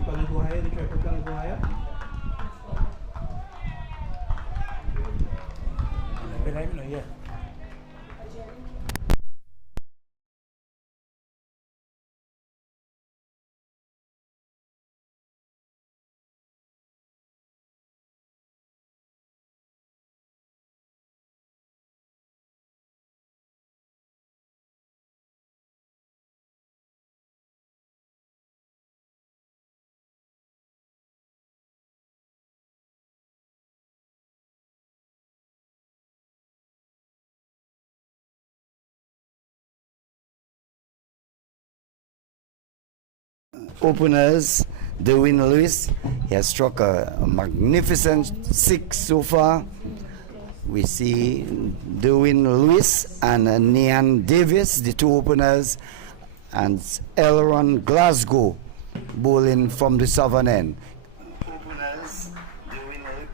You gonna go higher? The tripod gonna go higher? Yeah. Openers, Derwin Lewis, he has struck a magnificent 6 so far. We see Derwin Lewis and Nian Davis, the two openers, and Elron Glasgow bowling from the southern end. Openers, Derwin Lewis.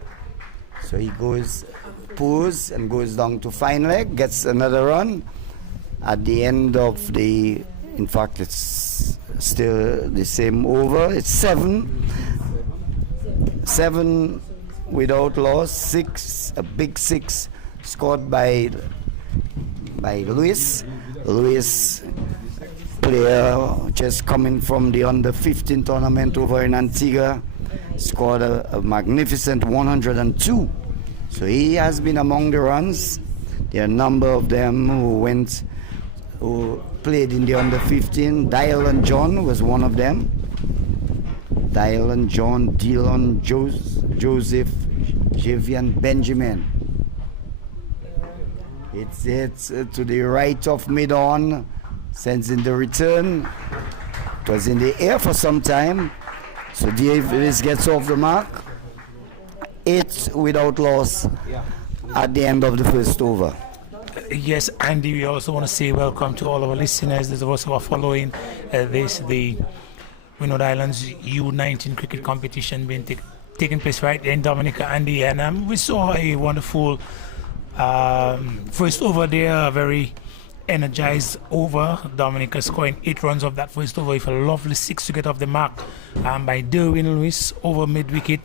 So he goes, pulls and goes down to fine leg, gets another run. At the end of the, in fact it's still the same over. It's 7 without loss. 6, a big 6 scored by Lewis. Lewis, player just coming from the under 15 tournament over in Antigua, scored a magnificent 102. So he has been among the runs. There are a number of them who played in the under 15. Dylan John was one of them. Dylan John, Dylan Joseph, Javian Benjamin. It's to the right of mid-on, sends in the return. It was in the air for some time. So Davis gets off the mark. 8 without loss at the end of the first over. Yes, Andy, we also want to say welcome to all our listeners. Those of us who are following the Winlott Islands U19 cricket competition taking place right there in Dominica, Andy. And we saw a wonderful first over there, a very energized over. Dominica scoring 8 runs of that first over with a lovely 6 to get off the mark by Derwin Lewis over mid-wicket.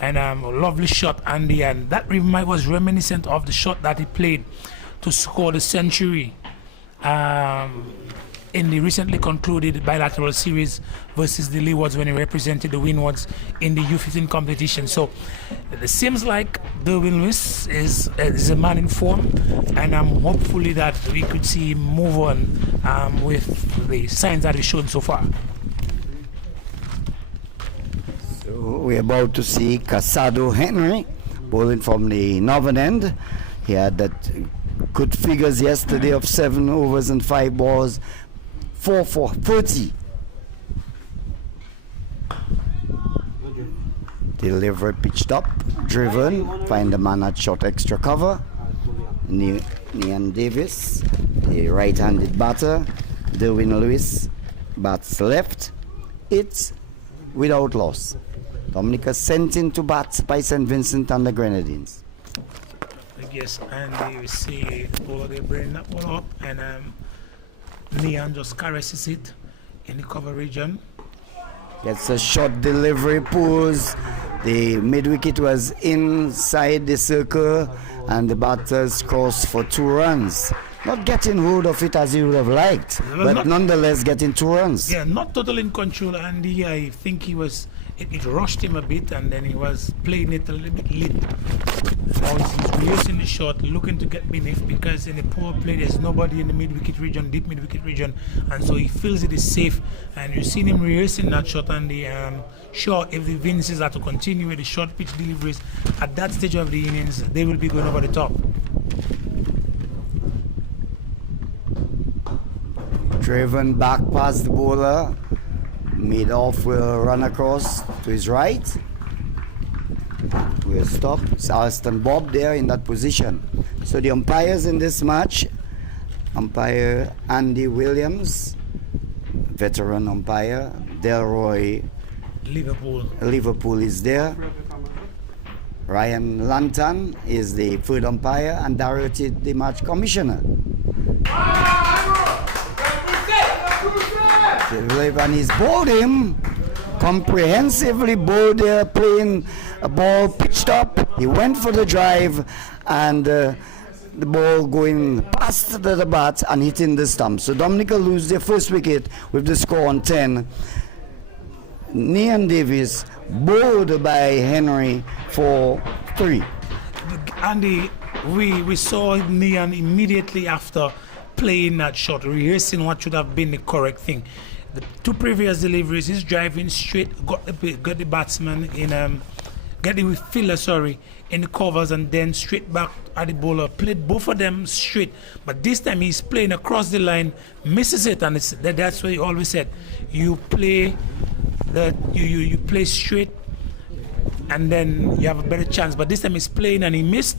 And a lovely shot, Andy. And that was reminiscent of the shot that he played to score the century in the recently concluded bilateral series versus the Leewards when he represented the Windwards in the U15 competition. So it seems like Derwin Lewis is a man in form, and hopefully that we could see him move on with the signs that he's shown so far. So we're about to see Casado Henry bowling from the northern end. He had that good figures yesterday of 7 overs and 5 balls, 4 for 30. Delivery pitched up, driven, find the man at short extra cover. Nian Davis, the right-handed batter. Derwin Lewis bats left. It's without loss. Dominica sent into bat by St. Vincent and the Grenadines. Yes, and you see over there bringing that ball up, and Nian just caresses it in the cover region. Gets a short delivery, pulls. The mid-wicket was inside the circle, and the batters crossed for 2 runs. Not getting hold of it as he would have liked, but nonetheless getting 2 runs. Yeah, not totally in control, and I think he was. It rushed him a bit, and then he was playing it a little bit late. Now he's rehearsing the shot, looking to get beneath, because in a power play there's nobody in the mid-wicket region, deep mid-wicket region, and so he feels it is safe. And you've seen him rehearsing that shot, and the shot, if the Vinces are to continue with the short pitch deliveries at that stage of the innings, they will be going over the top. Driven back past the bowler. Mid-off will run across to his right. We'll stop. It's Alston Bob there in that position. So the umpires in this match, umpire Andy Williams, veteran umpire. Delroy Liverpool is there. Ryan Lantan is the third umpire, and Dario the match commissioner. And he's bowled him. comprehensively bowled there, playing a ball pitched up. He went for the drive, and the ball going past the bat and hitting the stump. So Dominica lose their first wicket with the score on 10. Nian Davis bowled by Henry for 3. Andy, we saw Nian immediately after playing that shot, rehearsing what should have been the correct thing. The 2 previous deliveries, he's driving straight, got the batsman in, get the fielder, in the covers, and then straight back at the bowler. Played both of them straight, but this time he's playing across the line, misses it, and that's why he always said, you play that you play straight, and then you have a better chance. But this time he's playing and he missed,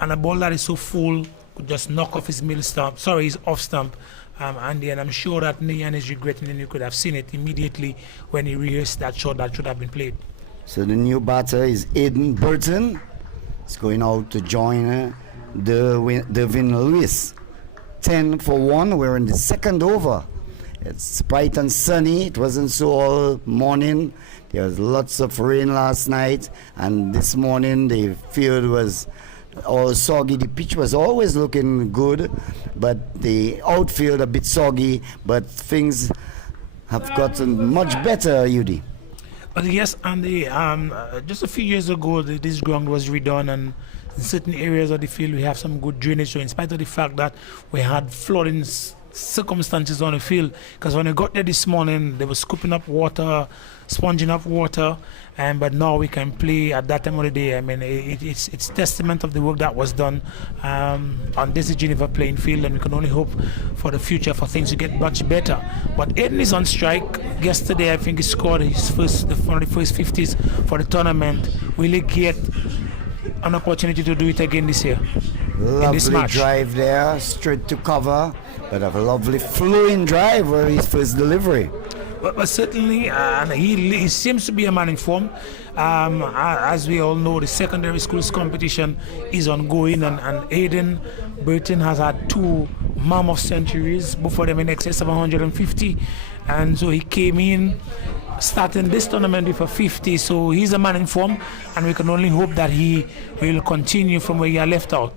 and a ball that is so full could just knock off his middle stump. His off stump. And I'm sure that Nian is regretting, and you could have seen it immediately when he rehearsed that shot that should have been played. So the new batter is Aiden Burton. He's going out to join Devin Lewis. 10 for 1. We're in the second over. It's bright and sunny. It wasn't so all morning. There was lots of rain last night, and this morning the field was all soggy. The pitch was always looking good, but the outfield a bit soggy, but things have gotten much better, Yudi. Yes, and just a few years ago, this ground was redone, and in certain areas of the field we have some good drainage. So in spite of the fact that we had flooding circumstances on the field, because when we got there this morning, they were scooping up water, sponging up water, but now we can play at that time of the day. I mean, it's testament of the work that was done on this Geneva playing field, and we can only hope for the future for things to get much better. But Aiden is on strike. Yesterday, I think he scored one of the first 50s for the tournament. Will he get an opportunity to do it again this year? In this Lovely match? drive there, straight to cover, but a lovely flowing drive for his first delivery. But certainly, and he seems to be a man in form. As we all know, the secondary schools competition is ongoing, and Aiden Burton has had 2 mammoth centuries, both of them in excess of 150. And so he came in starting this tournament with a 50, so he's a man in form, and we can only hope that he will continue from where he had left out.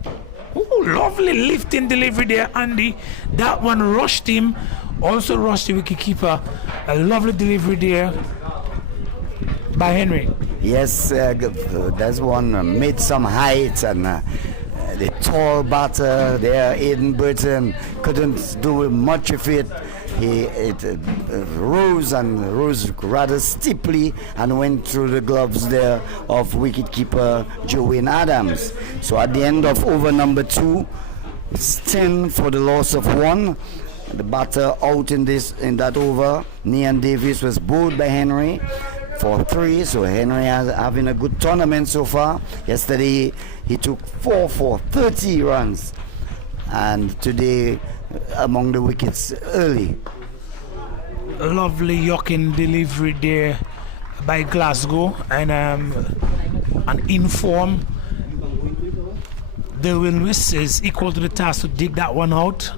Ooh, lovely lifting delivery there, Andy. That one rushed him, also rushed the wicketkeeper. A lovely delivery there by Henry. Yes, that's one made some height, and the tall batter there, Aiden Burton, couldn't do much of it. It rose rather steeply and went through the gloves there of wicketkeeper Joanne Adams. So at the end of over number 2, it's 10 for the loss of 1. The batter out in that over. Nian Davis was bowled by Henry for 3. So Henry is having a good tournament so far. Yesterday he took 4 for 30 runs, and today among the wickets early. A lovely Yorkin delivery there by Glasgow, and an inform. Derwin Lewis is equal to the task to dig that one out.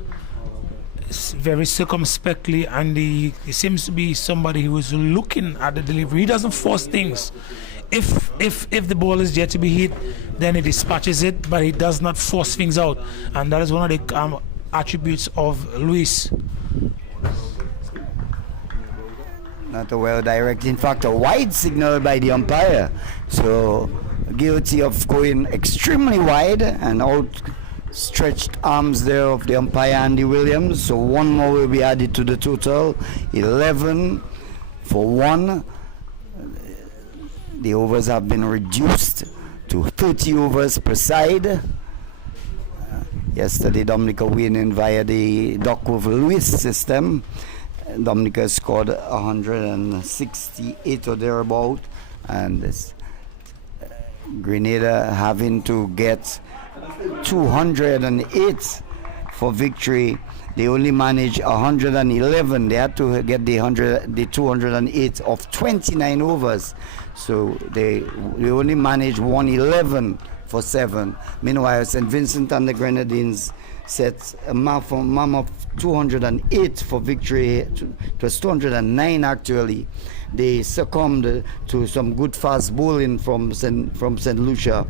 It's very circumspectly, and he seems to be somebody who is looking at the delivery. He doesn't force things. If the ball is there to be hit, then he dispatches it, but he does not force things out, and that is one of the attributes of Lewis. Not a well directed, in fact a wide signal by the umpire, so guilty of going extremely wide, and outstretched arms there of the umpire Andy Williams. So 1 more will be added to the total. 11 for 1. The overs have been reduced to 30 overs per side. Yesterday Dominica winning via the Duckworth Lewis system. Dominica scored 168 or thereabout, and this, Grenada having to get 208 for victory. They only managed 111. They had to get the 208 of 29 overs, so they only managed 111 for 7. Meanwhile, St. Vincent and the Grenadines set a mark of 208 for victory. It was 209 actually. They succumbed to some good fast bowling from St. Lucia,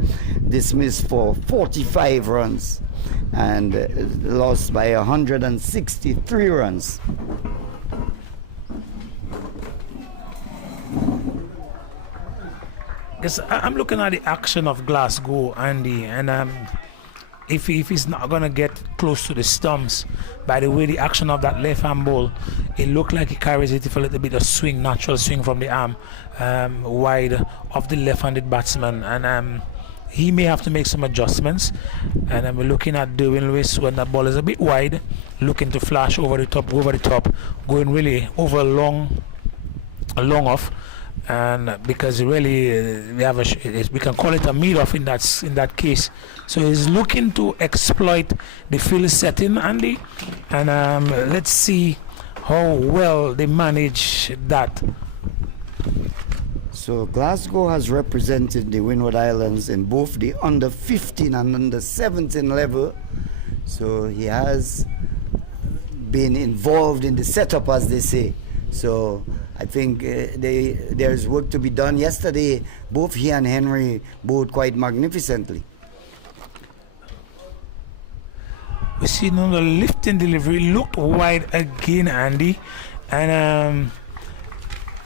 dismissed for 45 runs and lost by 163 runs. Yes, I'm looking at the action of Glasgow, Andy, and if he's not gonna get close to the stumps, by the way the action of that left hand ball, it looked like he carries it with a little bit of swing, natural swing from the arm, wide of the left-handed batsman, and he may have to make some adjustments. And we're looking at Derwin Lewis when that ball is a bit wide, looking to flash over the top, going really over a long off. And because really we can call it a meet off in that case. So he's looking to exploit the field setting, Andy, and let's see how well they manage that. So Glasgow has represented the Windward Islands in both the under 15 and under 17 level. So he has been involved in the setup, as they say. So I think there's work to be done. Yesterday, both he and Henry bowled quite magnificently. We see now the lifting delivery looked wide again, Andy, and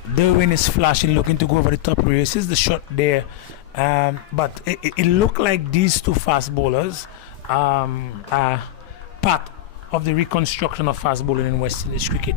Derwin is flashing, looking to go over the top. Races the shot there, but it looked like these two fast bowlers are part of the reconstruction of fast bowling in West Indies cricket.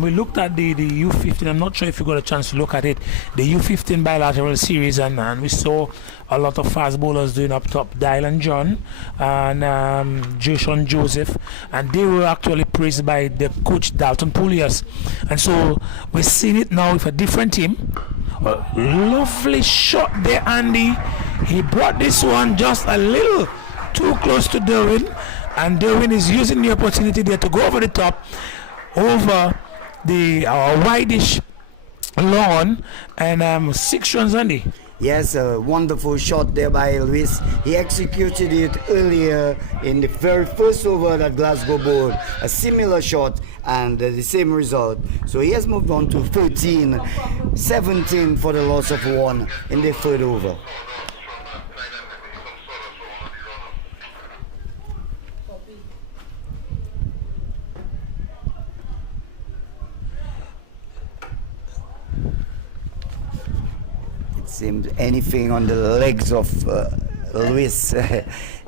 We looked at the U15. I'm not sure if you got a chance to look at it. The U15 bilateral series, and we saw a lot of fast bowlers doing up top. Dylan John and Jason Joseph, and they were actually praised by the coach Dalton Poulias. And so we're seeing it now with a different team. Lovely shot there, Andy. He brought this one just a little too close to Derwin. And Derwin is using the opportunity there to go over the top, over the wideish lawn, and 6 runs, Andy. Yes, a wonderful shot there by Luis. He executed it earlier in the very first over that Glasgow bowled. A similar shot and the same result. So he has moved on to 13-17 for the loss of 1 in the third over. Seems anything on the legs of Luis.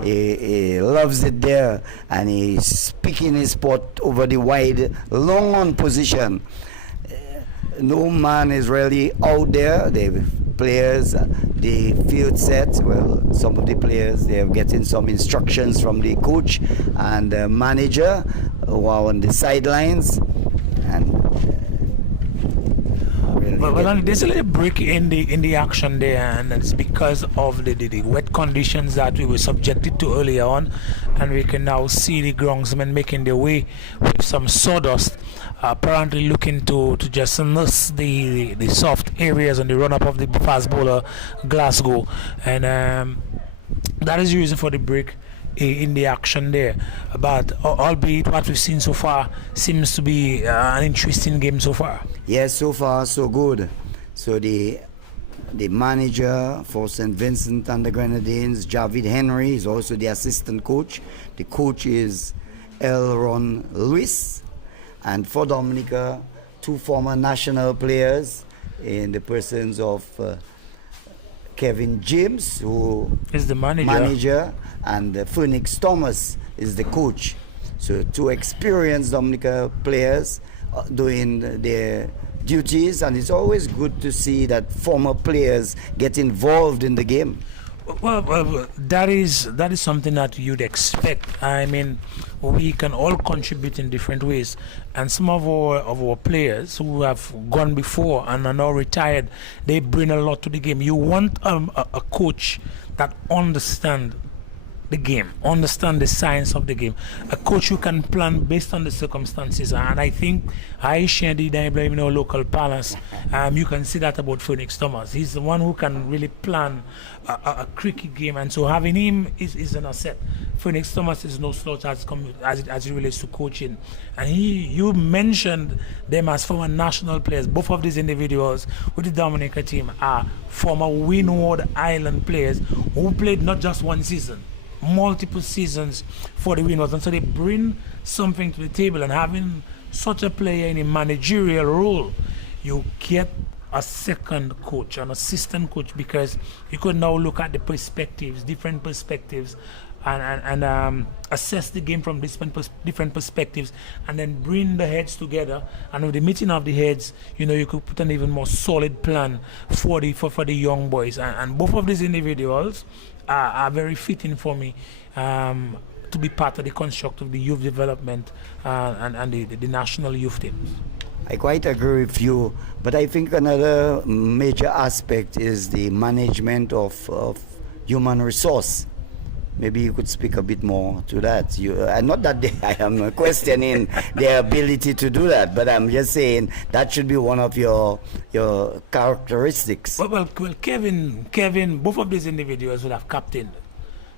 He loves it there, and he's picking his spot over the wide, long on position. No man is really out there. The players, the field set, well, some of the players, they are getting some instructions from the coach and the manager who are on the sidelines. And well, there's a little break in the action there, and it's because of the wet conditions that we were subjected to earlier on, and we can now see the groundsmen making their way with some sawdust, apparently looking to just nurse the soft areas on the run-up of the fast bowler Glasgow, and that is the reason for the break in the action there. But albeit what we've seen so far seems to be an interesting game so far. Yes, so far so good. So the manager for St. Vincent and the Grenadines, Javid Henry, is also the assistant coach. The coach is Elron Luis, and for Dominica, 2 former national players in the persons of Kevin James, who is the manager, and Phoenix Thomas is the coach. So 2 experienced Dominica players doing their duties, and it's always good to see that former players get involved in the game. Well, that is something that you'd expect. I mean, we can all contribute in different ways, and some of our players who have gone before and are now retired, they bring a lot to the game. You want a coach that understands the game, understand the science of the game. A coach who can plan based on the circumstances, and I think I share the local palace. You can see that about Phoenix Thomas. He's the one who can really plan a cricket game, and so having him is an asset. Phoenix Thomas is no slouch as it relates to coaching, and you mentioned them as former national players. Both of these individuals with the Dominica team are former Windward Island players who played not just one season, multiple seasons for the Windwards, and so they bring something to the table. And having such a player in a managerial role, you get a second coach, an assistant coach, because you could now look at the perspectives, different perspectives, and assess the game from different perspectives, and then bring the heads together. And with the meeting of the heads, you could put an even more solid plan for the young boys. And both of these individuals are very fitting for me to be part of the construct of the youth development and the national youth teams. I quite agree with you, but I think another major aspect is the management of human resource. Maybe you could speak a bit more to that. Not that I am questioning their ability to do that, but I'm just saying that should be one of your characteristics. Well, Kevin, both of these individuals would have captained.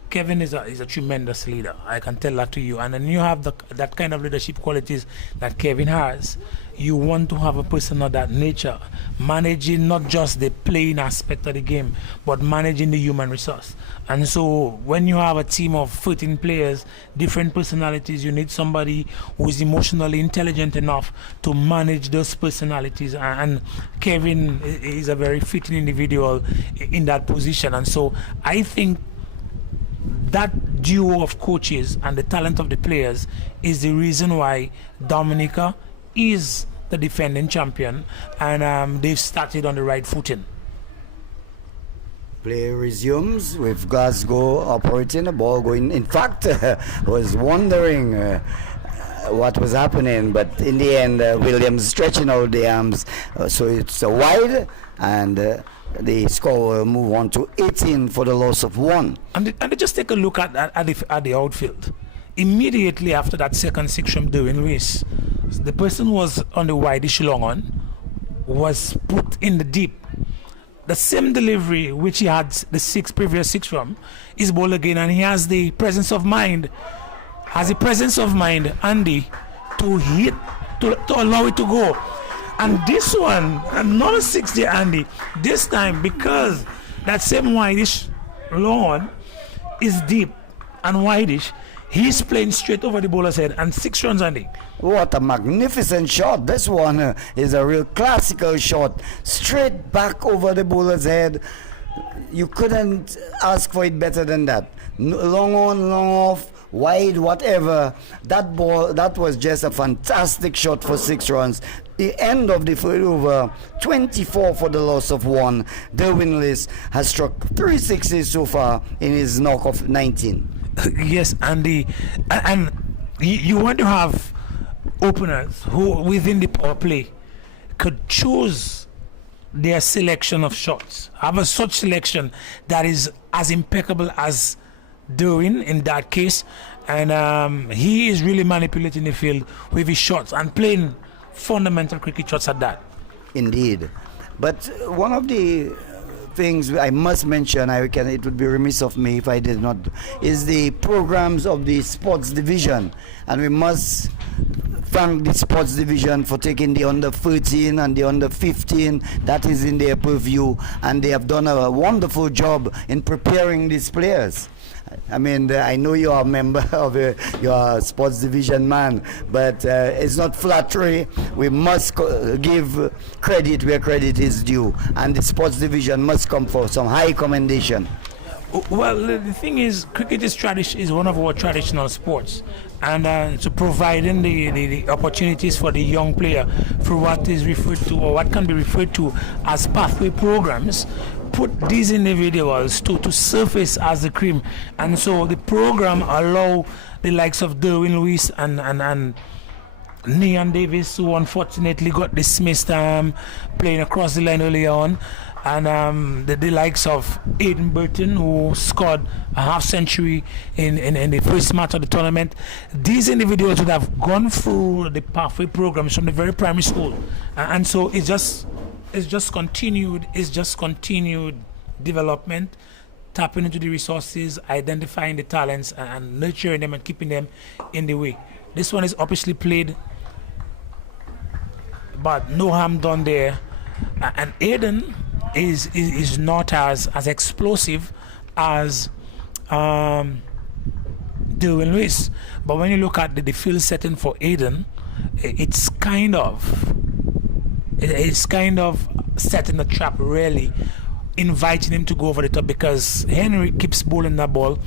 Kevin is a tremendous leader. I can tell that to you. And then you have that kind of leadership qualities that Kevin has. You want to have a person of that nature, managing not just the playing aspect of the game, but managing the human resource. And so when you have a team of 13 players, different personalities, you need somebody who is emotionally intelligent enough to manage those personalities. And Kevin is a very fitting individual in that position. And so I think that duo of coaches and the talent of the players is the reason why Dominica is the defending champion, and they've started on the right footing. Play resumes with Glasgow operating, the ball going. In fact, was wondering what was happening, but in the end, Williams stretching out the arms, so it's a wide, and the score will move on to 18 for the loss of 1. And they just take a look at the outfield. Immediately after that second six from Derwin Lewis, the person was on the wideish long on, was put in the deep. The same delivery which he had the previous six from is ball again, and he has the presence of mind, Andy, to hit, to allow it to go. And this one, another 60, Andy, this time because that same wideish long on is deep and wideish, he's playing straight over the bowler's head, and 6 runs, Andy. What a magnificent shot. This one is a real classical shot. Straight back over the bowler's head. You couldn't ask for it better than that. Long on, long off, wide, whatever. That was just a fantastic shot for 6 runs. The end of the third over, 24 for the loss of 1. Derwin Lewis has struck 3 sixes so far in his knock of 19. Yes, Andy, and you want to have openers who within the power play could choose their selection of shots, have a such selection that is as impeccable as Derwin in that case, and he is really manipulating the field with his shots and playing fundamental cricket shots at that. Indeed, but one of the things I must mention, it would be remiss of me if I did not, is the programs of the sports division, and we must thank the sports division for taking the under 13 and the under 15 that is in their purview, and they have done a wonderful job in preparing these players. I mean, I know you are a member of your sports division man, but it's not flattery. We must give credit where credit is due, and the sports division must come for some high commendation. Well, the thing is, cricket is one of our traditional sports, and so providing the opportunities for the young player through what is referred to, or what can be referred to as pathway programs, put these individuals to surface as the cream. And so the program allow the likes of Derwin Lewis and Nian Davis, who unfortunately got dismissed playing across the line earlier on, and the likes of Aidan Burton, who scored a half century in the first match of the tournament. These individuals would have gone through the pathway programs from the very primary school, and so it's just continued development, tapping into the resources, identifying the talents, and nurturing them and keeping them in the way. This one is obviously played, but no harm done there. And Aidan is not as explosive as Derwin Lewis, but when you look at the field setting for Aidan, it's kind of setting a trap, really inviting him to go over the top, because Henry keeps bowling that ball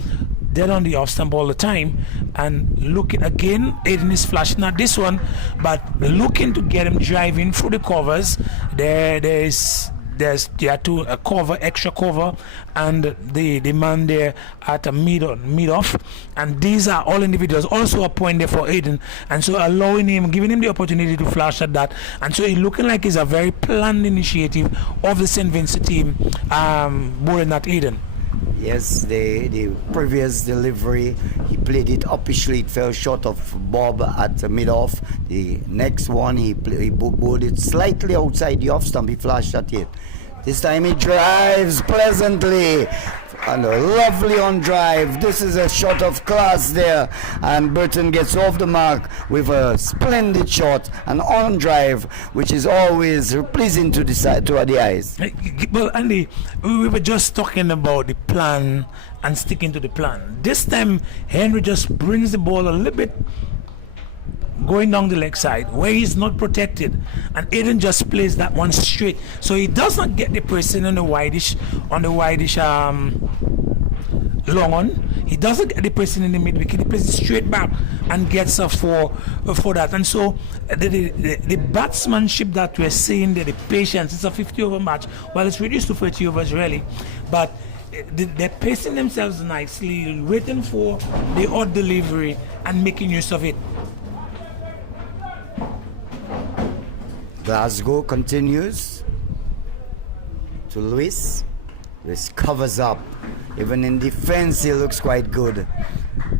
dead on the off stump all the time, and looking again, Aidan is flashing at this one, but looking to get him driving through the covers. There's two extra cover, and the man there at a mid off, and these are all individuals. Also a point there for Aidan, and so giving him the opportunity to flash at that, and so it's looking like it's a very planned initiative of the St. Vincent team bowling at Aidan. Yes, the previous delivery, he played it upishly. It fell short of Bob at mid-off. The next one, he bowled it slightly outside the off stump. He flashed at it. This time he drives pleasantly. And a lovely on drive. This is a shot of class there. And Burton gets off the mark with a splendid shot, an on drive, which is always pleasing to the eyes. Well, Andy, we were just talking about the plan and sticking to the plan. This time, Henry just brings the ball a little bit going down the leg side where he's not protected, and Aidan just plays that one straight, so he does not get the person on the wideish long on. He doesn't get the person in the mid wicket. He plays it straight back and gets up for that. And so the batsmanship that we're seeing there, the patience, it's a 50 over match. Well, it's reduced to 30 overs really, but they're pacing themselves nicely, waiting for the odd delivery and making use of it. Glasgow continues to Lewis. Lewis covers up. Even in defense, he looks quite good.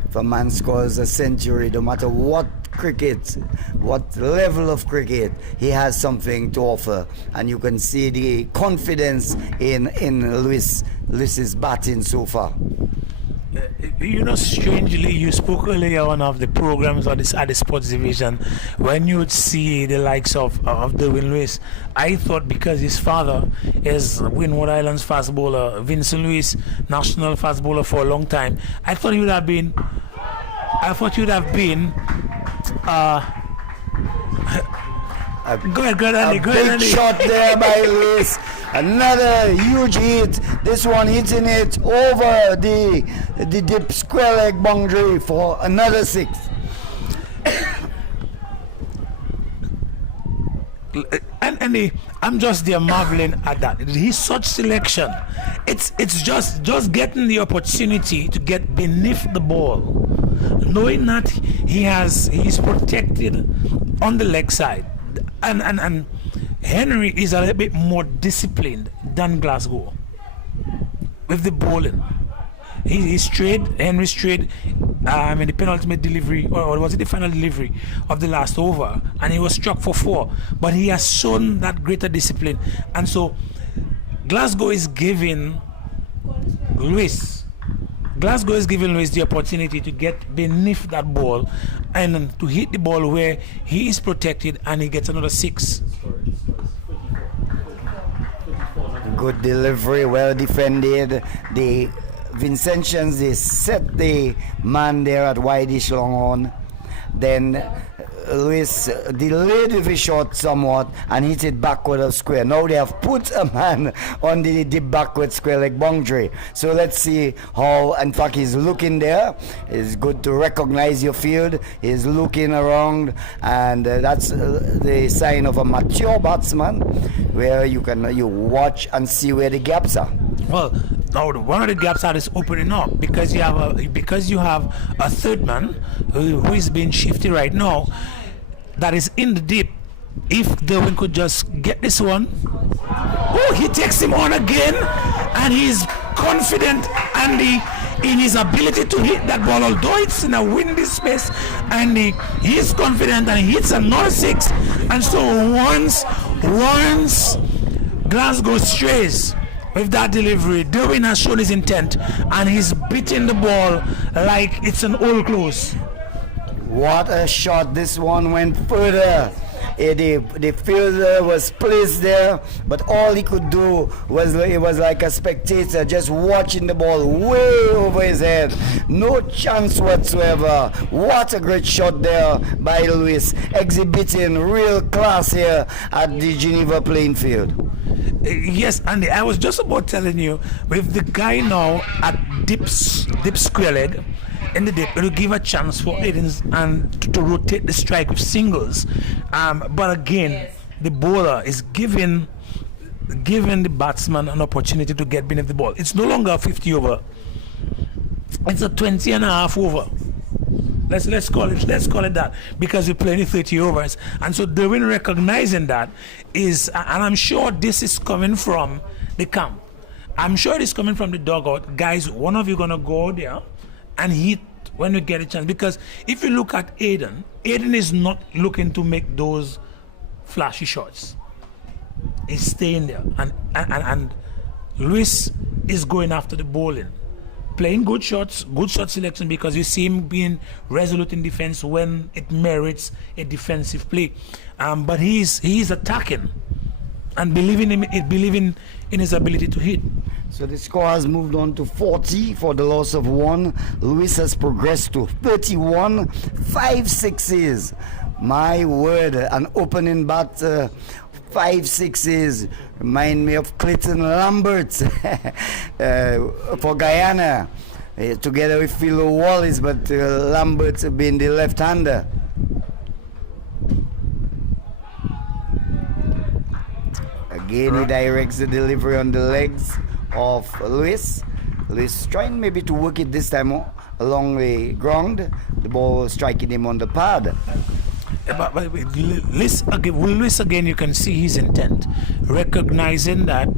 If a man scores a century, no matter what cricket, what level of cricket, he has something to offer. And you can see the confidence in Lewis's batting so far. You know, strangely, you spoke earlier on of the programs at the sports division when you would see the likes of Derwin Lewis. I thought because his father is Windward Islands fast bowler, Vincent Lewis, national fast bowler for a long time, I thought he would have been. Go ahead, Andy. Big shot there by Lewis. Another huge hit. This one hitting it over the dip square leg boundary for another 6. And I'm just there marveling at that. He's such selection. It's just getting the opportunity to get beneath the ball, knowing that he's protected on the leg side. And Henry is a little bit more disciplined than Glasgow with the bowling. He's straight. Henry straight in the penultimate delivery, or was it the final delivery of the last over, and he was struck for 4. But he has shown that greater discipline, and so Glasgow is giving Lewis the opportunity to get beneath that ball and to hit the ball where he is protected, and he gets another 6. Good delivery, well defended. The Vincentians, they set the man there at wideish long on. Then Lewis delayed with his shot somewhat and hit it backward of square. Now they have put a man on the backward square leg boundary. So let's see how, in fact, he's looking there. It's good to recognize your field. He's looking around, and that's the sign of a mature batsman, where you watch and see where the gaps are. Well, now one of the gaps are is opening up because you have a third man who is being shifty right now, that is in the deep. If Derwin could just get this one, Oh, he takes him on again, and he's confident in his ability to hit that ball, although it's in a windy space, and he's confident and he hits another 6. And so once Glasgow strays with that delivery, Derwin has shown his intent, and he's beating the ball like it's an old close. What a shot. This one went further. The fielder was placed there, but all he could do was like a spectator just watching the ball way over his head. No chance whatsoever. What a great shot there by Luis, exhibiting real class here at the Geneva playing field. Yes, Andy, I was just about telling you, with the guy now at dip square leg, in the dip, it will give a chance for Innings and to rotate the strike with singles. But again, the bowler is giving the batsman an opportunity to get beneath the ball. It's no longer a 50 over. It's a 20 and a half over. Let's call it that, because we're playing 30 overs. And so Derwin recognizing that is, and I'm sure this is coming from the camp. I'm sure it is coming from the dugout. Guys, one of you gonna go there and hit when you get a chance, because if you look at Aiden is not looking to make those flashy shots. He's staying there, and Luis is going after the bowling, playing good shot selection, because you see him being resolute in defense when it merits a defensive play. But he's attacking and believing in his ability to hit. So the score has moved on to 40 for the loss of 1. Luis has progressed to 31, 5 sixes. My word, an opening bat, 5 sixes. Remind me of Clayton Lambert for Guyana, together with Philo Wallace, but Lambert being the left-hander. Again, he directs the delivery on the legs of Luis. Luis trying maybe to work it this time along the ground. The ball striking him on the pad. But Luis again, you can see his intent, recognizing that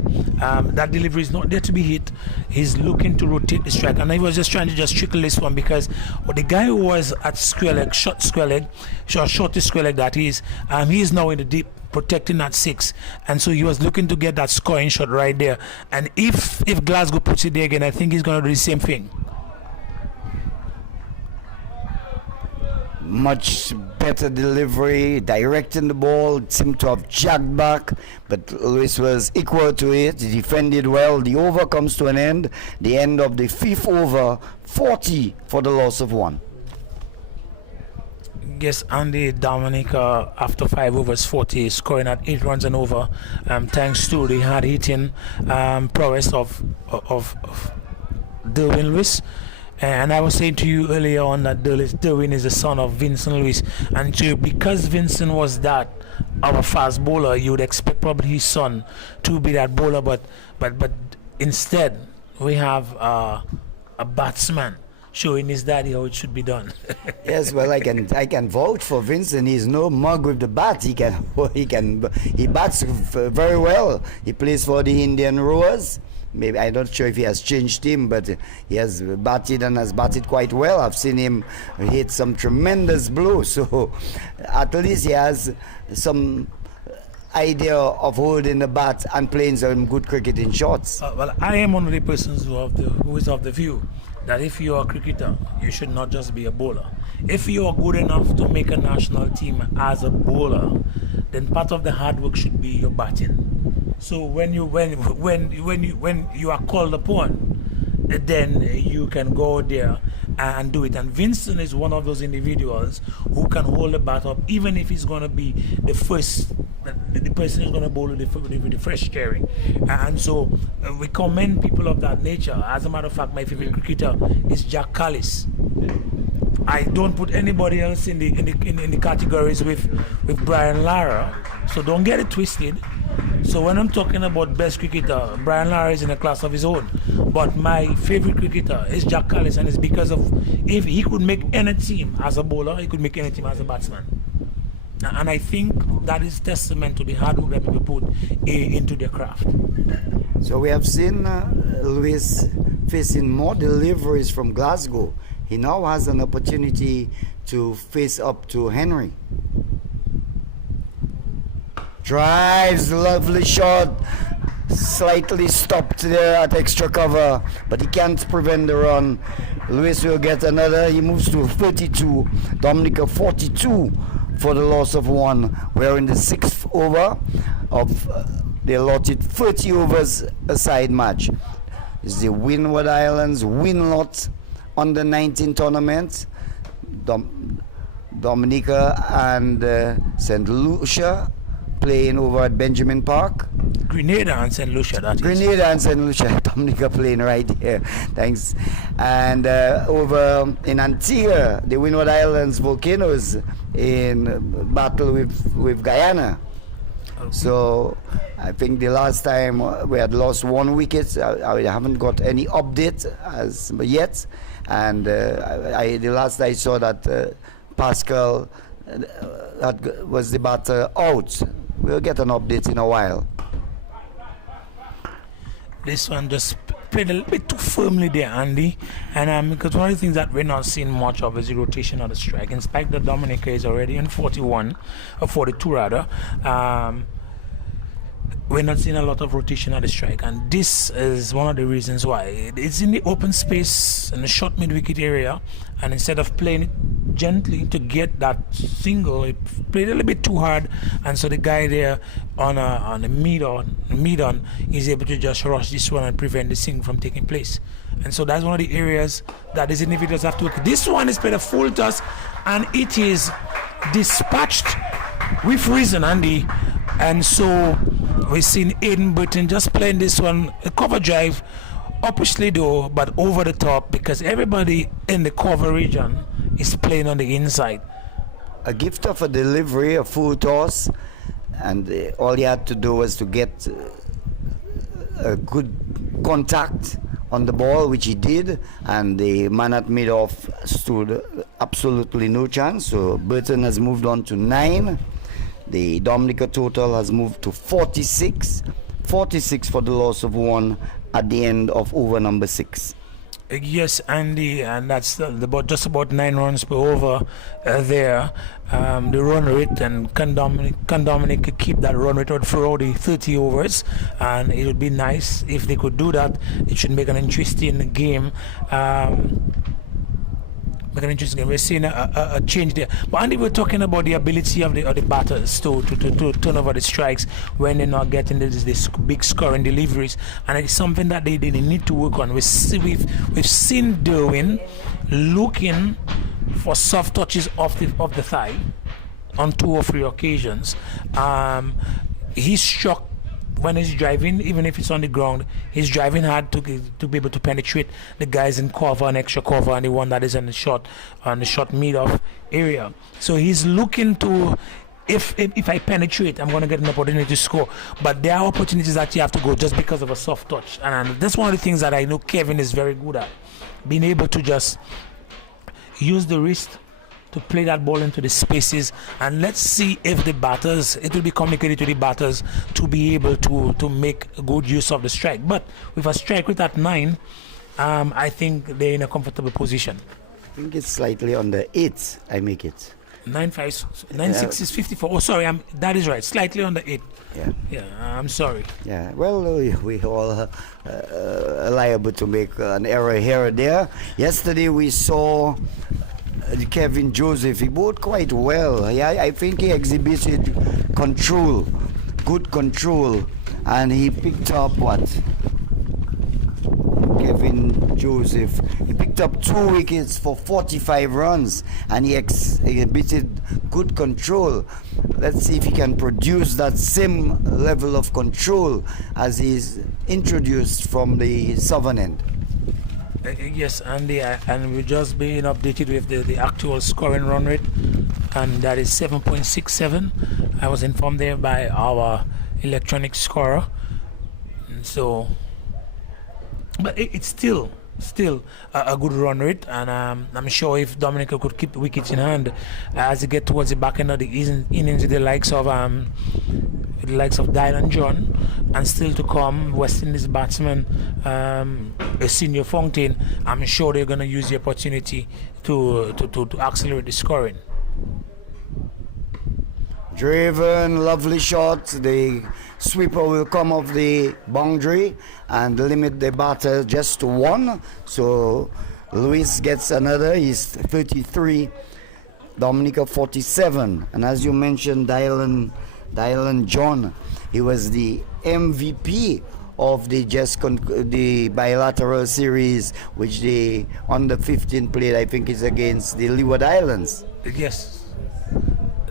that delivery is not there to be hit. He's looking to rotate the strike, and he was just trying to just trickle this one, because the guy who was at square leg, shortest square leg that is, he is now in the deep, protecting that 6, and so he was looking to get that scoring shot right there. And if Glasgow puts it there again, I think he's going to do the same thing. Much better delivery, directing the ball. It seemed to have jagged back, but Luis was equal to it. He defended well. The over comes to an end. The end of the 5th over, 40 for the loss of 1. Yes, Andy, Dominica after 5 overs, 40, scoring at 8 runs and over, thanks to the hard hitting prowess of Derwin Lewis. And I was saying to you earlier on that Derwin is the son of Vincent Lewis, and because Vincent was that of a fast bowler, you would expect probably his son to be that bowler, but instead we have a batsman showing his daddy how it should be done. Yes, well, I can vouch for Vincent. He's no mug with the bat. He bats very well. He plays for the Indian Rowers. Maybe I'm not sure if he has changed team, but he has batted and has batted quite well. I've seen him hit some tremendous blows, so at least he has some idea of holding the bat and playing some good cricketing shots. Well, I am one of the persons who is of the view that if you are a cricketer, you should not just be a bowler. If you are good enough to make a national team as a bowler, then part of the hard work should be your batting. So when you are called upon, then you can go there and do it. And Vincent is one of those individuals who can hold the bat up, even if he's going to be the person who's going to bowl with the fresh steering. And so we commend people of that nature. As a matter of fact, my favorite cricketer is Jack Callis. I don't put anybody else in the categories with Brian Lara, so don't get it twisted. So when I'm talking about best cricketer, Brian Lara is in a class of his own. But my favorite cricketer is Jack Callis, and it's because of if he could make any team as a bowler, he could make any team as a batsman. And I think that is testament to the hard work that people put into their craft. So we have seen Lewis facing more deliveries from Glasgow. He now has an opportunity to face up to Henry. Drives, lovely shot. Slightly stopped there at extra cover, but he can't prevent the run. Lewis will get another. He moves to 32. Dominica 42 for the loss of 1. We're in the 6th over of the allotted 30 overs a side match. It's the Windward Islands Winlott Under 19 tournament. Dominica and St. Lucia playing over at Benjamin Park. Grenada and St. Lucia, that is. Grenada and St. Lucia, Dominica playing right here. Thanks. And over in Antigua, the Windward Islands Volcanoes in battle with Guyana. Okay. So I think the last time we had lost 1 wicket. I haven't got any update as yet. And the last I saw that Pascal was the batter out. We'll get an update in a while. This one just played a little bit too firmly there, Andy. And because one of the things that we're not seeing much of is the rotation of the strike. In spite that Dominica is already on 41, or 42 rather. We're not seeing a lot of rotation at the strike, and this is one of the reasons why. It's in the open space in the short mid-wicket area, and instead of playing it gently to get that single, it played a little bit too hard, and so the guy there on the mid-on is able to just rush this one and prevent the single from taking place. And so that's one of the areas that the individuals have to work. This one is played a full toss, and it is dispatched with reason, Andy. And so we've seen Aiden Burton just playing this one, a cover drive, upishly though, but over the top, because everybody in the cover region is playing on the inside. A gift of a delivery, a full toss, and all he had to do was to get a good contact on the ball, which he did, and the man at mid-off stood absolutely no chance. So Burton has moved on to 9. The Dominica total has moved to 46. 46 for the loss of 1 at the end of over number 6. Yes, Andy, and that's just about 9 runs per over there. The run rate, and can Dominica keep that run rate for the 30 overs? And it would be nice if they could do that. It should make an interesting game. We're seeing a change there. But Andy, we're talking about the ability of the batters to turn over the strikes when they're not getting this big scoring deliveries, and it's something that they need to work on. We've seen Derwin looking for soft touches off the thigh on 2 or 3 occasions. He's struck when he's driving, even if it's on the ground, he's driving hard to be able to penetrate the guys in cover and extra cover, and the one that is on the short mid-off area. So he's looking to, if I penetrate, I'm going to get an opportunity to score. But there are opportunities that you have to go just because of a soft touch, and that's one of the things that I know Kevin is very good at, being able to just use the wrist to play that ball into the spaces. And let's see if the batters, it will be communicated to the batters to be able to make good use of the strike. But with a strike rate at 9, I think they're in a comfortable position. I think it's slightly under 8. I make it 9.6 is 54. Oh, sorry, that is right. Slightly under 8. Yeah, I'm sorry. Yeah, well, we all liable to make an error here or there. Yesterday we saw Kevin Joseph. He bowled quite well. Yeah, I think he exhibited control, good control, and he picked up what? Kevin Joseph. He picked up 2 wickets for 45 runs, and he exhibited good control. Let's see if he can produce that same level of control as he's introduced from the southern end. Yes, Andy, and we're just being updated with the actual scoring run rate, and that is 7.67. I was informed there by our electronic scorer. And so, but it's still still a good run rate, and I'm sure if Dominica could keep the wickets in hand as they get towards the back end of the innings, with the likes of Dylan John, and still to come West Indies batsman Senior Fontaine, I'm sure they're going to use the opportunity to accelerate the scoring. Driven, lovely shot. The sweeper will come off the boundary and limit the batter just to 1. So Luis gets another. He's 33. Dominica 47. And as you mentioned, Dylan John, he was the MVP of the bilateral series, which the under 15 played. I think is against the Leeward Islands. Yes.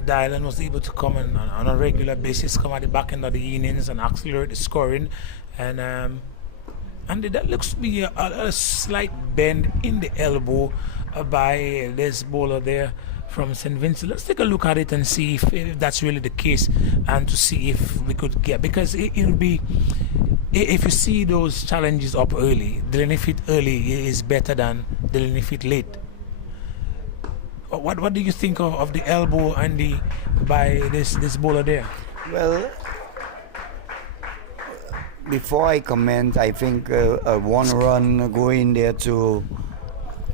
The island was able to come on a regular basis, come at the back end of the innings and accelerate the scoring, and that looks to be a slight bend in the elbow by this bowler there from St. Vincent. Let's take a look at it and see if that's really the case, and to see if we could get, because it'll be, if you see those challenges up early, dealing with it early is better than dealing with it late. What do you think of the elbow and by this bowler there? Well, before I comment, I think a 1 run going there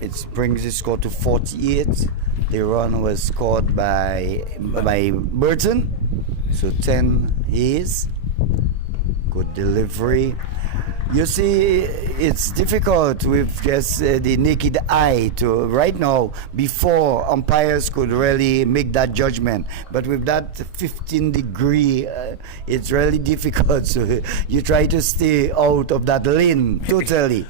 it brings the score to 48. The run was scored by Burton, so 10 is good delivery. You see, it's difficult with just the naked eye to right now, before umpires could really make that judgment. But with that 15-degree, it's really difficult. So you try to stay out of that lane totally.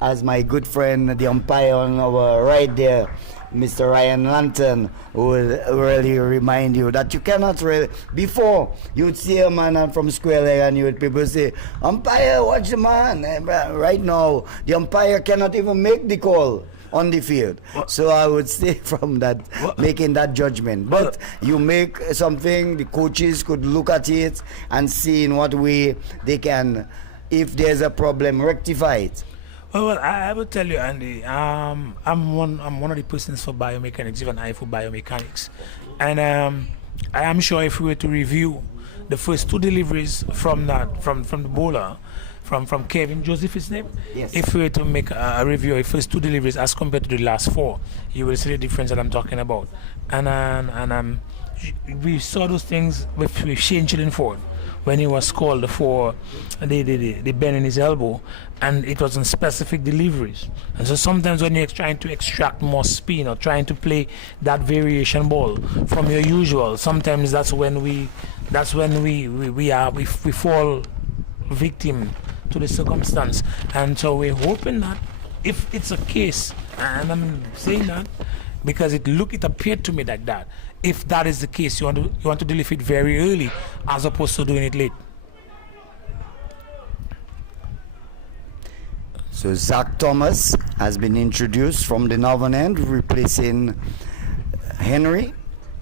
As my good friend, the umpire on our right there, Mr. Ryan Lantern, will really remind you that you cannot really, before you would see a man from square leg and you would people say, umpire, watch the man. Right now, the umpire cannot even make the call on the field. So I would stay from that, making that judgment. But you make something, the coaches could look at it and see in what way they can, if there's a problem, rectify it. Well, I will tell you, Andy. I'm one of the persons for biomechanics, even I for biomechanics, and I am sure if we were to review the first 2 deliveries from the bowler, from Kevin Joseph, his name. Yes. If we were to make a review of first 2 deliveries as compared to the last 4, you will see the difference that I'm talking about, and we saw those things with Shane Chillingford when he was called for the bend in his elbow, and it was on specific deliveries. And so sometimes when you're trying to extract more spin or trying to play that variation ball from your usual, sometimes that's when we fall victim to the circumstance. And so we're hoping that if it's a case, and I'm saying that because it appeared to me like that, if that is the case, you want to deliver it very early as opposed to doing it late. So Zach Thomas has been introduced from the northern end, replacing Henry,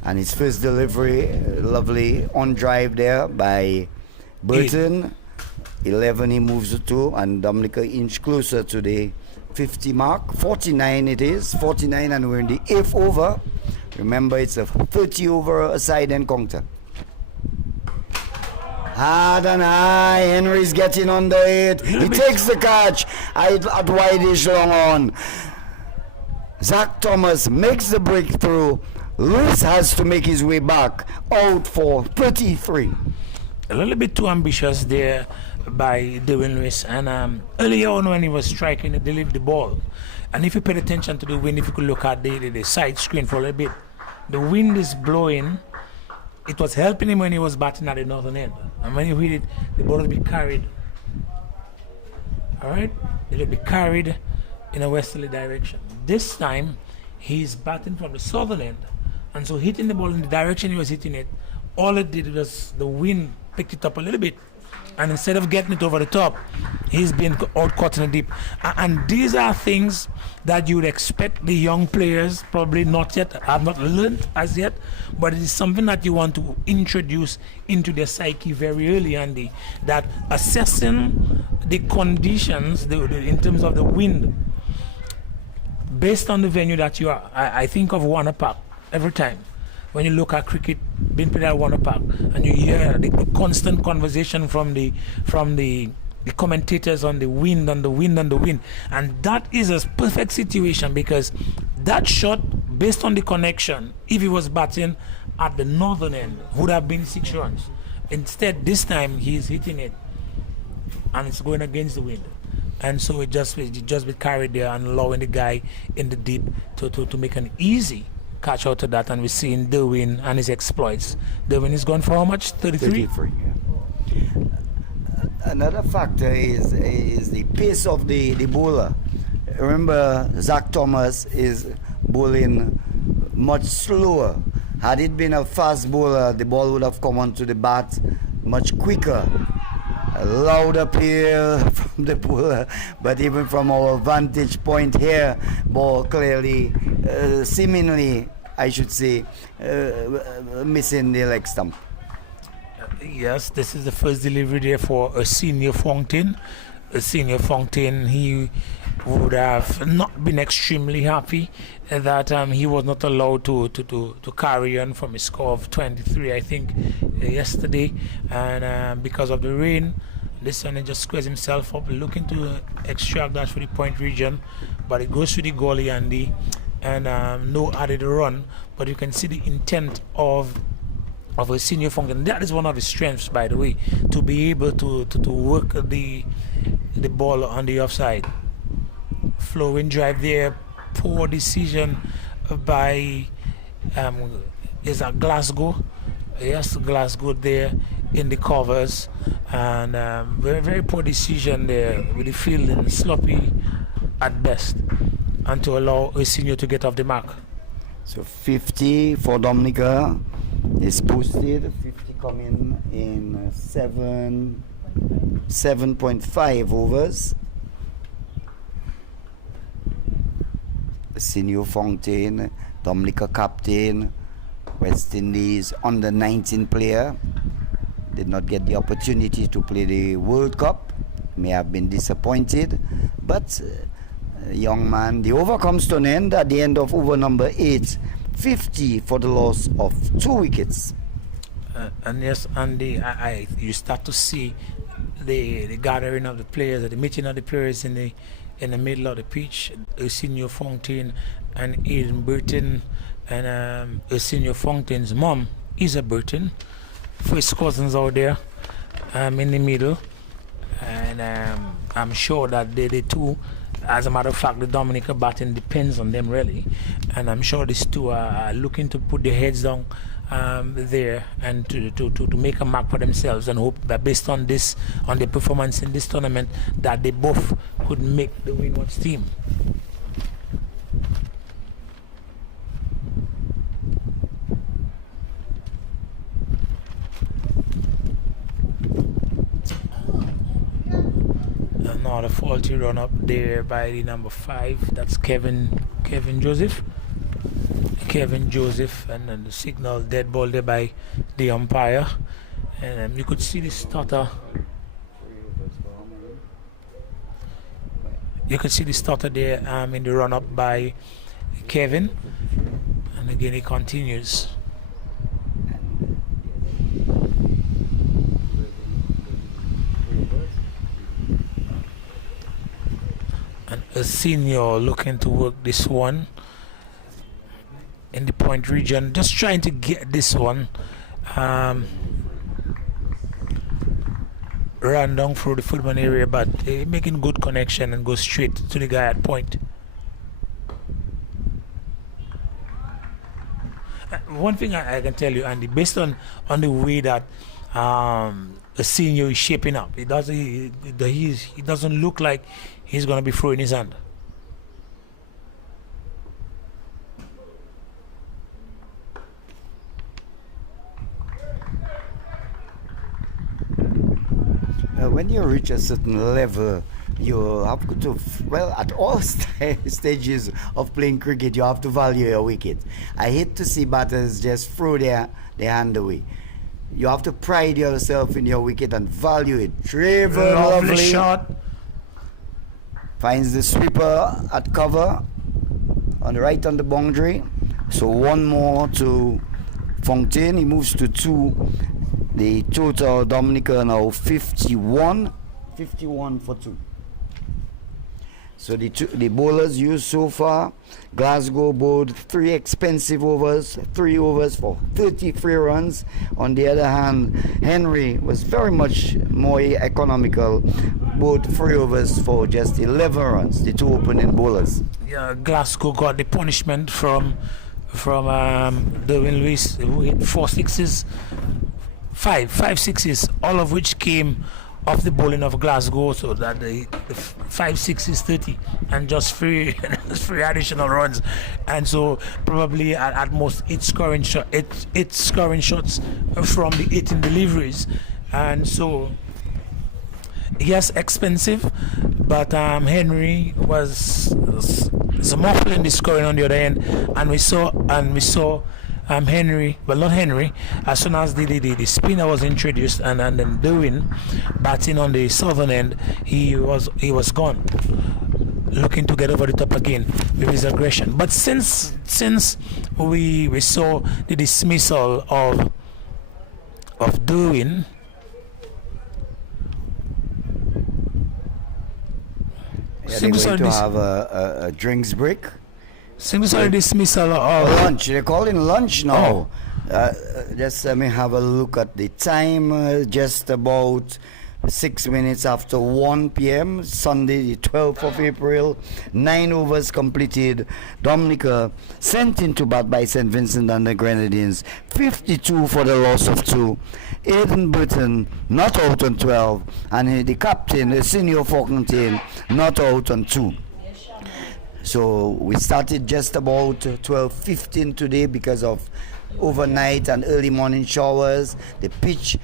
and his first delivery, lovely on drive there by Burton. 11 he moves to 2, and Dominica inch closer to the 50 mark. 49 it is, 49, and we're in the 8th over. Remember, it's a 30 over a side encounter. Hard and high, Henry's getting under it. He takes the catch at wide-ish long on. Zach Thomas makes the breakthrough. Lewis has to make his way back, out for 33. A little bit too ambitious there by Dwayne Lewis, and earlier on when he was striking, he delivered the ball. And if you paid attention to the wind, if you could look at the side screen for a little bit, the wind is blowing. It was helping him when he was batting at the northern end. And when you hit it, the ball will be carried. Alright? It will be carried in a westerly direction. This time, he's batting from the southern end. And so hitting the ball in the direction he was hitting it, all it did was the wind picked it up a little bit. And instead of getting it over the top, He's been out caught in the deep. And these are things that you would expect the young players probably not yet, have not learned as yet, but it is something that you want to introduce into their psyche very early, Andy, that assessing the conditions in terms of the wind based on the venue that you are. I think of Warner Park every time. When you look at cricket being played at Warner Park and you hear the constant conversation from the commentators on the wind and the wind and the wind, and that is a perfect situation, because that shot, based on the connection, if he was batting at the northern end, would have been 6 runs. Instead, this time he's hitting it and it's going against the wind, and so it just be carried there and allowing the guy in the deep to make an easy catch out of that. And we're seeing Derwin and his exploits. Derwin is gone for how much? 33? 33, yeah. Another factor is the pace of the bowler. Remember, Zach Thomas is bowling much slower. Had it been a fast bowler, the ball would have come onto the bat much quicker. A loud appeal from the bowler, but even from our vantage point here, ball clearly, seemingly, I should say, missing the leg stump. Yes, this is the first delivery there for a senior Fontaine. A senior Fontaine, he would have not been extremely happy that he was not allowed to carry on from a score of 23, I think, yesterday. And because of the rain, this one, he just squares himself up, looking to extract that for the point region, but it goes to the goalie, Andy, and no added run. But you can see the intent of a senior Fontaine. That is one of his strengths, by the way, to be able to work the ball on the offside. Flowing drive there, poor decision by is that Glasgow. Yes, Glasgow there in the covers, and very, very poor decision there with the fielding sloppy at best, and to allow a senior to get off the mark. So 50 for Dominica is posted. 50 coming in 7.5 overs. Senior Fontaine, Dominica captain, West Indies under 19 player, did not get the opportunity to play the World Cup, may have been disappointed, but young man, the over comes to an end at the end of over number 8, 50 for the loss of 2 wickets. And yes, Andy, you start to see the gathering of the players, the meeting of the players in the middle of the pitch. Senior Fontaine and Aidan Burton, and Senior Fontaine's mom, Isa Burton, first cousins out there in the middle, and I'm sure that they two, as a matter of fact, the Dominica batting depends on them really, and I'm sure these two are looking to put their heads down there and to make a mark for themselves, and hope that based on this, on their performance in this tournament, that they both could make the Windwards team. Another faulty run up there by the number 5. That's Kevin Joseph. Kevin Joseph, and then the signal dead ball there by the umpire. And you could see the stutter. You could see the stutter there in the run up by Kevin. And again, he continues. And a senior looking to work this one in the point region, just trying to get this one run down through the football area, but making good connection and go straight to the guy at point. One thing I can tell you, Andy, based on the way that a senior is shaping up, he doesn't look like he's going to be throwing his hand. When when you reach a certain level, you have to, well, at all stages of playing cricket, you have to value your wicket. I hate to see batters just throw their hand away. You have to pride yourself in your wicket and value it. Trevor, lovely shot. Finds the sweeper at cover on the right on the boundary. So one more to Fontaine. He moves to 2. The total Dominica now 51 for 2. So the bowlers used so far, Glasgow bowled 3 expensive overs, 3 overs for 33 runs. On the other hand, Henry was very much more economical, bowled 3 overs for just 11 runs, the 2 opening bowlers. Yeah, Glasgow got the punishment from Derwin Lewis, who hit 4 sixes, 5 sixes, all of which came off the bowling of Glasgow, so that the 5 6 30 and just 3 additional runs, and so probably at most 8 scoring shots from the 18 deliveries, and so yes, expensive, but Henry was muffled in the scoring on the other end, and we saw Henry, well, not Henry, as soon as the spinner was introduced and then Derwin batting on the southern end, he was gone, looking to get over the top again with his aggression. But since we saw the dismissal of Derwin, they're going to have a drinks break. Seems like dismissal of lunch. They're calling lunch now. Just let me have a look at the time. Just about 6 minutes after 1 p.m. Sunday, the 12th of April. 9 overs completed. Dominica sent into bat by St. Vincent and the Grenadines. 52 for the loss of 2. Aidan Burton not out on 12, and the captain, the senior Fontaine, not out on 2. So we started just about 12:15 today because of overnight and early morning showers. The pitch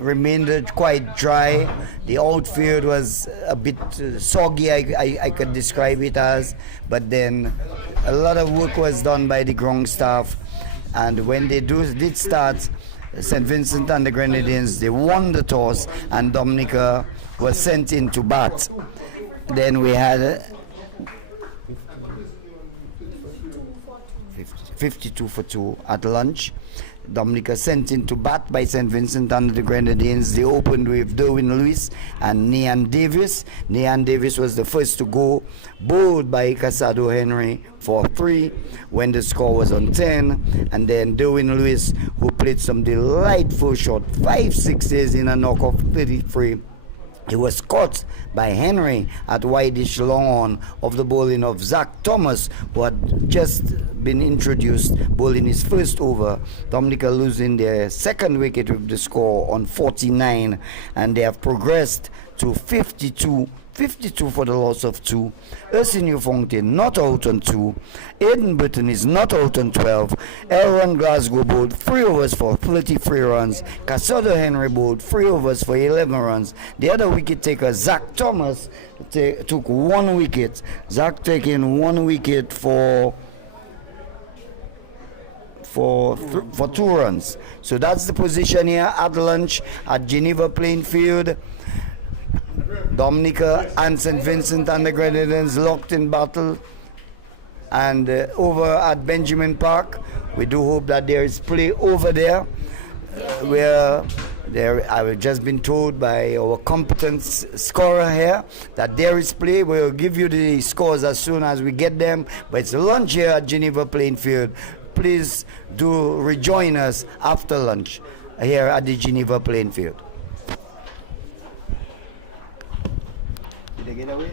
remained quite dry. The outfield was a bit soggy, I could describe it as, but then a lot of work was done by the ground staff, and when they did start, St. Vincent and the Grenadines, they won the toss, and Dominica was sent in to bat. Then we had 52 for 2 at lunch. Dominica sent in to bat by St. Vincent and the Grenadines. They opened with Derwin Lewis and Nian Davis. Nian Davis was the first to go, bowled by Casado Henry for 3 when the score was on 10. And then Derwin Lewis, who played some delightful shot, 5 sixes in a knock of 33. He was caught by Henry at wideish long on of the bowling of Zach Thomas, who had just been introduced, bowling his first over. Dominica losing their second wicket with the score on 49, and they have progressed to 52 for the loss of 2. Ersinio Fontaine not out on 2. Aidan Burton is not out on 12. Aaron Glasgow bowled 3 overs for 33 runs. Casado Henry bowled 3 overs for 11 runs. The other wicket taker, Zach Thomas, took 1 wicket. Zach taking 1 wicket for 2 runs. So that's the position here at lunch at Geneva playing field. Dominica and St. Vincent and the Grenadines locked in battle, and over at Benjamin Park, we do hope that there is play over there, where I've just been told by our competent scorer here that there is play. We'll give you the scores as soon as we get them, but it's lunch here at Geneva playing field. Please do rejoin us after lunch here at the Geneva playing field. Did they get away?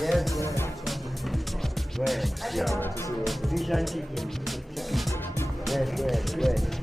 Yes, yes. Yeah, to see what Vision chicken. Yes.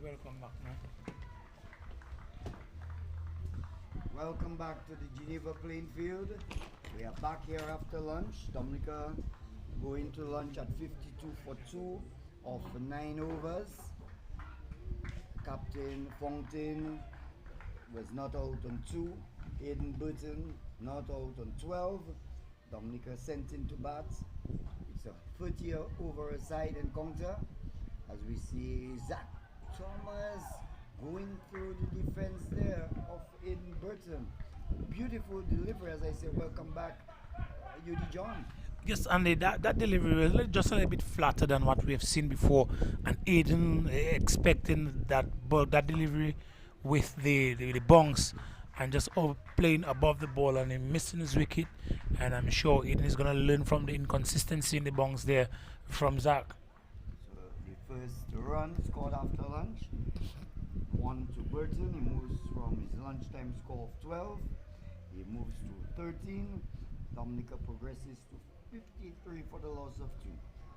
Welcome back now. Welcome back to the Geneva playing field. We are back here after lunch. Dominica going to lunch at 52 for 2 of 9 overs. Captain Fontaine was not out on 2. Aidan Burton not out on 12. Dominica sent into bat. It's a 30 over a side encounter as we see Zach Thomas going through the defense there of Aidan Burton. Beautiful delivery, as I say. Welcome back, UD John. Yes, and that delivery was just a little bit flatter than what we have seen before, and Aiden expecting that delivery with the bonks and just playing above the ball and him missing his wicket. And I'm sure Aiden is going to learn from the inconsistency in the bonks there from Zach. So the first run scored after lunch. 1 to Burton. He moves from his lunchtime score of 12. He moves to 13. Dominica progresses to 53 for the loss of 2.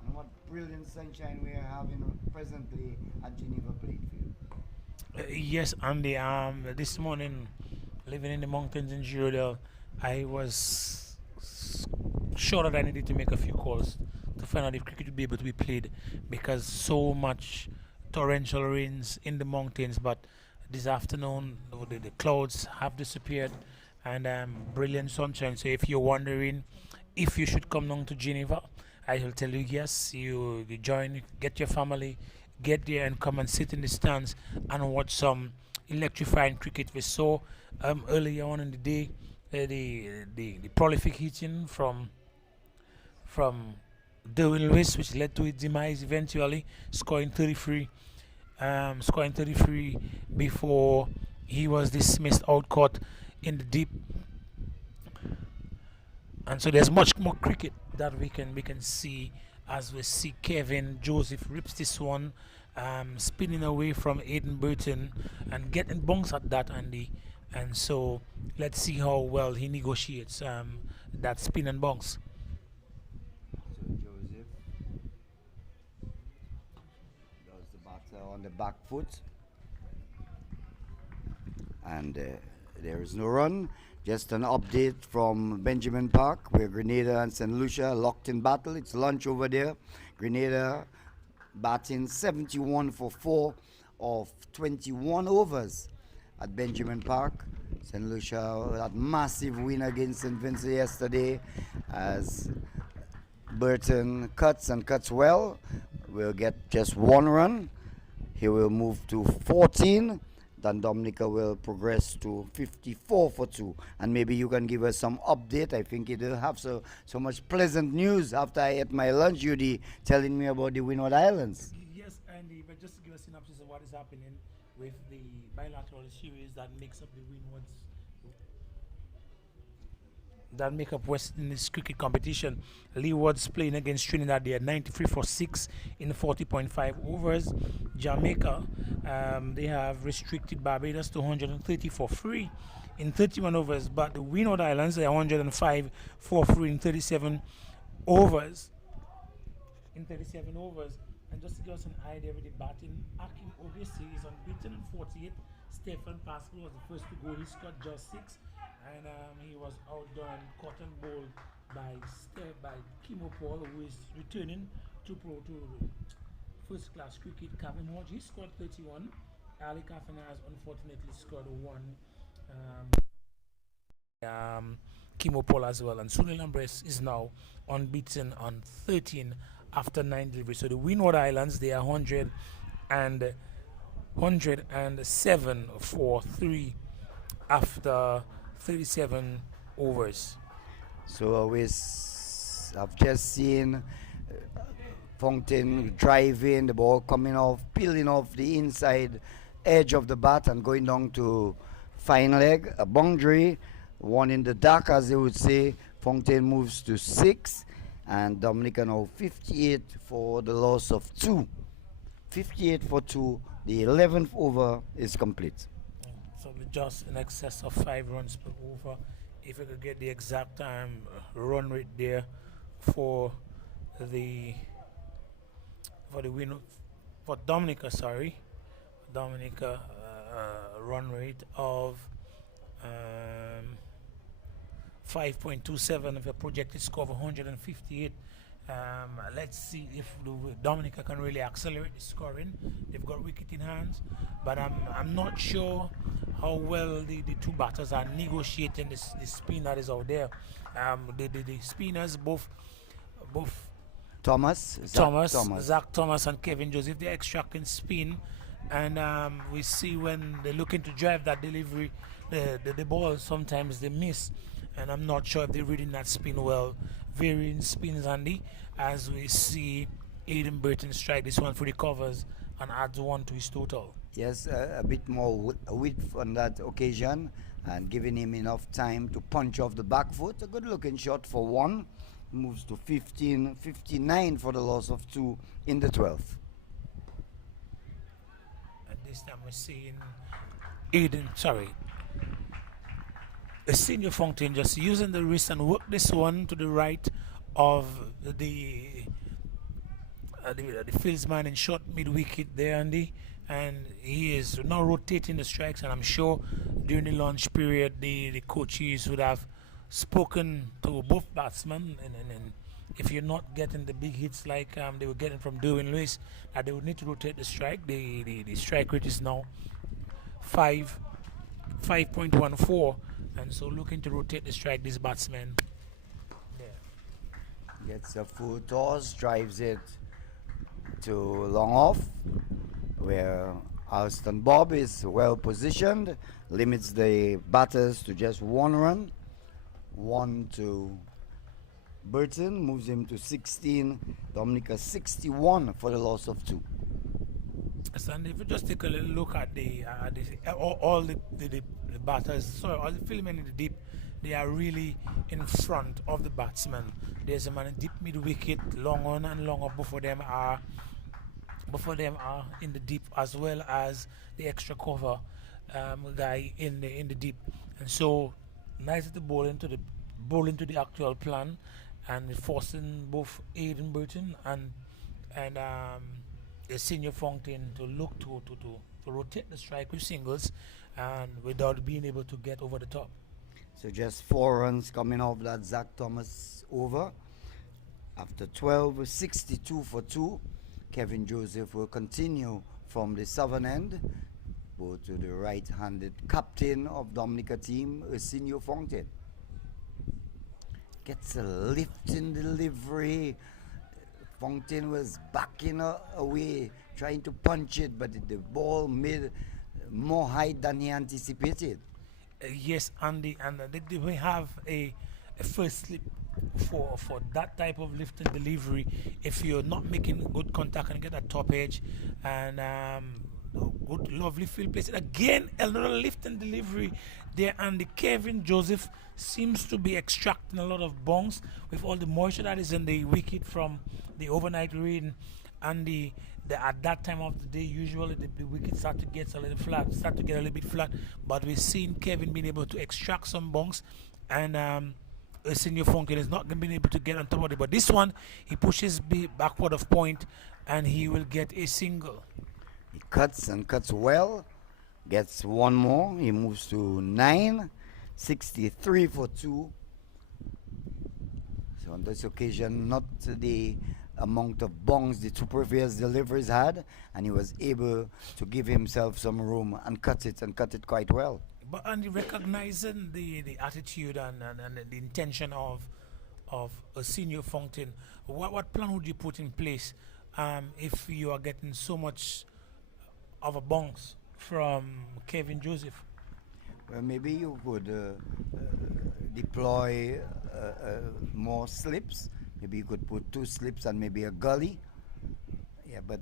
And what brilliant sunshine we are having presently at Geneva Playfield. Yes, Andy. This morning, living in the mountains in Girardel, I was sure that I needed to make a few calls to find out if cricket would be able to be played, because so much torrential rains in the mountains. But this afternoon, the clouds have disappeared, and brilliant sunshine. So if you're wondering if you should come down to Geneva, I will tell you yes. You join, get your family, get there and come and sit in the stands and watch some electrifying cricket. We saw earlier on in the day the prolific hitting from Derwin Lewis, which led to his demise eventually, scoring 33 before he was dismissed out court in the deep. And so there's much more cricket that we can see as we see Kevin Joseph rips this one, spinning away from Aidan Burton and getting bunks at that, Andy. And so let's see how well he negotiates that spin and bunks. So Joseph does the batter on the back foot, and there is no run. Just an update from Benjamin Park, where Grenada and St. Lucia locked in battle. It's lunch over there. Grenada batting 71 for 4 of 21 overs at Benjamin Park. St. Lucia, that massive win against St. Vincent yesterday, as Burton cuts well. Will get just 1 run. He will move to 14. Then Dominica will progress to 54 for 2. And maybe you can give us some update. I think it'll have so much pleasant news after I ate my lunch, Judy, telling me about the Winlott Islands. Yes, Andy, but just to give a synopsis of what is happening with the bilateral series that makes up the Winwards, that make up West Indies cricket competition. Leewards playing against Trinidad. They are 93 for 6 in 40.5 overs. Jamaica, they have restricted Barbados to 130 for 3 in 31 overs. But the Winlott Islands, they are 105 for 3 in 37 overs. And just to give us an idea with the batting, Akim Ogesi is unbeaten in 48. Stephen Pascal was the first to go. He scored just 6. And he was outdone cotton bowled by Kimo Paul, who is returning to first class cricket. Kevin Hodge, he scored 31. Ali Kafanaz unfortunately scored 1. Kimo Paul as well. And Sunil Lambres is now unbeaten on 13 after 9 deliveries. So the Winlott Islands, they are 107 for 3 after 37 overs. So I've just seen Fontaine driving, the ball coming off, peeling off the inside edge of the bat and going down to fine leg, a boundary, one in the dark, as they would say. Fontaine moves to 6, and Dominica now 58 for the loss of 2. 58 for 2. The 11th over is complete. So just in excess of 5 runs per over. If we could get the exact run rate there for Dominica, run rate of 5.27 with a projected score of 158. Let's see if Dominica can really accelerate the scoring. They've got Wicket in hands, but I'm not sure how well the two batters are negotiating the spin that is out there. The spinners, both Zach Thomas and Kevin Joseph, they're extracting spin, and we see when they're looking to drive that delivery, the ball sometimes they miss, and I'm not sure if they're reading that spin well. Varying spins, Andy, as we see Aiden Burton strike this one for the covers and adds one to his total. Yes, a bit more width on that occasion and giving him enough time to punch off the back foot. A good looking shot for one. Moves to 59 for the loss of 2 in the 12th. And this time we're seeing a senior Fountain just using the wrist and work this one to the right of the fieldsman in short mid wicket there, Andy, and he is now rotating the strikes, and I'm sure during the lunch period the coaches would have spoken to both batsmen, and if you're not getting the big hits like they were getting from Derwin Lewis, they would need to rotate the strike. The strike rate is now 5.14, and so looking to rotate the strike, this batsman there. Gets a full toss, drives it to long off, where Alston Bob is well positioned, limits the batters to just 1 run. 1 to Burton, moves him to 16. Dominica 61 for the loss of 2. And if you just take a little look at all the batters, all the fieldmen in the deep, they are really in front of the batsman. There's a man in deep mid wicket, long on and long up. Both of them are in the deep, as well as the extra cover guy in the deep. And so nice at the ball into the actual plan, and forcing both Aiden Burton and the senior Fountain to look to rotate the strike with singles, and without being able to get over the top. So just 4 runs coming off that Zach Thomas over. After 12, 62 for 2. Kevin Joseph will continue from the southern end. Go to the right-handed captain of Dominica team, Senior Fountain. Gets a lift in delivery. Fountain was backing away, trying to punch it, but the ball made more height than he anticipated. Yes, Andy, and they will have a first slip for that type of lift and delivery if you're not making good contact and get that top edge, and good lovely field place. Again, another lift and delivery there, and the Kevin Joseph seems to be extracting a lot of bunks with all the moisture that is in the wicket from the overnight rain, and the at that time of the day usually the wicket start to get a little bit flat, but we've seen Kevin being able to extract some bunks, and Senior Fountain is not going to be able to get on top of it, but this one he pushes backward of point and he will get a single. He cuts and cuts well, gets one more. He moves to 9, 63 for 2. So on this occasion, not the amount of bongs the two previous deliveries had, and he was able to give himself some room and cut it quite well. But and recognizing the attitude and the intention of a Senior Fountain, what plan would you put in place if you are getting so much of a bounce from Kevin Joseph? Well, maybe you could deploy more slips. Maybe you could put 2 slips and maybe a gully. Yeah, but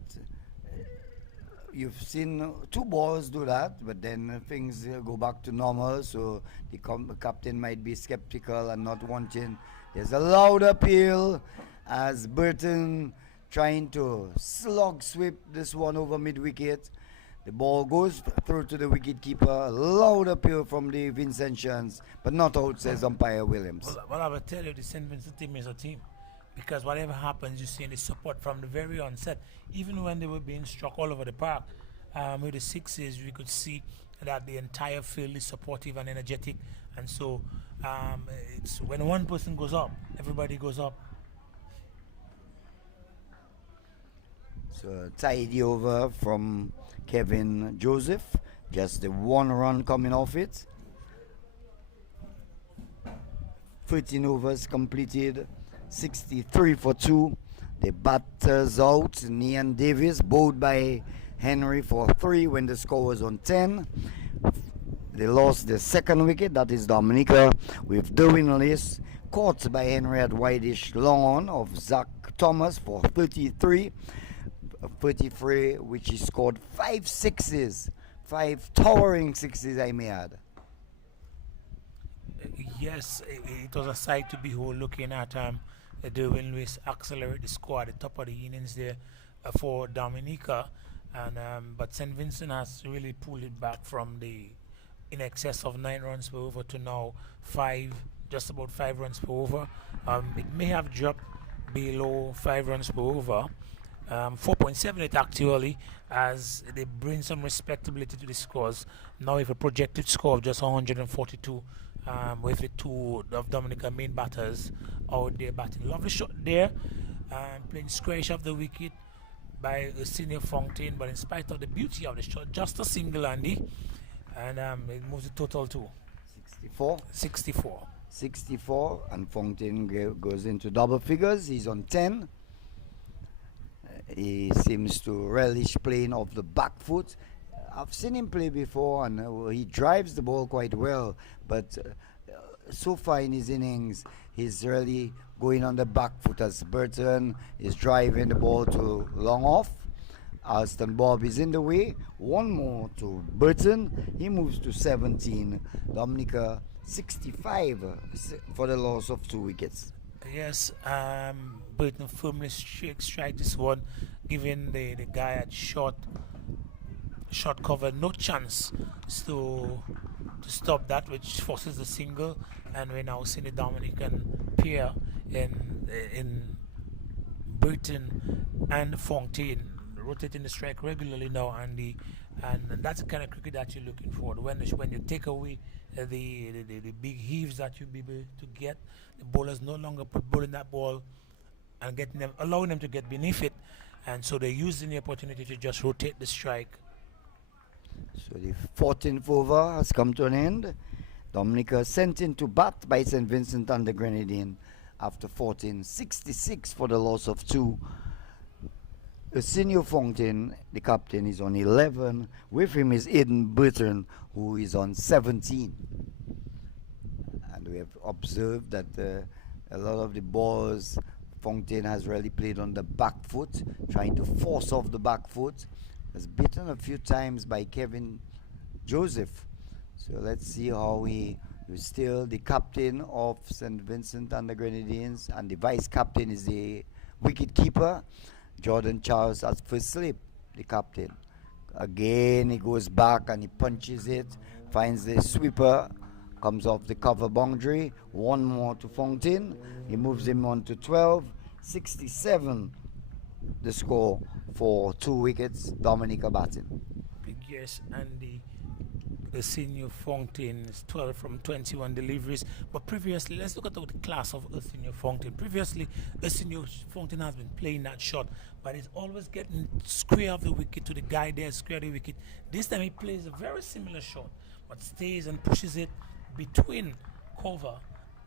you've seen 2 balls do that, but then things go back to normal, so the captain might be skeptical and not wanting. There's a loud appeal as Burton trying to slog sweep this one over mid-wicket. The ball goes through to the wicketkeeper. Loud appeal from the Vincentians, but not out, says umpire Williams. Well, I will tell you, the St. Vincent team is a team, because whatever happens, you see the support from the very onset. Even when they were being struck all over the park with the sixes, we could see that the entire field is supportive and energetic, and so it's when one person goes up, everybody goes up. So tidy over from Kevin Joseph. Just the one run coming off it. 13 overs completed. 63 for 2. The batters out. Nian Davis bowled by Henry for 3 when the score was on 10. They lost the second wicket, that is Dominica, with Derwin Lewis caught by Henry at wideish long on of Zach Thomas for 33, which he scored 5 sixes, 5 towering sixes, I may add. Yes, it was a sight to behold looking at Derwin Lewis accelerate the score at the top of the innings there for Dominica, and but St. Vincent has really pulled it back from the in excess of 9 runs per over to now 5, just about 5 runs per over. It may have dropped below 5 runs per over. 4.78 actually, as they bring some respectability to the scores. Now with a projected score of just 142, with the 2 of Dominica main batters out there batting. Lovely shot there, playing squarish off the wicket by Senior Fontaine, but in spite of the beauty of the shot, just a single, Andy, and it moves the total to 64, and Fontaine goes into double figures. He's on 10. He seems to relish playing off the back foot. I've seen him play before, and he drives the ball quite well, but so far in his innings he's really going on the back foot, as Burton is driving the ball to long off. Alston Bob is in the way. One more to Burton. He moves to 17. Dominica 65 for the loss of 2 wickets. Yes, Burton firmly strike this one, giving the guy at short cover no chance to stop that, which forces the single. And we're now seeing the Dominican pair in Burton and Fontaine rotating the strike regularly now, Andy, and that's the kind of cricket that you're looking for. When you take away the big heaves that you'll be able to get, the bowlers no longer bowling that ball and allowing them to get beneath it, and so they're using the opportunity to just rotate the strike. So the 14th over has come to an end. Dominica sent into bat by St. Vincent under Grenadines after 14, 66 for the loss of 2. Senior Fontaine, the captain, is on 11. With him is Aidan Burton, who is on 17. And we have observed that a lot of the balls Fontaine has really played on the back foot, trying to force off the back foot. Was beaten a few times by Kevin Joseph. So let's see how he is still the captain of St. Vincent and the Grenadines, and the vice captain is the wicket keeper, Jordan Charles, as first slip, the captain. Again, he goes back and he punches it, finds the sweeper, comes off the cover boundary. One more to Fontaine. He moves him on to 12. 67 the score for 2 wickets. Dominica batting. Yes, and the senior Fontaine is 12 from 21 deliveries. But previously, let's look at the class of senior Fontaine. Previously, senior Fontaine has been playing that shot, but he's always getting square of the wicket to the guy there, square of the wicket. This time he plays a very similar shot, but stays and pushes it between cover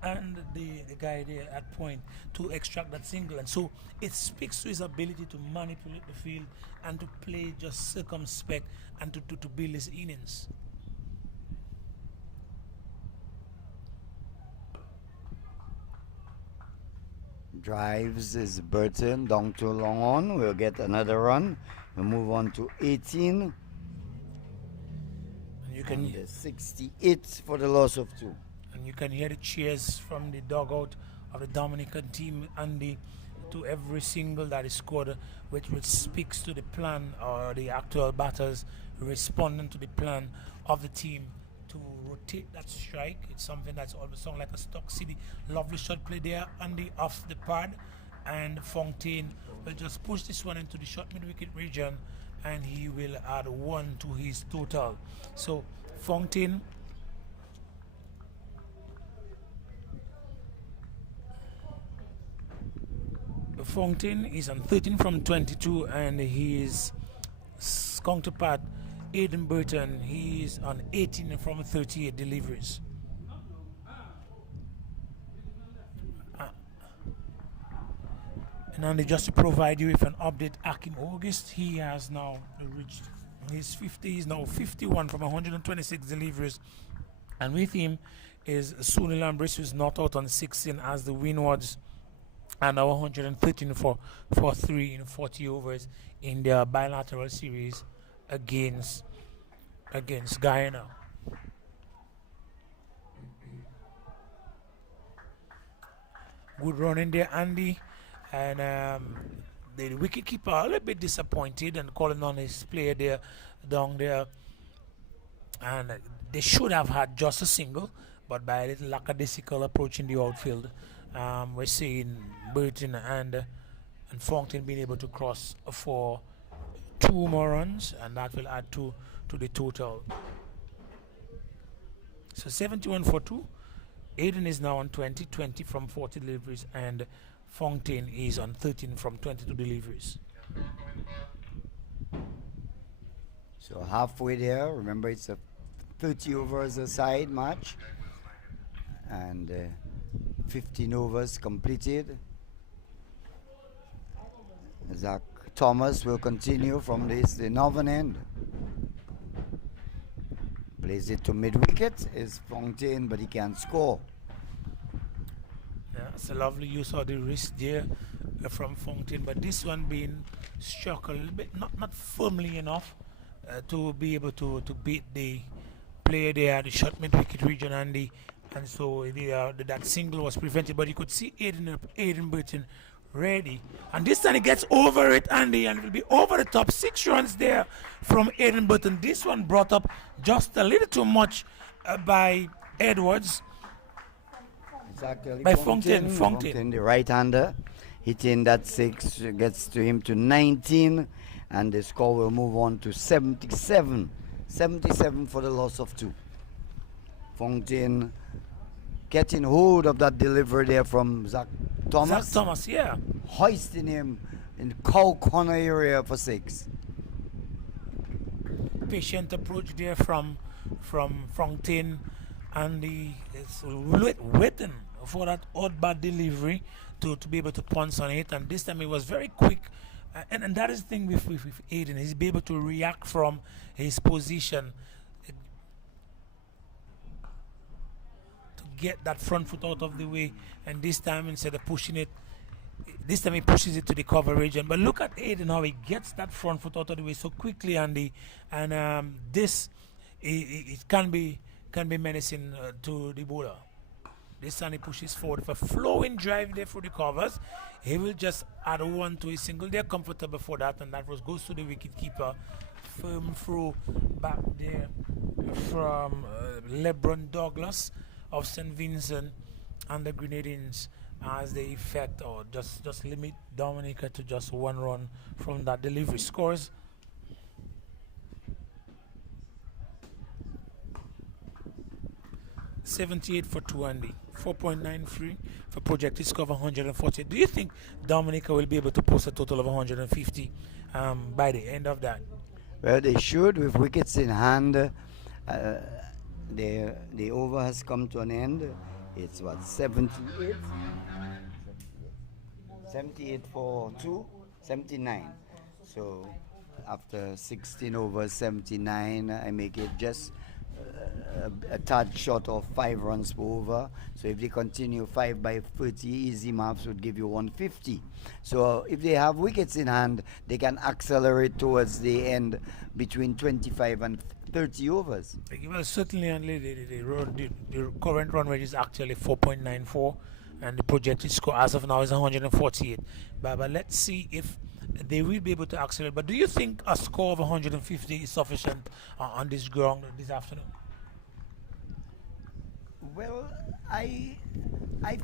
and the guy there at point to extract that single. And so it speaks to his ability to manipulate the field and to play just circumspect and to build his innings. Drives is Burton down to long on. We'll get another run. We'll move on to 18. And you can 68 for the loss of 2. And you can hear the cheers from the dugout of the Dominican team, Andy, to every single that is scored, which speaks to the plan, or the actual batters responding to the plan of the team to rotate that strike. It's something that's always sound like a Stock City. Lovely shot play there, Andy, off the pad, and Fontaine will just push this one into the short mid-wicket region, and he will add 1 to his total. So Fontaine Fountain is on 13 from 22, and his counterpart Aiden Burton, he is on 18 from 38 deliveries. And only just to provide you with an update, Akim August, he has now reached his 50. He's now 51 from 126 deliveries, and with him is Sunil Lambris, who's not out on 16 as the Windwards, and now 113 for 3 in 40 overs in their bilateral series against Guyana. Good run in there, Andy. And the wicket keeper a little bit disappointed and calling on his player there down there. And they should have had just a single, but by a little lackadaisical approach in the outfield, we're seeing Burton and Fountain being able to cross for 2 more runs, and that will add to the total. So 71 for 2. Aiden is now on 20 from 40 deliveries, and Fountain is on 13 from 22 deliveries. So halfway there. Remember, it's a 30 overs a side match, and 15 overs completed. Zach Thomas will continue from the northern end. Plays it to mid-wicket. Is Fountain, but he can't score. Yeah, it's a lovely use of the wrist there from Fountain, but this one being struck a little bit, not firmly enough to be able to beat the player there at the short mid-wicket region, and so that single was prevented. But you could see Aiden Burton ready, and this time he gets over it, Andy, and it will be over the top. 6 runs there from Aiden Burton. This one brought up just a little too much by Edwards. Exactly. By Fountain, the right-hander, hitting that 6 gets to him to 19, and the score will move on to 77. 77 for the loss of 2. Fountain getting hold of that delivery there from Zach Thomas. Zach Thomas, yeah. Hoisting him in the cow corner area for 6. Patient approach there from Fountain, and it's waiting for that odd bad delivery to be able to pounce on it, and this time it was very quick, and that is the thing with Aiden. He's be able to react from his position to get that front foot out of the way, and this time instead of pushing it, this time he pushes it to the cover region. But look at Aiden, how he gets that front foot out of the way so quickly, Andy, and this it can be menacing to the bowler. This time he pushes forward with a flowing drive there for the covers. He will just add 1 to his single. They're comfortable for that, and that goes to the wicket keeper. Firm throw back there from LeBron Douglas of St. Vincent and the Grenadines as they effect or just limit Dominica to just 1 run from that delivery. Scores: $78 for 2, Andy. 4.93 for projected score of 140. Do you think Dominica will be able to post a total of 150 by the end of that? Well, they should, with wickets in hand. The over has come to an end. It's what, 78? 78 for 2, 79. So after 16 overs, 79, I make it just a tad short of 5 runs per over. So if they continue 5 by 30, easy maps would give you 150. So if they have wickets in hand, they can accelerate towards the end between 25 and 30 overs. Well, certainly, only the current run rate is actually 4.94, and the projected score as of now is 148. But let's see if they will be able to accelerate. But do you think a score of 150 is sufficient on this ground this afternoon? Well, I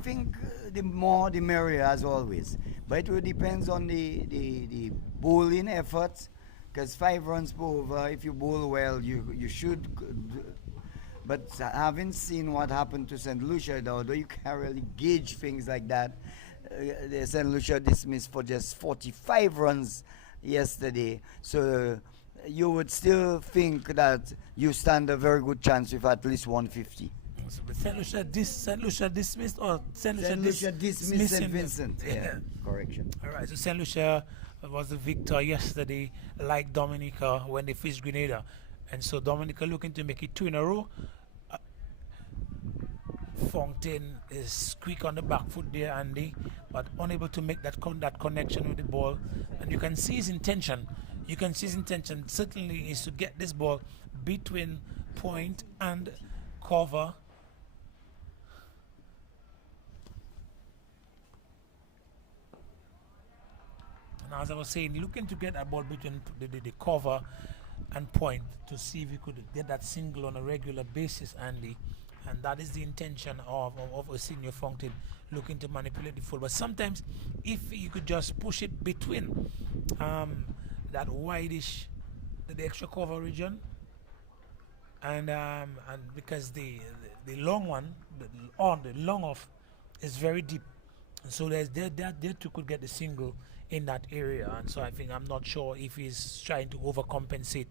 think the more the merrier, as always. But it will depends on the bowling effort, because 5 runs per over, if you bowl well, you should. But having seen what happened to St. Lucia, although you can't really gauge things like that, the St. Lucia dismissed for just 45 runs yesterday. So you would still think that you stand a very good chance with at least 150. So St. Lucia dismissed or St. Lucia, St. Lucia dismissed St. dismissing Vincent. Yeah, correction. All right, so St. Lucia was the victor yesterday, like Dominica when they faced Grenada. And so Dominica looking to make it 2 in a row. Fontaine is quick on the back foot there, Andy, but unable to make that connection with the ball. And you can see his intention. You can see his intention certainly is to get this ball between point and cover. And as I was saying, looking to get that ball between the cover and point to see if he could get that single on a regular basis, Andy. And that is the intention of a senior Fontaine, looking to manipulate the foot. But sometimes, if you could just push it between that wideish, the extra cover region, and because the long one, the long off, is very deep, and so there too could get the single in that area. And so I think, I'm not sure if he's trying to overcompensate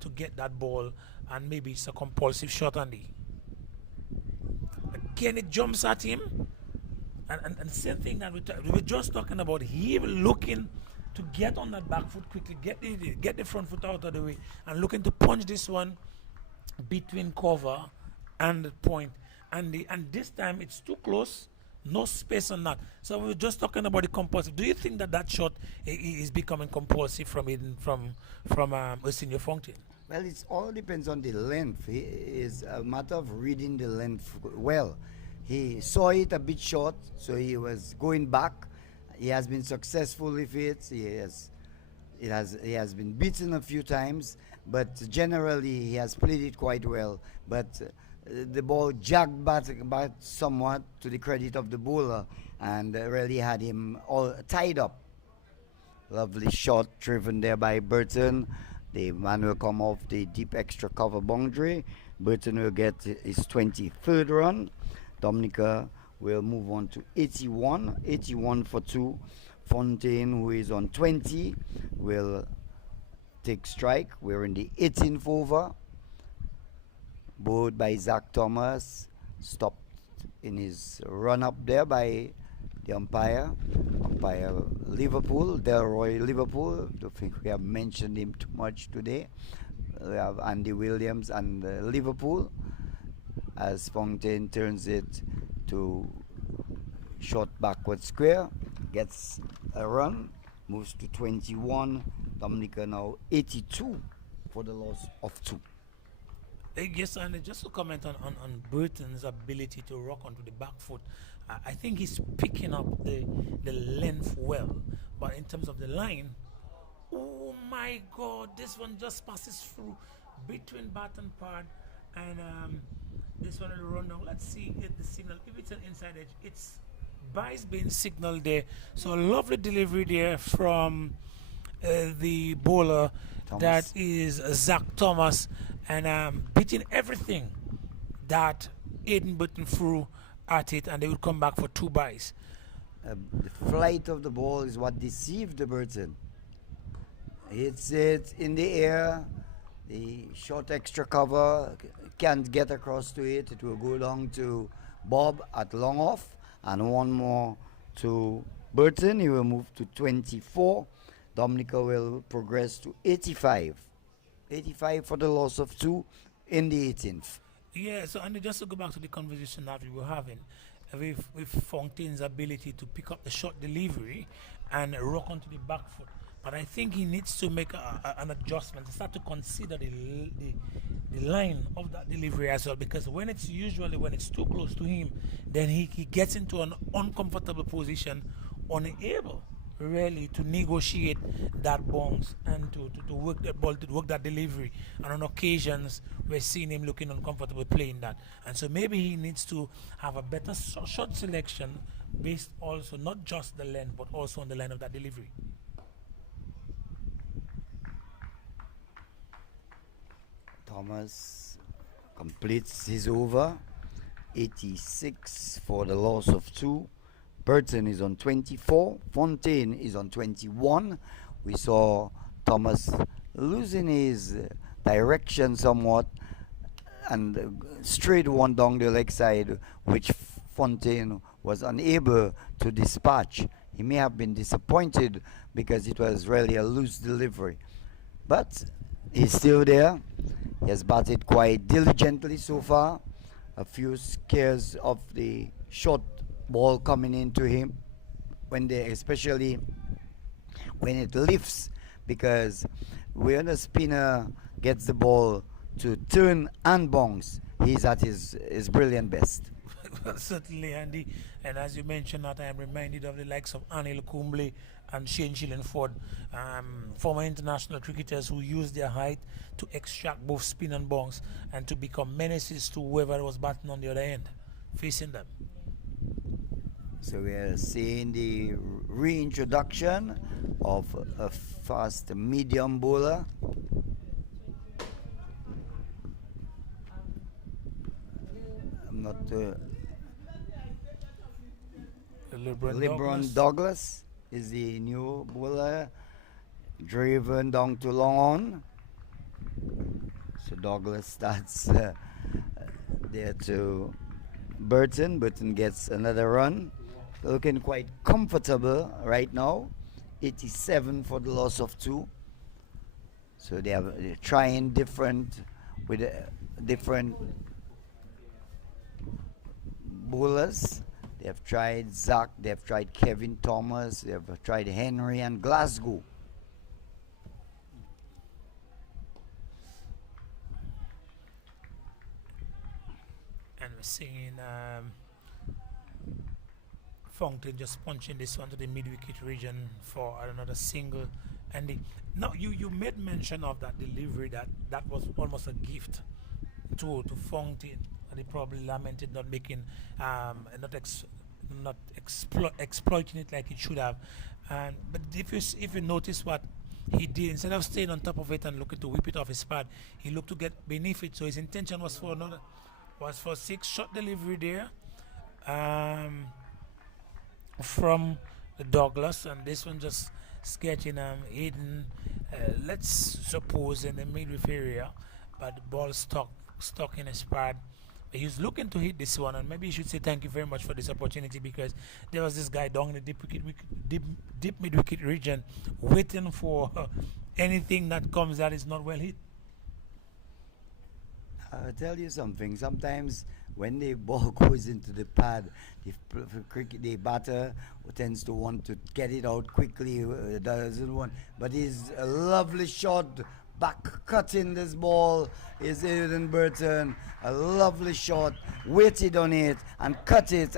to get that ball, and maybe it's a compulsive shot, Andy. Again, it jumps at him, and same thing that we were just talking about. He looking to get on that back foot quickly, get the front foot out of the way, and looking to punch this one between cover and the point. And this time it's too close, no space on that. So we were just talking about the compulsive. Do you think that shot is becoming compulsive from a senior Fontaine? Well, it all depends on the length. It's a matter of reading the length well. He saw it a bit short, so he was going back. He has been successful with it. He has been beaten a few times, but generally he has played it quite well. But the ball jagged back somewhat, to the credit of the bowler, and really had him all tied up. Lovely shot driven there by Burton. The man will come off the deep extra cover boundary. Burton will get his 23rd run. Dominica will move on to 81 for 2. Fontaine, who is on 20, will take strike. We're in the 18th over. Bowled by Zach Thomas, stopped in his run up there by the umpire Liverpool, Delroy Liverpool. I don't think we have mentioned him too much today. We have Andy Williams and Liverpool, as Fontaine turns it to short backward square, gets a run, moves to 21. Dominica now 82 for the loss of 2. Yes, and just to comment on Burton's ability to rock onto the back foot, I think he's picking up the length well, but in terms of the line, oh my God, this one just passes through between bat and pad, and this one will run down. Let's see if the signal, if it's an inside edge, it's by's being signaled there. So a lovely delivery there from the bowler, Thomas. That is Zach Thomas, and beating everything that Aiden Burton threw at it, and they would come back for 2 byes. The flight of the ball is what deceived the Burton. Hits it in the air, the short extra cover can't get across to it. It will go down to Bob at long off, and one more to Burton. He will move to 24. Dominica will progress to 85 for the loss of 2 in the 18th. Yeah, so and just to go back to the conversation that we were having with Fontaine's ability to pick up the short delivery and rock onto the back foot. But I think he needs to make an adjustment, start to consider the line of that delivery as well, because when it's too close to him, then he gets into an uncomfortable position, unable really to negotiate that bounce and to work that ball, to work that delivery. And on occasions, we're seeing him looking uncomfortable playing that. And so maybe he needs to have a better shot selection based also not just the length, but also on the line of that delivery. Thomas completes his over, 86 for the loss of 2. Burton is on 24. Fontaine is on 21. We saw Thomas losing his direction somewhat and straight one down the leg side, which Fontaine was unable to dispatch. He may have been disappointed because it was really a loose delivery. But he's still there. He has batted quite diligently so far. A few scares of the short ball coming into him, especially when it lifts, because when a spinner gets the ball to turn and bounce, he's at his brilliant best. Well, certainly, Andy. And as you mentioned that, I am reminded of the likes of Anil Kumble and Shane Shillingford, former international cricketers who used their height to extract both spin and bounce and to become menaces to whoever was batting on the other end, facing them. So we are seeing the reintroduction of a fast medium bowler. I'm not LeBron Douglas is the new bowler, driven down to long on. So Douglas starts there to Burton. Burton gets another run. Looking quite comfortable right now. 87 for the loss of 2. So they're trying different bowlers. They have tried Zach, they have tried Kevin Thomas, they have tried Henry and Glasgow. And we're seeing Fountain just punching this one to the mid-wicket region for another single. And now you made mention of that delivery that was almost a gift to Fountain, and he probably lamented not making not exploiting it like it should have. But if you notice what he did, instead of staying on top of it and looking to whip it off his pad, he looked to get beneath it. So his intention was for 6 shot delivery there from the Douglas, and this one just sketching hidden, let's suppose in the midwife area, but the ball stuck in his pad. He was looking to hit this one, and maybe you should say thank you very much for this opportunity, because there was this guy down in the deep mid-wicket region waiting for anything that comes that is not well hit. I'll tell you something. Sometimes when the ball goes into the pad, the batter tends to want to get it out quickly. Doesn't want, but it's a lovely shot. Back cutting this ball is Aiden Burton. A lovely shot, waited on it and cut it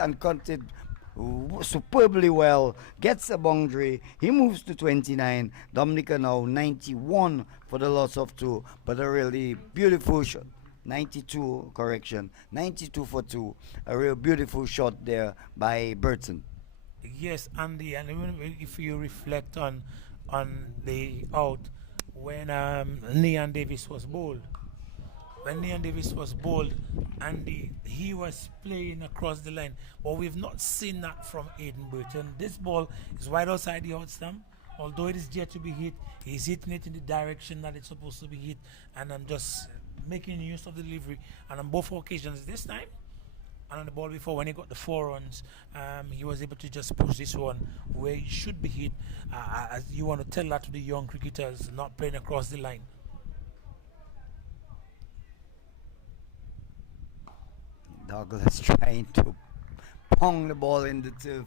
superbly well. Gets a boundary. He moves to 29. Dominica now 91 for the loss of 2, but a really beautiful shot. 92, correction. 92 for 2. A real beautiful shot there by Burton. Yes, Andy, and even if you reflect on the out when Nean Davis was bowled. When Nean Davis was bowled, Andy, he was playing across the line. But we've not seen that from Aiden Burton. This ball is right outside the out stump. Although it is yet to be hit, he's hitting it in the direction that it's supposed to be hit. And I'm just making use of the delivery. And on both occasions this time, and on the ball before, when he got the 4 runs, he was able to just push this one where it should be hit. As you want to tell that to the young cricketers, not playing across the line. Douglas trying to pong the ball in the turf.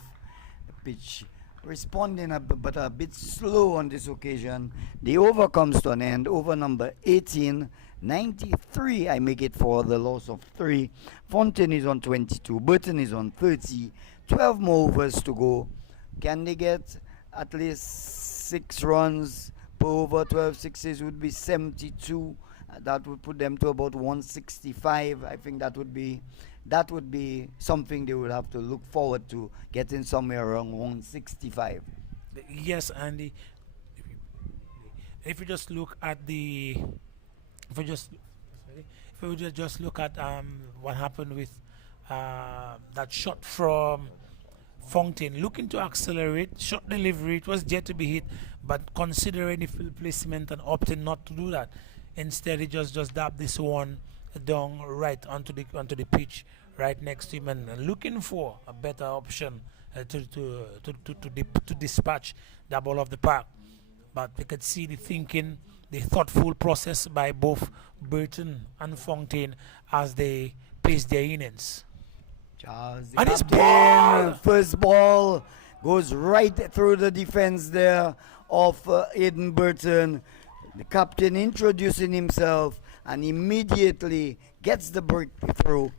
The pitch responding but a bit slow on this occasion. The over comes to an end. Over number 18. 93, I make it for the loss of 3. Fontaine is on 22. Burton is on 30. 12 more overs to go. Can they get at least 6 runs per over? 12 sixes would be 72. That would put them to about 165. I think that would be something they would have to look forward to, getting somewhere around 165. Yes, Andy. If you just look at if we just look at what happened with that shot from Fountain looking to accelerate, short delivery, it was yet to be hit, but considering the field placement and opting not to do that. Instead, he just dabbed this one down right onto the pitch, right next to him, and looking for a better option to dispatch that ball off the park. But we could see the thinking, the thoughtful process by both Burton and Fountain as they placed their innings. Charles, And his captain, ball! first ball goes right through the defense there of Aiden Burton. The captain introducing himself and immediately gets the breakthrough.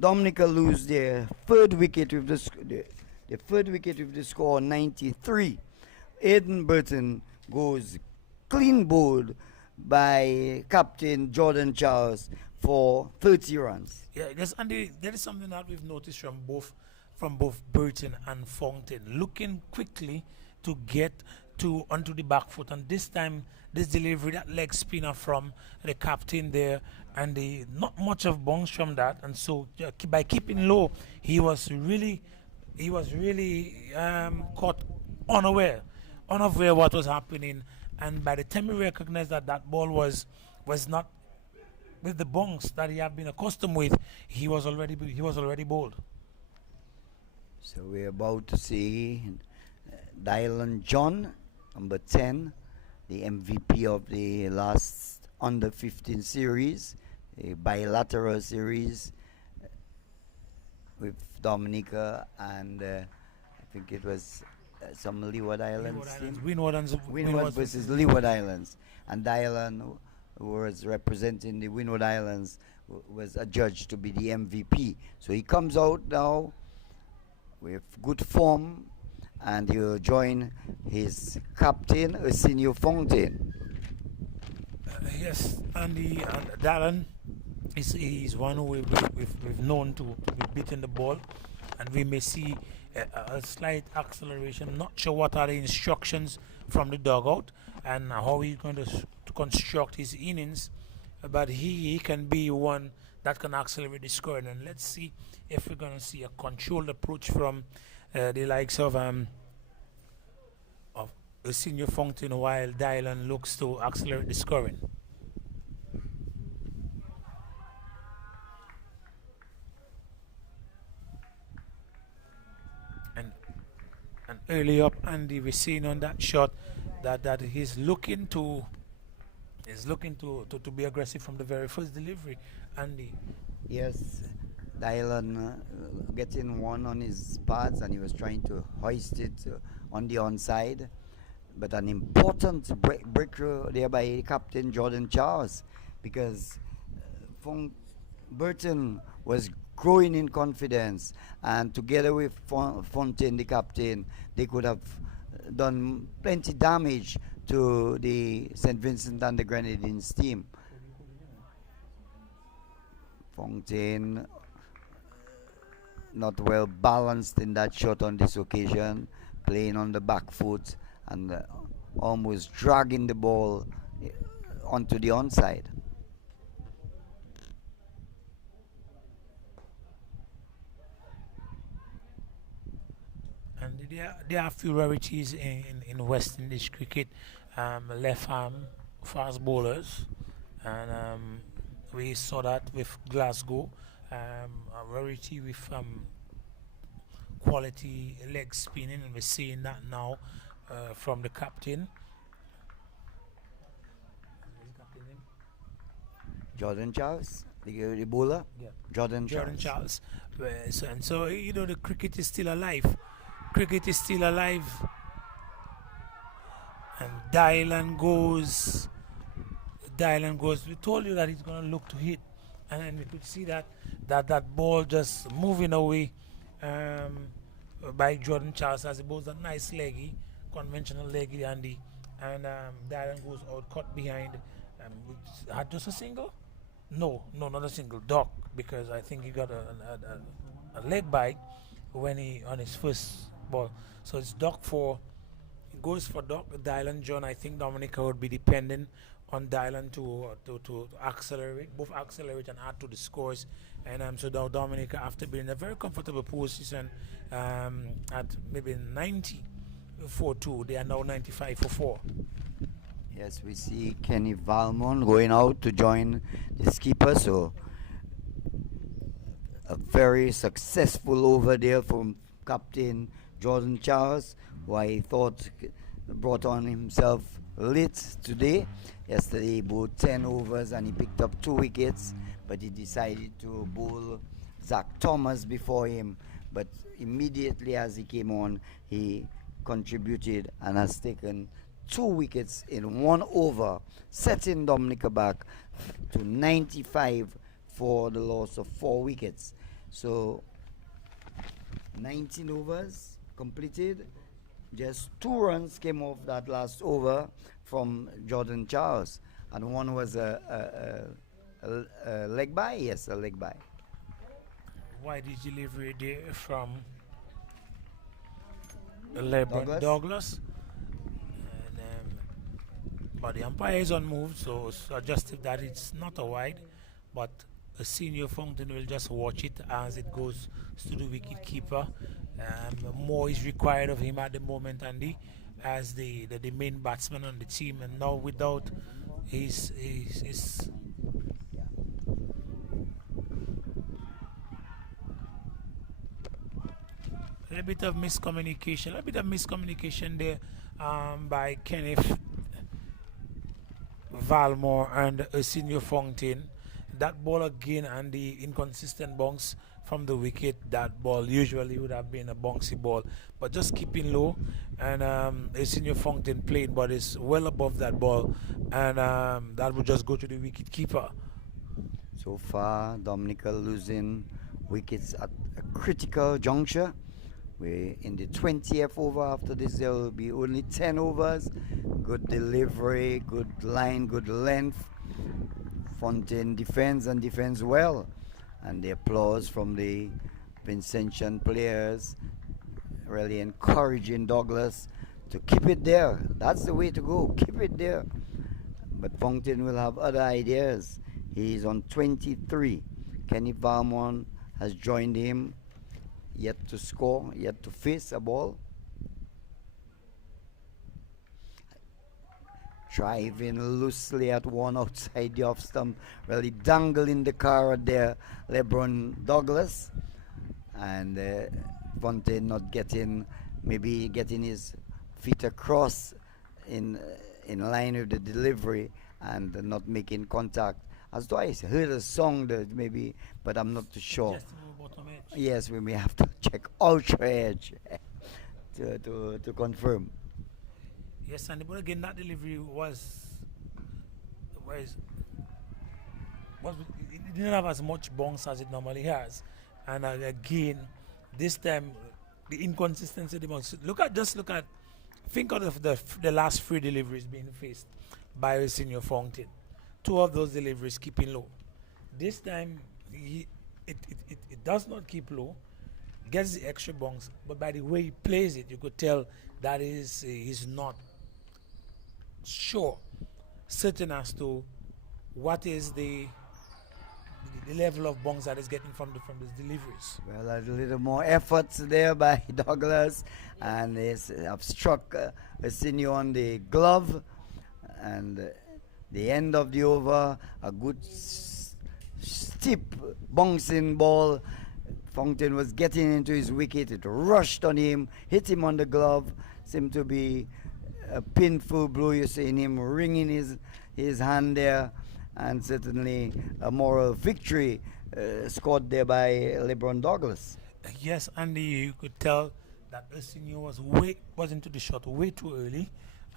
Dominica lose their third wicket with the third wicket with the score 93. Aiden Burton goes clean bowled by Captain Jordan Charles for 30 runs. Yeah, there is something that we've noticed from both Burton and Fountain, looking quickly to get onto the back foot, and this time this delivery, that leg spinner from the captain there, and not much of bounce from that, and so by keeping low, he was really caught unaware what was happening, and by the time he recognized that that ball was not with the bounce that he had been accustomed with, he was already bowled. So we're about to see Dylan John, number 10, the MVP of the last under 15 series, a bilateral series with Dominica and I think it was some Leeward Islands team. Windward versus Leeward Islands. And Dylan, who was representing the Windward Islands, was adjudged to be the MVP. So he comes out now with good form, and he'll join his captain, Arsenio Fountain. Yes, and Darren is one who we've known to be beating the ball, and we may see a slight acceleration. Not sure what are the instructions from the dugout and how he's going to construct his innings, but he can be one that can accelerate the scoring. And let's see if we're going to see a controlled approach from the likes of the senior Fountain, while Dylan looks to accelerate the scoring. And early up, Andy, we're seeing on that shot that he's looking to be aggressive from the very first delivery, Andy. Yes, Dylan getting one on his pads, and he was trying to hoist it on the onside. But an important breakthrough there by Captain Jordan Charles, because Burton was growing in confidence, and together with Fountain, the captain, they could have done plenty damage to the St. Vincent and the Grenadines team. Fountain not well balanced in that shot on this occasion, playing on the back foot and almost dragging the ball onto the onside. And there are a few rarities in West Indies cricket, left arm fast bowlers, and we saw that with Glasgow, a rarity with quality leg spinning, and we're seeing that now from the captain. Jordan Charles, the bowler. Yeah. Jordan Charles. And so the cricket is still alive. Cricket is still alive. And Dylan goes. We told you that he's going to look to hit, and then we could see that ball just moving away by Jordan Charles as he bowls a nice leggy, conventional leggy, Andy, and Dylan goes out, caught behind. Had just a single? No, not a single. Duck, because I think he got a leg bite when he on his first ball. So it's duck for. It goes for duck. Dylan John. I think Dominica would be dependent on Dylan to accelerate, both accelerate and add to the scores And so now Dominica, after being in a very comfortable position at maybe 90 for 2, they are now 95 for 4. Yes, we see Kenny Valmont going out to join the skipper, so a very successful over there from Captain Jordan Charles, who I thought brought on himself late today. Yesterday he bowled 10 overs and he picked up 2 wickets, but he decided to bowl Zach Thomas before him. But immediately as he came on, he contributed and has taken 2 wickets in 1 over, setting Dominica back to 95 for the loss of 4 wickets. So 19 overs completed. Just 2 runs came off that last over from Jordan Charles, and one was a leg by. Yes, a leg by. Wide delivery there from LeBron Douglas. And, but the umpire is on move, so suggestive that it's not a wide, but a senior Fountain will just watch it as it goes to the wicket keeper. More is required of him at the moment, Andy, as the main batsman on the team, and now without his a bit of miscommunication there by Kenneth Valmore and Senior Fountain. That ball again, and the inconsistent bounce from the wicket. That ball usually would have been a bouncy ball, but just keeping low, and Senior Fountain playing, but it's well above that ball, and that would just go to the wicket keeper. So far, Dominica losing wickets at a critical juncture. We're in the 20th over. After this, there will be only 10 overs. Good delivery, good line, good length. Fountain defends and defends well. And the applause from the Vincentian players really encouraging Douglas to keep it there. That's the way to go. Keep it there. But Fountain will have other ideas. He's on 23. Kenny Valmont has joined him. Yet to score, yet to face a ball. Driving loosely at one outside the off stump, really dangling the car there, LeBron Douglas. And Fountain not getting, maybe getting his feet across in line with the delivery and not making contact. As though I heard a song that maybe, but I'm not too sure. Yes, we may have to check ultra edge to confirm. Yes, and but again, that delivery was it didn't have as much bounce as it normally has, and again, this time the inconsistency of the bounce. Think of the last 3 deliveries being faced by Senior Fountain. 2 of those deliveries keeping low. This time it does not keep low, gets the extra bounce, but by the way he plays it, you could tell that he's not certain as to what is the level of bounce that is getting from these deliveries. Well, a little more efforts there by Douglas, and have struck a senior on the glove, and the end of the over, a good steep bouncing ball. Fountain was getting into his wicket. It rushed on him, hit him on the glove. Seemed to be a painful blow. You're seeing him wringing his hand there, and certainly a moral victory scored there by LeBron Douglas. Yes, and you could tell that Senior was into the shot way too early.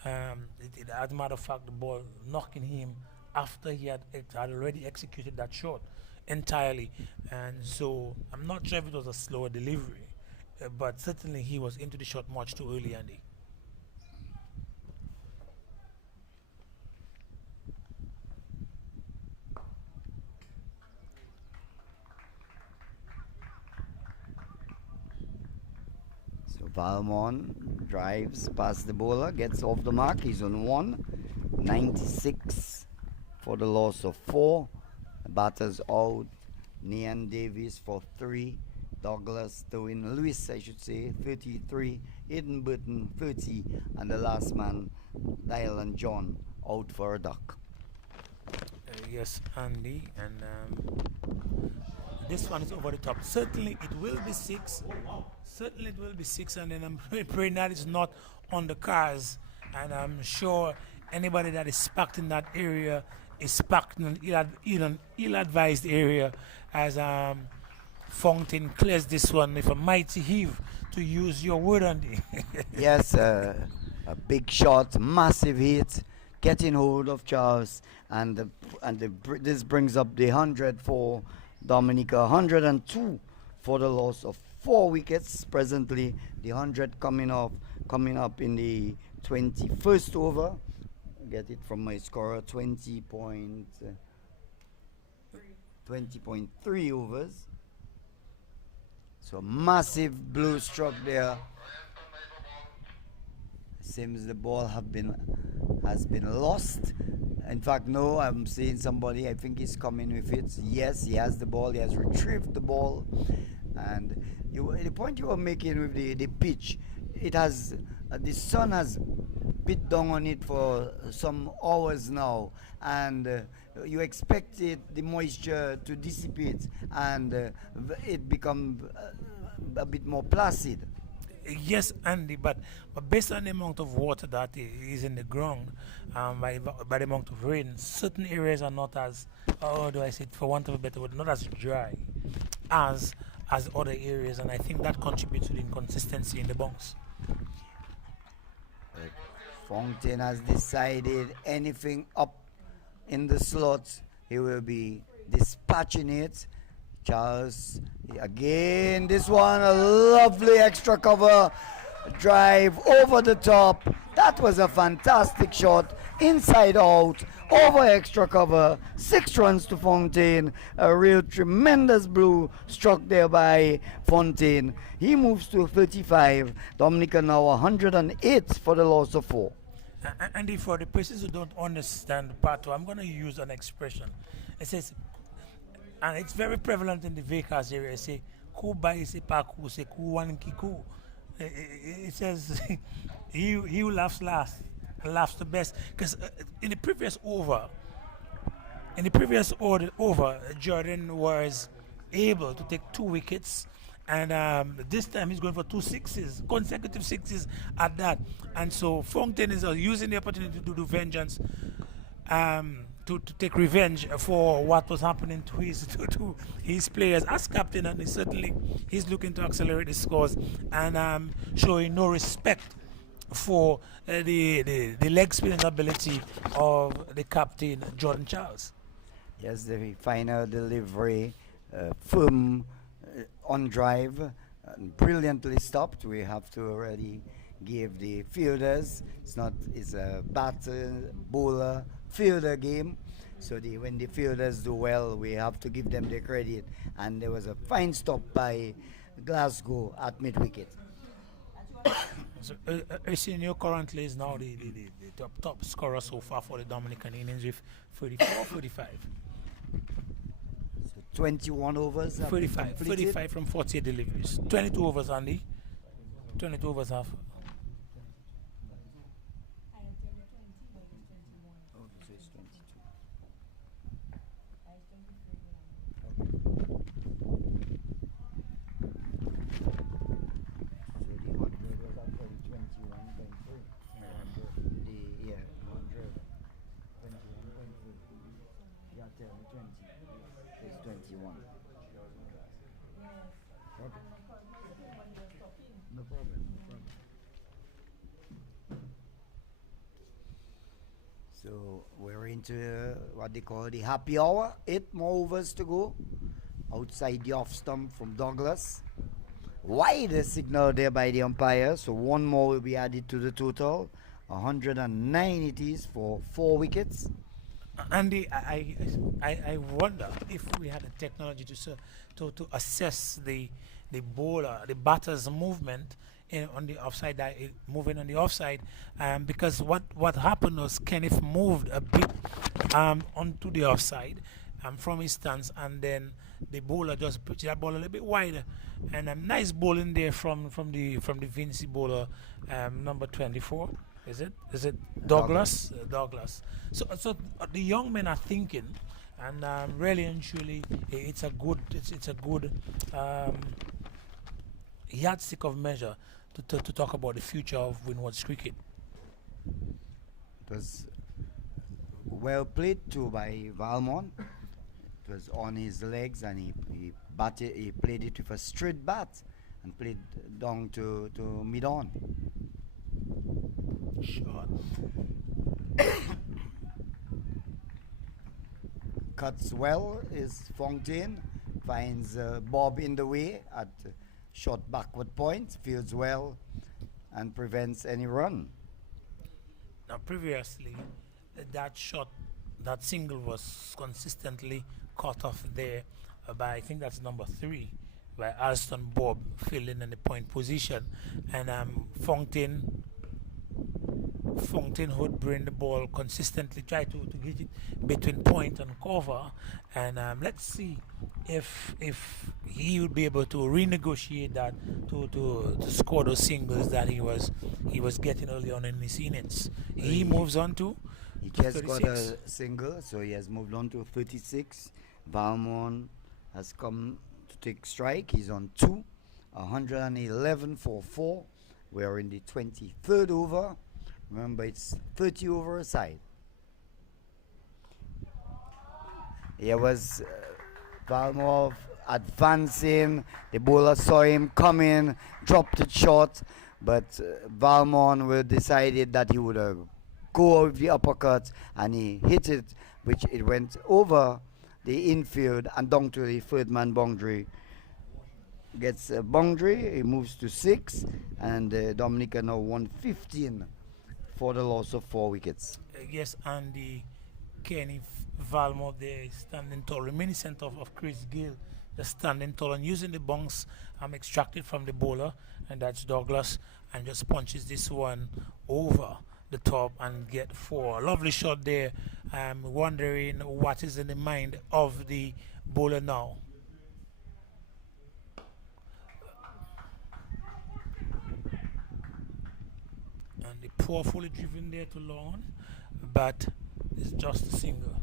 As a matter of fact, the ball knocking him after he had already executed that shot entirely, and so I'm not sure if it was a slower delivery, but certainly he was into the shot much too early, Andy. So Valmont drives past the bowler, gets off the mark. He's on 196 for the loss of 4. The batter's out Nian Davis for 3. Douglas Derwin Lewis, I should say, 33. Aiden Burton, 30. And the last man, Dylan John, out for a duck. Yes, Andy, and this one is over the top. Certainly it will be 6. Certainly it will be 6, and then I'm praying that it's not on the cars. And I'm sure anybody that is packed in that area is packed in an ill-advised area, as Fountain clears this one with a mighty heave, to use your word, Andy. Yes, a big shot, massive hit, getting hold of Charles, and this brings up the 100 for Dominica, 102 for the loss of 4 wickets. Presently, the 100 coming up in the 21st over. Get it from my scorer, 20.3 overs. So massive blue struck there. Seems the ball has been lost. In fact, no, I'm seeing somebody, I think he's coming with it. Yes, he has the ball, he has retrieved the ball. And the point you were making with the pitch, it has, the sun has bit down on it for some hours now, and you expected the moisture to dissipate and it become a bit more placid. Yes, Andy, but based on the amount of water that is in the ground, by the amount of rain, certain areas are not as, how do I say it, for want of a better word, not as dry as other areas, and I think that contributes to the inconsistency in the bunks. Fountain has decided anything up in the slot, he will be dispatching it. Charles, again, this one, a lovely extra cover drive over the top. That was a fantastic shot, inside out, over extra cover. 6 runs to Fountain. A real tremendous blue struck there by Fountain. He moves to 35. Dominica now 108 for the loss of 4. Andy, for the persons who don't understand part 2, I'm going to use an expression. It says, and it's very prevalent in the Vegas area. It says, "Ku bai se pa ku se ku wan ki ku." It says, he who laughs last laughs the best. Because in the previous over, Jordan was able to take 2 wickets, and this time he's going for 2 sixes, consecutive 6s at that. And so Fountain is using the opportunity to do vengeance, to take revenge for what was happening to his players as captain, and he's looking to accelerate the scores and showing no respect for the leg spinning ability of the captain, Jordan Charles. Yes, the final delivery, firm on drive, brilliantly stopped. We have to already give the fielders, it's a batter, bowler, fielder game. So when the fielders do well, we have to give them the credit. And there was a fine stop by Glasgow at mid-wicket. So, Arsenio currently is now the top scorer so far for the Dominican innings with 34, 35. So 21 overs. 35 from 48 deliveries. 22 overs, Andy. 22 overs half. No problem. So we're into what they call the happy hour. 8 more overs to go. Outside the off stump from Douglas. Wide signal there by the umpire. So 1 more will be added to the total. 109 it is for 4 wickets. Andy, I wonder if we had the technology to assess the batter's movement on the offside, moving on the offside, because what happened was Kenneth moved a bit onto the offside, from his stance, and then the bowler just pitched that ball a little bit wider, and nice bowling there from the Vinci bowler, number 24. Is it Douglas? Douglas. So the young men are thinking, and really and truly, it's a good yardstick of measure to talk about the future of Windwards cricket. It was well played too by Valmont. It was on his legs, and he played it with a straight bat and played down to mid-on. Sure. Cuts well is Fontaine, finds Bob in the way at short backward point, fields well and prevents any run. Now previously, that single was consistently cut off there by, I think that's number 3, by Alston Bob filling in the point position, and Fontaine would bring the ball consistently, try to get it between point and cover, and let's see if he would be able to renegotiate that to score those singles that he was getting early on in his innings. He moves on to He just 36. got a single, so he has moved on to 36. Valmont has come to take strike. He's on 2, 111 for 4. We are in the 23rd over. Remember, it's 30 over a side. Here was Valmont advancing. The bowler saw him coming, dropped it short, but Valmont decided that he would go with the uppercut, and he hit it, which it went over the infield and down to the third man boundary. Gets a boundary, he moves to 6, and Dominica now 115 for the loss of 4 wickets. Yes, and the Kenny Valmont there is standing tall, reminiscent of Chris Gill, just standing tall and using the bunks extracted from the bowler, and that's Douglas, and just punches this one over the top and get 4. Lovely shot there. I'm wondering what is in the mind of the bowler now. And the powerfully driven there to long, but it's just a single.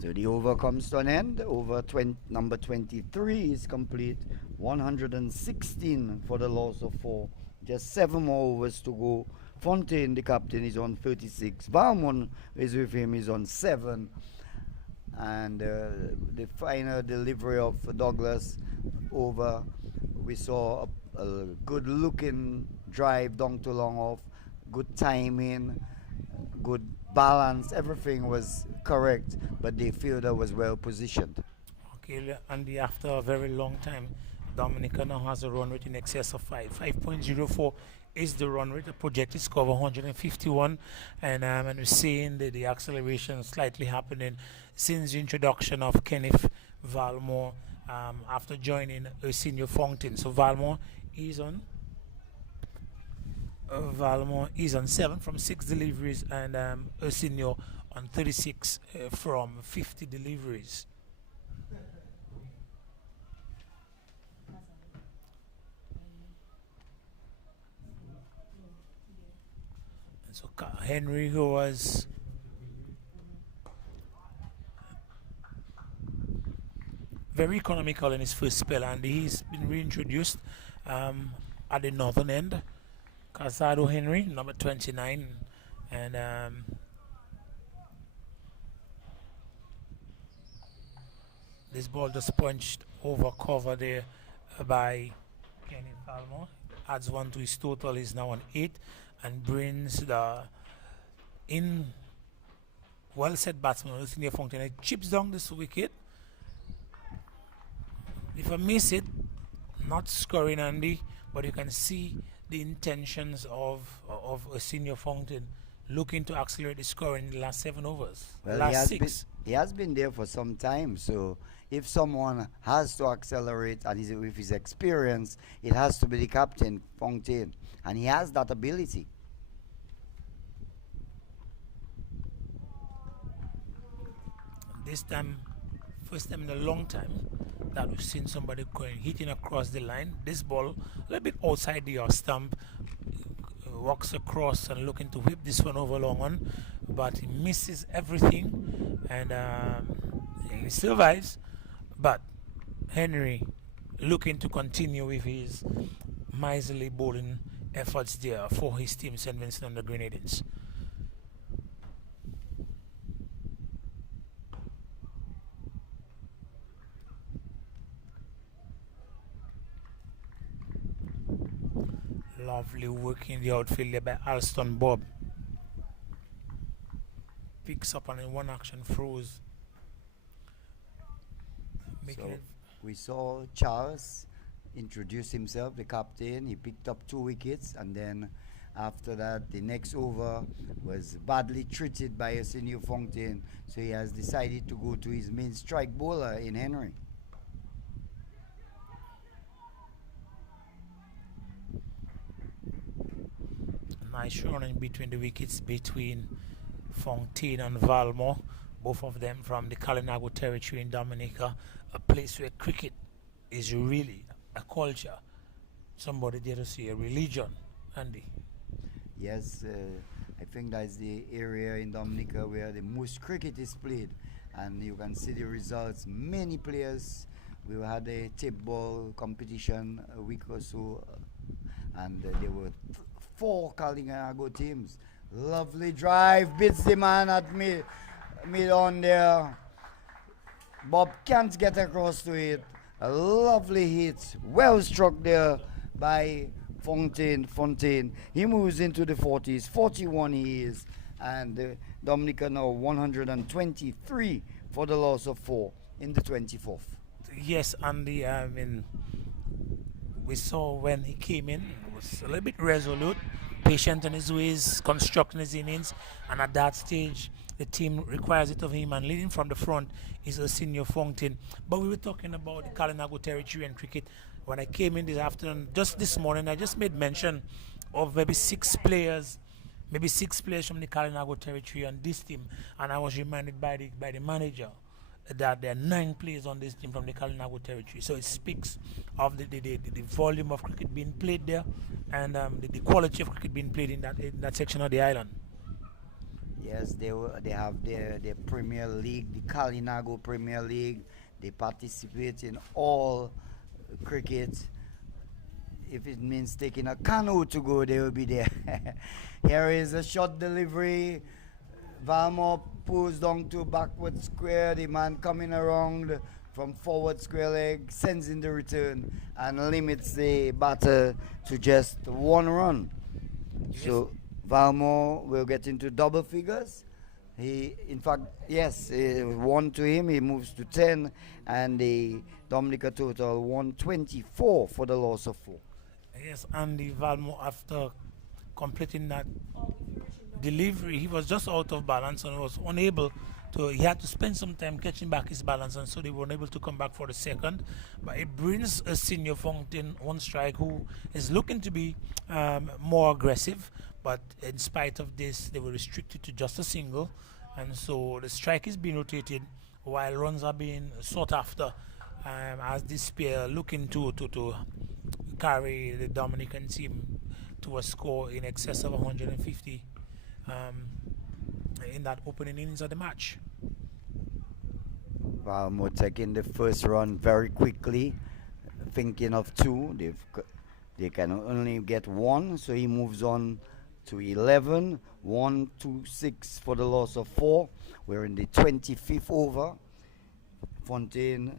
So the over comes to an end. Over number 23 is complete. 116 for the loss of 4. Just 7 more overs to go. Fontaine, the captain, is on 36. Valmont is with him, is on 7. And the final delivery of Douglas over. We saw a good looking drive down to long off. Good timing, good balance. Everything was correct, but the fielder was well positioned. Okay, and after a very long time, Dominica now has a run rate in excess of 5.04 is the run rate. The projected score of 151, and we're seeing the acceleration slightly happening since the introduction of Kenneth Valmont after joining Senior Fontaine. So Valmont is on 7 from 6 deliveries, and Senior on 36 from 50 deliveries. So Henry, who was very economical in his first spell, and he's been reintroduced at the northern end. Casado Henry, number 29, and this ball just punched over cover there by Kenny Palmer. Adds 1 to his total. He's now on 8. And brings the well set batsman Senior Fontaine. It chips down this wicket. If I miss it, not scoring Andy, but you can see the intentions of Senior Fontaine looking to accelerate the scoring in the last 7 overs. Well, last 6. He has been there for some time, so if someone has to accelerate and with his experience, it has to be the captain, Fontaine, and he has that ability. This time, first time in a long time that we've seen somebody going hitting across the line. This ball a little bit outside the off stump, walks across and looking to whip this one over long on, but he misses everything, and he survives. But Henry looking to continue with his miserly bowling efforts there for his team, St. Vincent and the Grenadines. Lovely work in the outfield there by Alston Bob. Picks up and in one action throws. So we saw Charles introduce himself, the captain. He picked up 2 wickets, and then after that, the next over was badly treated by Arsenio Fontaine, so he has decided to go to his main strike bowler in Henry. Nice running between the wickets between Fontaine and Valmore, both of them from the Kalinago territory in Dominica, a place where cricket is really a culture. Somebody dare to say a religion, Andy. Yes, I think that's the area in Dominica where the most cricket is played, and you can see the results. Many players. We had a tape ball competition a week or so, and there were 4 Kalinago teams. Lovely drive, beats the man at mid on there. Bob can't get across to it. A lovely hit, well struck there by Fontaine. He moves into the 40s, 41 he is, and Dominica now 123 for the loss of 4 in the 24th. Yes, Andy, I mean, we saw when he came in, he was a little bit resolute, patient in his ways, constructing his innings, and at that stage, the team requires it of him, and leading from the front is Arsenio Fontaine. But we were talking about the Kalinago territory and cricket. When I came in this afternoon, just this morning, I just made mention of maybe 6 players from the Kalinago territory on this team, and I was reminded by the manager that there are 9 players on this team from the Kalinago territory. So it speaks of the volume of cricket being played there, and the quality of cricket being played in that section of the island. Yes, they have their Premier League, the Kalinago Premier League. They participate in all cricket. If it means taking a canoe to go, they will be there. Here is a short delivery. Valmore pulls down to backward square. The man coming around from forward square leg sends in the return and limits the batter to just 1 run. Yes. So Valmore will get into double figures. In fact, 1 to him, he moves to 10, and the Dominica total 124 for the loss of 4. Yes, and the Valmore, after completing that delivery, he was just out of balance and was unable to. He had to spend some time catching back his balance, and so they were unable to come back for the second. But it brings a senior Fontaine on strike, who is looking to be more aggressive. But in spite of this, they were restricted to just a single, and so the strike is being rotated while runs are being sought after, as this pair looking to carry the Dominican team to a score in excess of 150 in that opening innings of the match. Valmore taking the first run very quickly, thinking of 2. They can only get 1, so he moves on to 11, 1 to 6 for the loss of 4. We're in the 25th over. Fontaine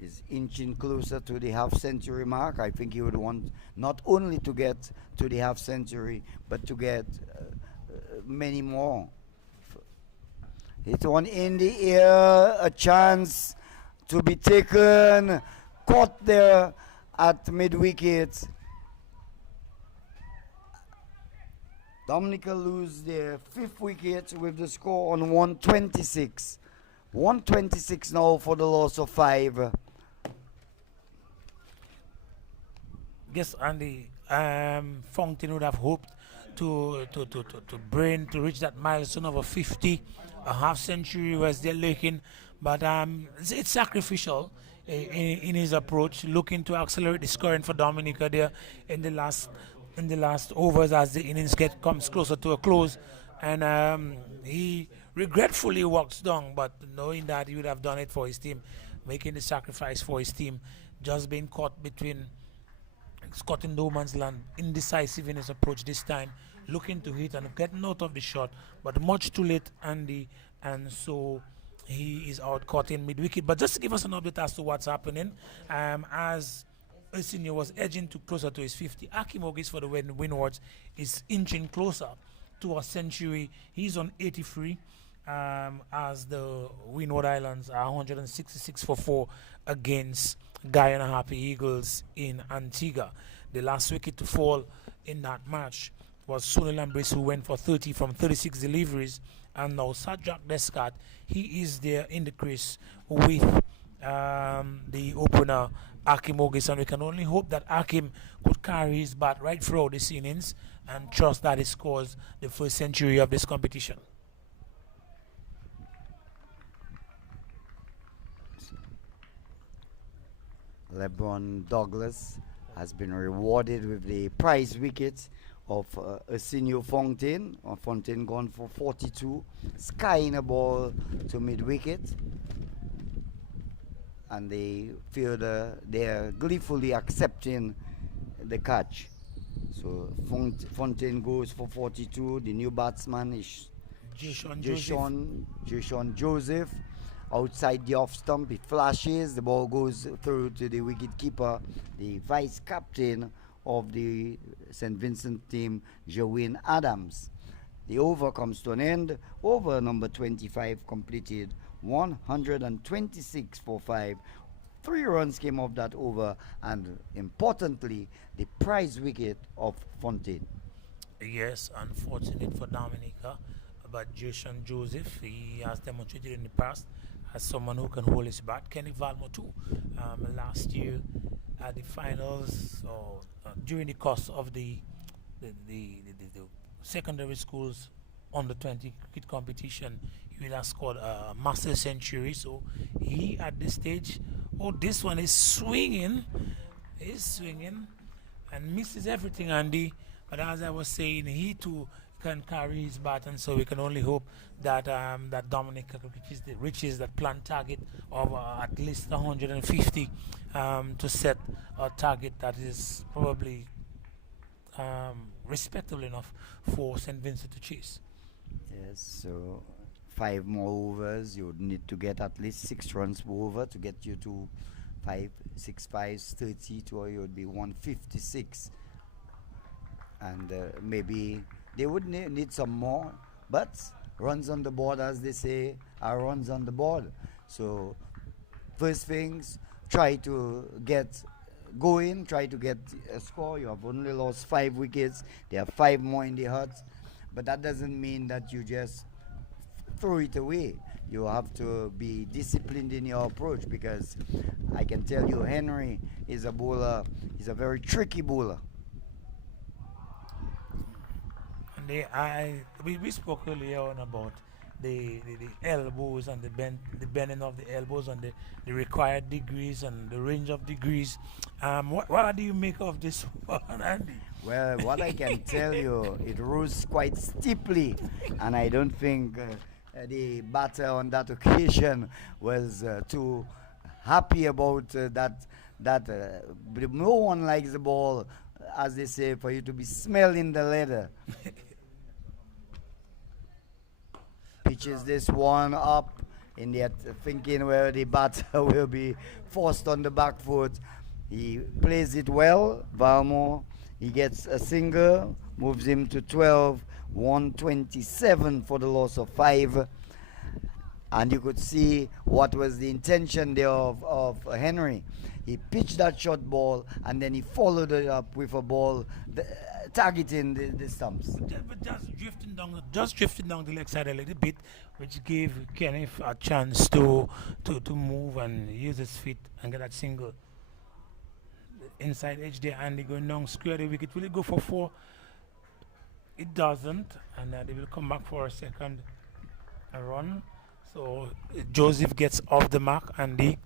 is inching closer to the half-century mark. I think he would want not only to get to the half-century, but to get many more. Hit one in the air, a chance to be taken, caught there at mid-wicket. Dominica lose their 5th wicket with the score on 126. 126 now for the loss of 5. Yes, Andy, Fontaine would have hoped to reach that milestone of a 50. A half century was there lurking, but it's sacrificial in his approach, looking to accelerate the scoring for Dominica there in the last overs as the innings comes closer to a close, and he regretfully walks down, but knowing that he would have done it for his team, making the sacrifice for his team, just being caught between Scott in no man's land, indecisive in his approach this time, looking to hit and getting out of the shot, but much too late, Andy, and so he is out caught in mid-wicket. But just to give us an update as to what's happening, as Senior was edging closer to his 50, Akim Ogis for the Windwards is inching closer to a century. He's on 83, as the Windward Islands are 166 for 4 against Guyana Happy Eagles in Antigua. The last wicket to fall in that match was Sunil Lambris, who went for 30 from 36 deliveries, and now Sajak Deskat, he is there in the crease with the opener Akim Ogis, and we can only hope that Akim could carry his bat right throughout this innings and trust that he scores the first century of this competition. LeBron Douglas has been rewarded with the prize wicket of Arsenio Fontaine. Fontaine gone for 42, skying a ball to mid-wicket, and the fielder, they are gleefully accepting the catch. So Fontaine goes for 42. The new batsman is Jason Joseph. Outside the off stump, it flashes, the ball goes through to the wicket keeper, the vice captain of the St. Vincent team, Joanne Adams. The over comes to an end. Over number 25 completed 126 for 5. 3 runs came off that over, and importantly, the prize wicket of Fontaine. Yes, unfortunate for Dominica, but Jason Joseph, he has demonstrated in the past as someone who can hold his bat. Kenny Valmo too, last year at the finals, or during the course of the secondary schools under 20 cricket competition, he will have scored a massive century. So he at this stage, this one is swinging and misses everything, Andy. But as I was saying, he too can carry his bat, and so we can only hope that that Dominica reaches that planned target of at least 150 to set a target that is probably respectable enough for St. Vincent to chase. Yes, so 5 more overs, you would need to get at least 6 runs per over to get you to 5, 6, 5, 30, to you would be 156, and maybe they would need some more, but runs on the board, as they say, are runs on the board. So first things, try to get going, try to get a score. You have only lost 5 wickets. There are 5 more in the hut, but that doesn't mean that you just throw it away. You have to be disciplined in your approach, because I can tell you Henry is a bowler. He's a very tricky bowler. We spoke earlier on about the elbows and the bending of the elbows and the required degrees and the range of degrees. What do you make of this one, Andy? Well, what I can tell you, it rose quite steeply, and I don't think the batter on that occasion was too happy about that. No one likes the ball, as they say, for you to be smelling the leather. Pitches this one up in the thinking where the batter will be forced on the back foot. He plays it well. Valmo, he gets a single, moves him to 12, 127 for the loss of 5. And you could see what was the intention there of Henry. He pitched that short ball, and then he followed it up with a ball targeting the stumps. But just drifting down the leg side a little bit, which gave Kenneth a chance to move and use his feet and get that single. The inside edge there, and they going down square the wicket. Will it go for 4? It doesn't, and they will come back for a second run. So Joseph gets off the mark, and the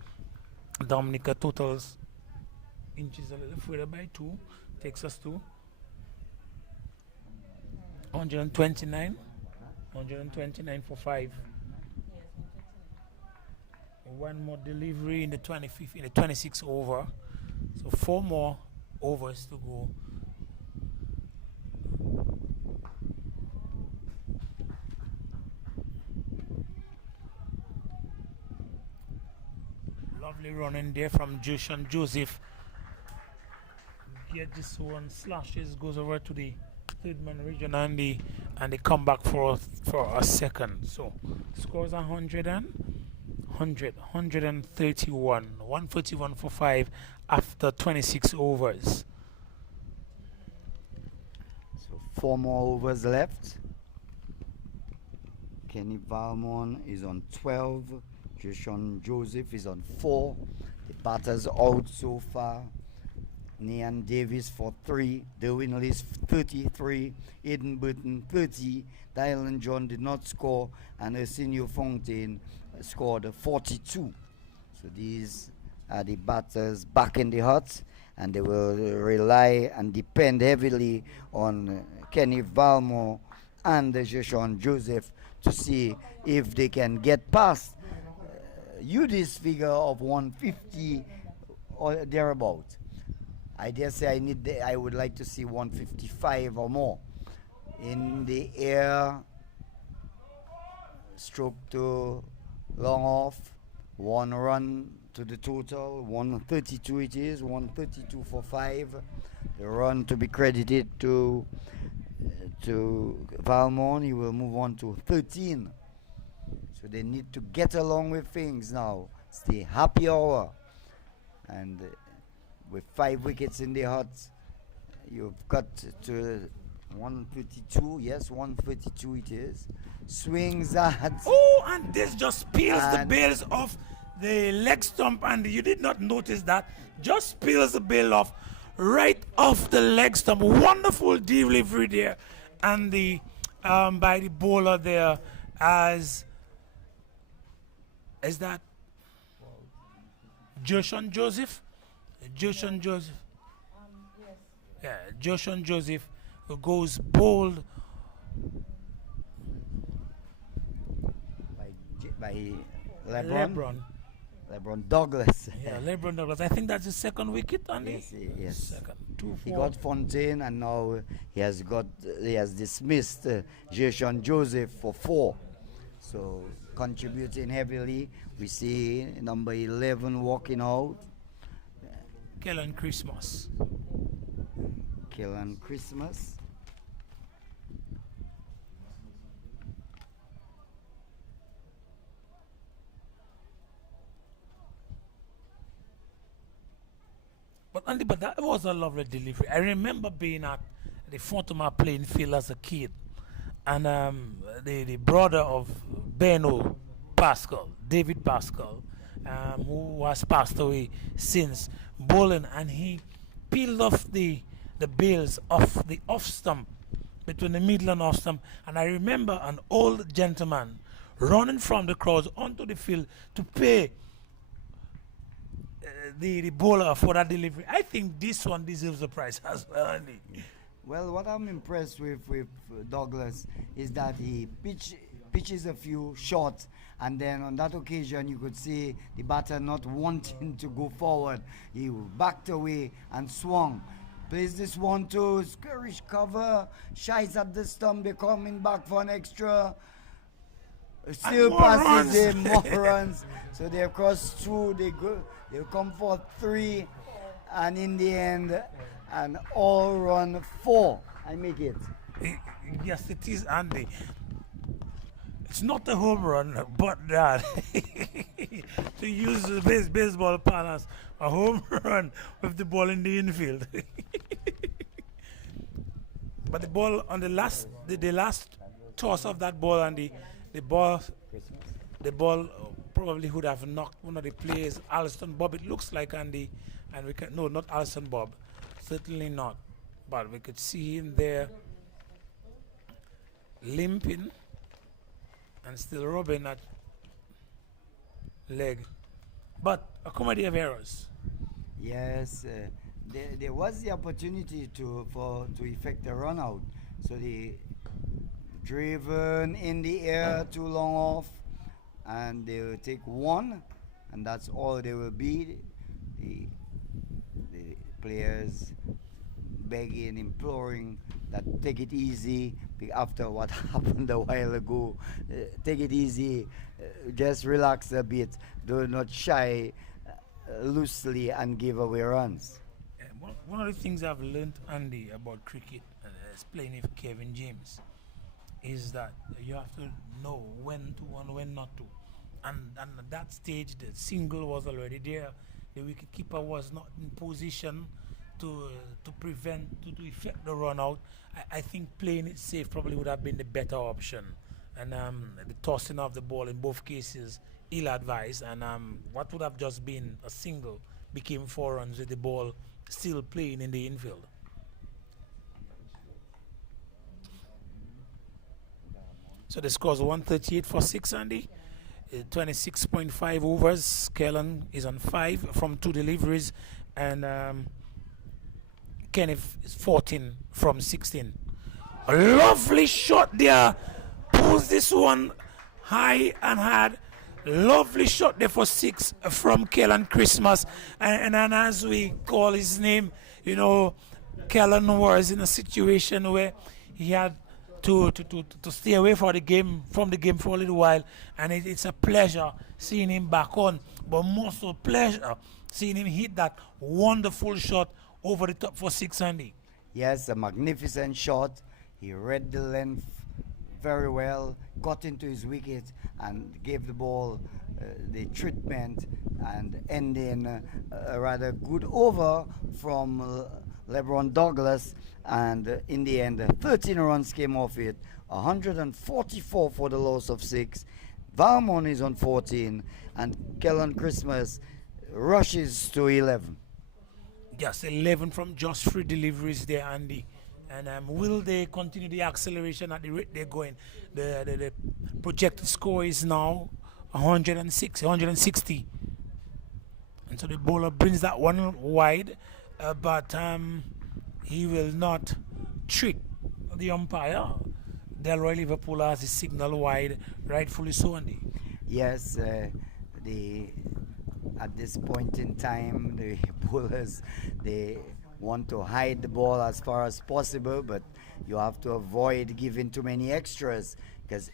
Dominica totals inches a little further by 2, takes us to 129 for 5. One more delivery in the 25th, in the 26th over. So 4 more overs to go. Lovely running there from Jushan Joseph. Get this one, slashes, goes over to the third man region, and they come back for a second. So scores 131, 141 for 5 after 26 overs. So 4 more overs left. Kenny Valmont is on 12. Jushan Joseph is on 4. The batters out so far. Nian Davis for 3, Derwin Lewis 33, Aiden Burton 30, Dylan John did not score, and Arsenio Fontaine scored 42. So these are the batters back in the hut, and they will rely and depend heavily on Kenny Valmont and Jushan Joseph to see if they can get past UD's figure of 150 or thereabout. I dare say I would like to see 155 or more. In the air, stroke to long off, 1 run to the total, 132 it is, 132 for 5. The run to be credited to Valmont. He will move on to 13. So they need to get along with things now. It's the happy hour. And with 5 wickets in the hut, you've got to 132. Yes, 132 it is. Swings at. Oh, and this just peels the bails off the leg stump, and you did not notice that. Just peels the bail off right off the leg stump. Wonderful delivery there, and the by the bowler there as that Jushan Joseph. Jushan Joseph. Yes. Yeah, Jushan Joseph goes bold by LeBron Douglas. Yeah, LeBron Douglas. I think that's his second wicket, Andy. Yes. Second. 2-4. He got Fontaine, and now he has dismissed Jushan Joseph for 4. So contributing heavily. We see number 11 walking out. Kellen Christmas. Kellen Christmas. But Andy, but that was a lovely delivery. I remember being at the Fontoma playing field as a kid, and the brother of Beno Pascal, David Pascal, who has passed away since, bowling, and he peeled off the bails off the off stump, between the middle and off stump. And I remember an old gentleman running from the crowds onto the field to pay the bowler for that delivery. I think this one deserves a prize as well, Andy. Well, what I'm impressed with Douglas is that he pitches a few shots, and then on that occasion you could see the batter not wanting to go forward. He backed away and swung. Plays this 1-2, skirmish cover, shies at the stump, they're coming back for an extra. Still passes him, more runs. So they have crossed 2, they'll come for 3, and in the end, an all-run 4. I make it. Yes, it is, Andy. It's not a home run, but that to use the baseball parlance, a home run with the ball in the infield. But the ball on the last toss of that ball, and the ball probably would have knocked one of the players, Alston Bob. It looks like, Andy, and we can not Alston Bob, certainly not, but we could see him there limping and still rubbing at leg. But a comedy of errors. Yes, there was the opportunity to effect a run out. So the driven in the air too long off, and they will take one, and that's all they will be. The players begging, imploring that take it easy after what happened a while ago. Take it easy, just relax a bit. Do not shy loosely and give away runs. One of the things I've learned, Andy, about cricket, as playing with Kevin James, is that you have to know when to and when not to. And at that stage, the single was already there. The wicketkeeper was not in position to effect the run out. I think playing it safe probably would have been the better option. And the tossing of the ball in both cases ill advised. And what would have just been a single became 4 runs with the ball still playing in the infield. So the score is 138 for 6, Andy. 26.5 overs. Kellen is on 5 from 2 deliveries, and Kenneth is 14 from 16. A lovely shot there. Pulls this one high and hard. Lovely shot there for 6 from Kellen Christmas. And as we call his name, you know, Kellen was in a situation where he had to stay away from the game for a little while, and it's a pleasure seeing him back on, but more so pleasure seeing him hit that wonderful shot over the top for 6, Andy. Yes, a magnificent shot. He read the length very well, got into his wicket and gave the ball the treatment, and ending a rather good over from LeBron Douglas, and in the end 13 runs came off it, 144 for the loss of 6. Valmont is on 14, and Kellen Christmas rushes to 11. Yes, 11 from just 3 deliveries there, Andy. And will they continue the acceleration at the rate they're going? The projected score is now 160. And so the bowler brings that one wide, but he will not trick the umpire. Delroy Liverpool has his signal wide, rightfully so, Andy. Yes, at this point in time, the bowlers, they want to hide the ball as far as possible, but you have to avoid giving too many extras, because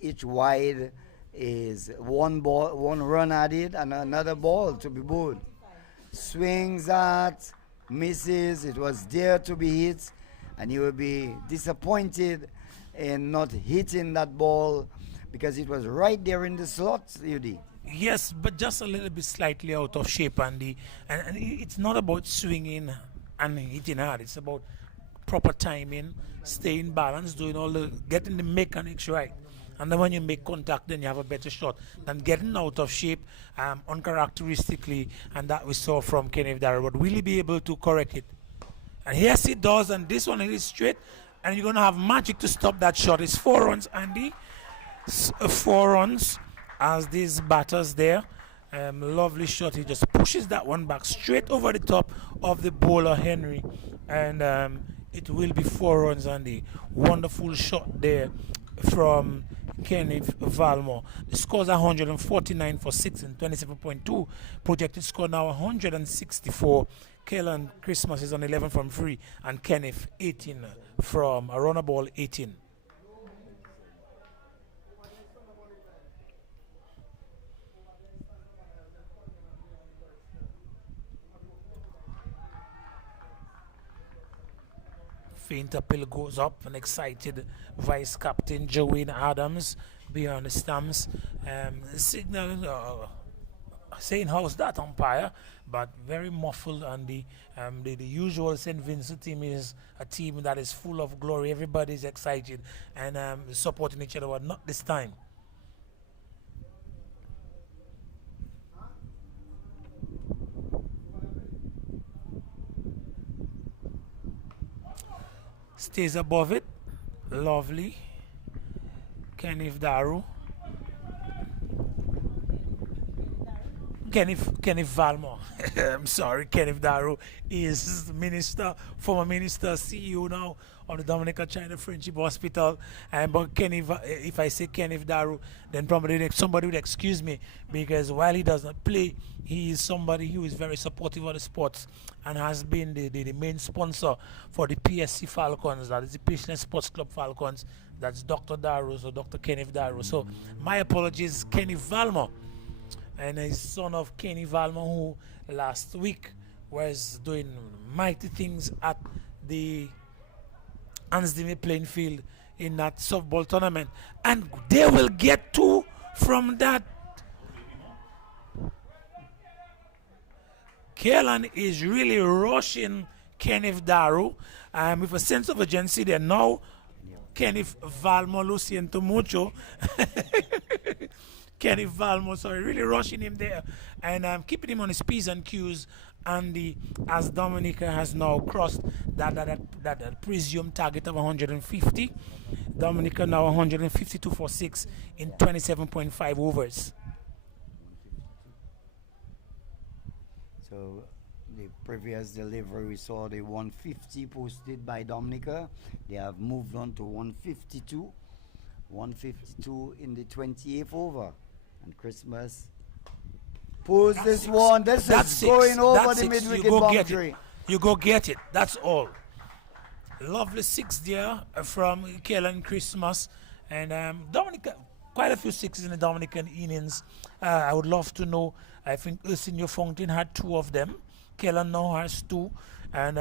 each wide is one run added and another ball to be bowled. Swings at, misses, it was there to be hit, and you will be disappointed in not hitting that ball because it was right there in the slot, UD. Yes, but just a little bit slightly out of shape, Andy. And it's not about swinging and hitting hard. It's about proper timing, staying balanced, getting the mechanics right. And then when you make contact, then you have a better shot than getting out of shape uncharacteristically. And that we saw from Kenneth Darrow. But will he be able to correct it? And yes, he does. And this one is straight. And you're going to have magic to stop that shot. It's 4 runs, Andy. 4 runs. As these batters there, lovely shot. He just pushes that one back straight over the top of the bowler Henry, and it will be 4 runs. Andy, wonderful shot there from Kenneth Valmore. The score's 149 for 6 and 27.2. Projected score now 164. Kellen Christmas is on 11 from 3, and Kenneth 18 from a runner ball 18. Faint appeal goes up, and excited Vice Captain Joanne Adams beyond the stumps, signaling, saying how's that umpire, but very muffled. And the usual St. Vincent team is a team that is full of glory. Everybody's excited and supporting each other, but not this time. Stays above it. Lovely. Kenneth Darrow. Kenneth Valmore. I'm sorry, Kenneth Darrow is minister, former minister, CEO now of the Dominica China Friendship Hospital. But if I say Kenneth Darrow, then probably somebody would excuse me, because while he does not play, he is somebody who is very supportive of the sports and has been the main sponsor for the PSC Falcons, that is the Patient Sports Club Falcons. That's Dr. Darrow, so Dr. Kenneth Darrow. So my apologies, Kenneth Valmore. And his son of Kenny Valmore, who last week was doing mighty things at the Ansdime playing field in that softball tournament. And they will get two from that. Kaelan is really rushing Kenneth Darrow with a sense of urgency there. Now, Kenneth Valmore, Lucia and St. Kenneth Valmore, sorry, really rushing him there and keeping him on his P's and Q's. And as Dominica has now crossed that presumed target of 150, Dominica now 152 for 6 in 27.5 overs. So the previous delivery, we saw the 150 posted by Dominica. They have moved on to 152. 152 in the 28th over. And Christmas pulls this six. One. This is six. Going over the mid-wicket boundary. You go get it. That's all. Lovely six there from Kaelan Christmas. And Dominica, quite a few sixes in the Dominican innings. I would love to know. I think Senior Fountain had 2 of them. Kaelan now has 2. And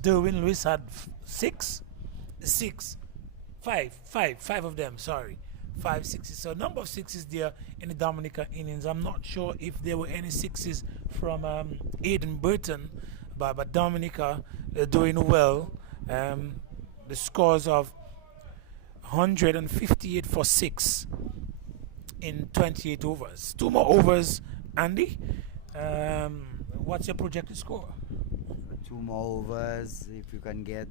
Derwin Lewis had 5 of them, sorry. 5 sixes. So number of sixes there in the Dominica innings. I'm not sure if there were any sixes from Aiden Burton, but Dominica doing well. The scores of 158 for 6 in 28 overs. 2 more overs, Andy. What's your projected score? 2 more overs. If you can get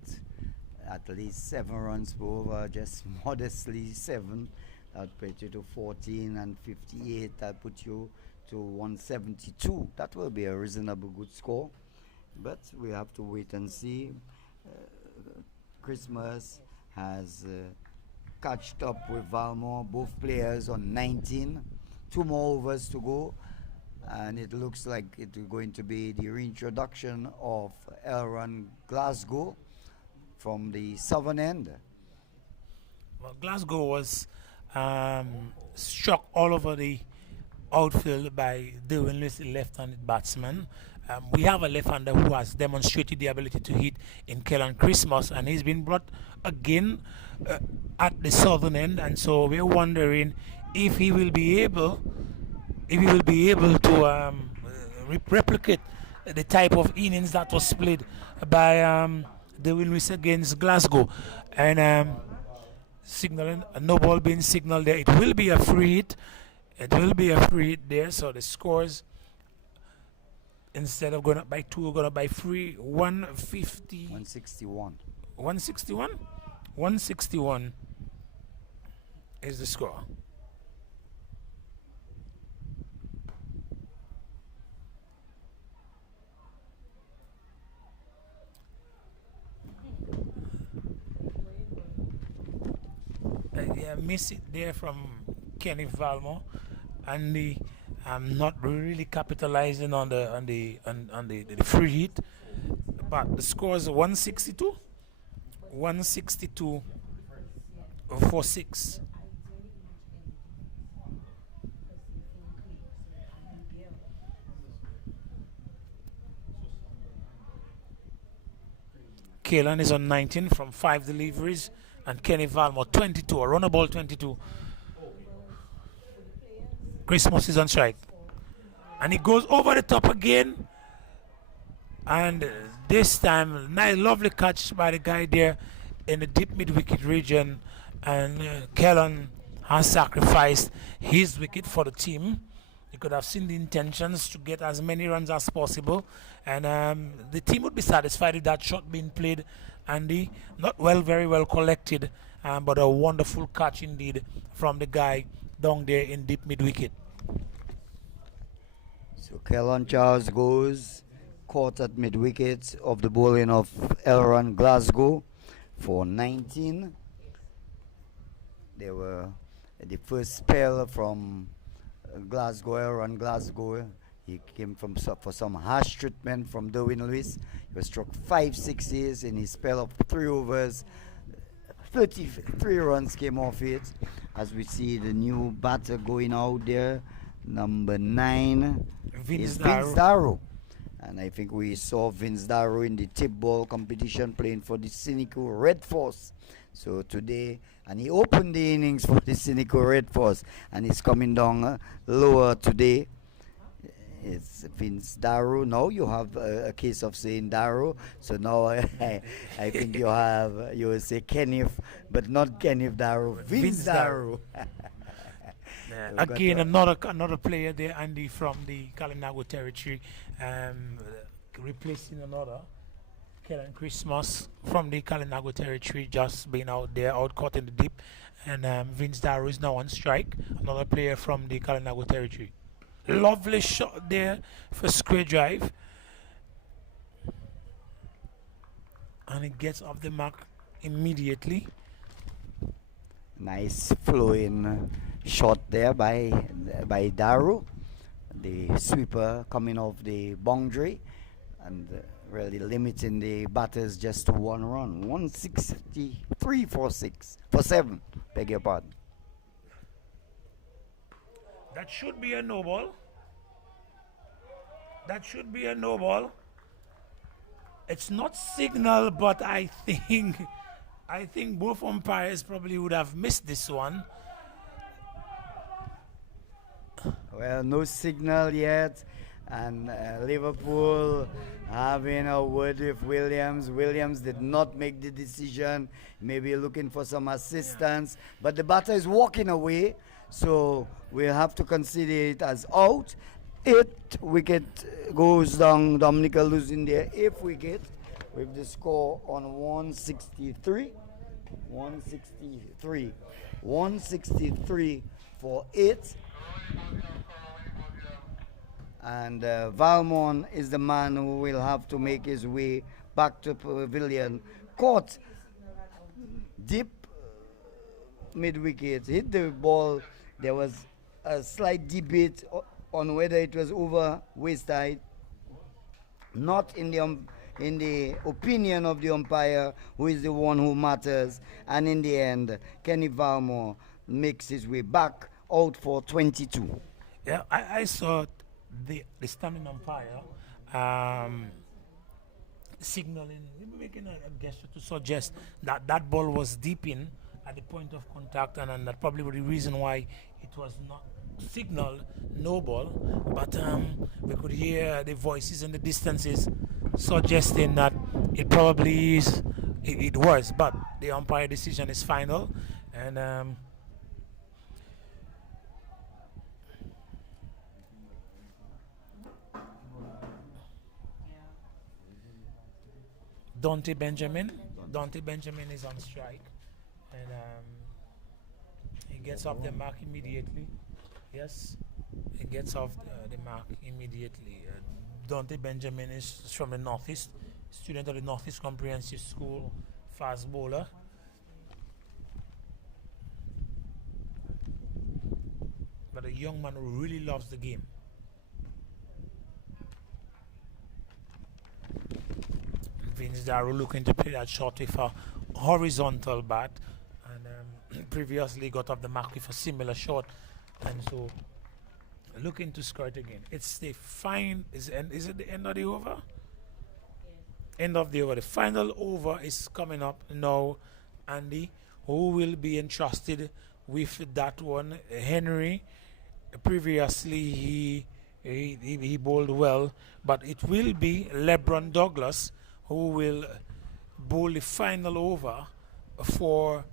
at least 7 runs per over, just modestly 7. That put you to 14 and 58. That put you to 172. That will be a reasonable good score. But we have to wait and see. Christmas has catched up with Valmore, both players on 19. 2 more overs to go. And it looks like it is going to be the reintroduction of Elron Glasgow from the southern end. Well, Glasgow was struck all over the outfield by Derwin Lewis, the left-handed batsman. We have a left-hander who has demonstrated the ability to hit in Kaelan Christmas, and he's been brought again at the southern end, and so we're wondering if he will be able to replicate the type of innings that was played by Derwin Lewis against Glasgow. And signaling a no ball being signaled there. It will be a free hit. It will be a free hit there. So the scores, instead of going up by 2, we're going up by 3. 161. 161? 161 is the score. Yeah, miss it there from Kenneth Valmore, and I'm not really capitalizing on the free hit, but the score is 162 for 6. Kaelan is on 19 from 5 deliveries. And Kenny Valmore 22, a runner ball 22. Christmas is on strike. And he goes over the top again. And this time, nice, lovely catch by the guy there in the deep mid-wicket region. And Kaelan has sacrificed his wicket for the team. You could have seen the intentions to get as many runs as possible. And the team would be satisfied with that shot being played. Andy, not very well collected, but a wonderful catch indeed from the guy down there in deep mid-wicket. So Kellon Charles goes, caught at mid wicket of the bowling of Elron Glasgow for 19. They were the first spell from Glasgow, Elron Glasgow. He came from for some harsh treatment from Derwin Lewis. He was struck 5 sixes in his spell of 3 overs. 33 runs came off it. As we see the new batter going out there, number 9 is Vince Darrow. And I think we saw Vince Darrow in the tip ball competition playing for the Cynical Red Force. So today, and he opened the innings for the Cynical Red Force, and he's coming down lower today. It's Vince Darrow. Now you have a case of saying Darrow. So now I think you will say Kenneth, but not Kenneth Darrow. Vince Darrow. Again, another player there, Andy, from the Kalinago territory, replacing another Kellen Christmas from the Kalinago territory, just being out there, out caught in the deep, and Vince Darrow is now on strike. Another player from the Kalinago territory. Lovely shot there for square drive, and it gets off the mark immediately. Nice flowing shot there by Darrow, the sweeper coming off the boundary, and really limiting the batters just to 1 run. 163 for 7. Beg your pardon. That should be a no ball. That should be a no ball. It's not signal, but I think both umpires probably would have missed this one. Well, no signal yet, and Liverpool having a word with Williams. Williams did not make the decision, maybe looking for some assistance, but the batter is walking away, so we'll have to consider it as out. 8 wicket goes down, Dominica losing their 8th wicket with the score on 163. 163 for 8. And Valmont is the man who will have to make his way back to pavilion. Caught deep mid-wicket, hit the ball. There was a slight debate on whether it was over waist-high. Not in the opinion of the umpire, who is the one who matters. And in the end, Kenny Valmont makes his way back out for 22. Yeah, I saw the standing umpire signaling, making a gesture to suggest that that ball was deep in at the point of contact, and that probably was the reason why it was not signaled no ball. But we could hear the voices and the distances suggesting that it probably is, it was, but the umpire decision is final, and Dante Benjamin is on strike, and he gets off the mark immediately. Yes, he gets off the mark immediately. Dante Benjamin is from the Northeast, student of the Northeast Comprehensive School, fast bowler. But a young man who really loves the game. Vince Darrow looking to play that shot with a horizontal bat, and previously got off the mark with a similar shot, and so looking to score it again. It's the is it the end of the over? End of the over. The final over is coming up now, Andy, who will be entrusted with that one. Henry, previously he bowled well, but it will be LeBron Douglas who will bowl the final over for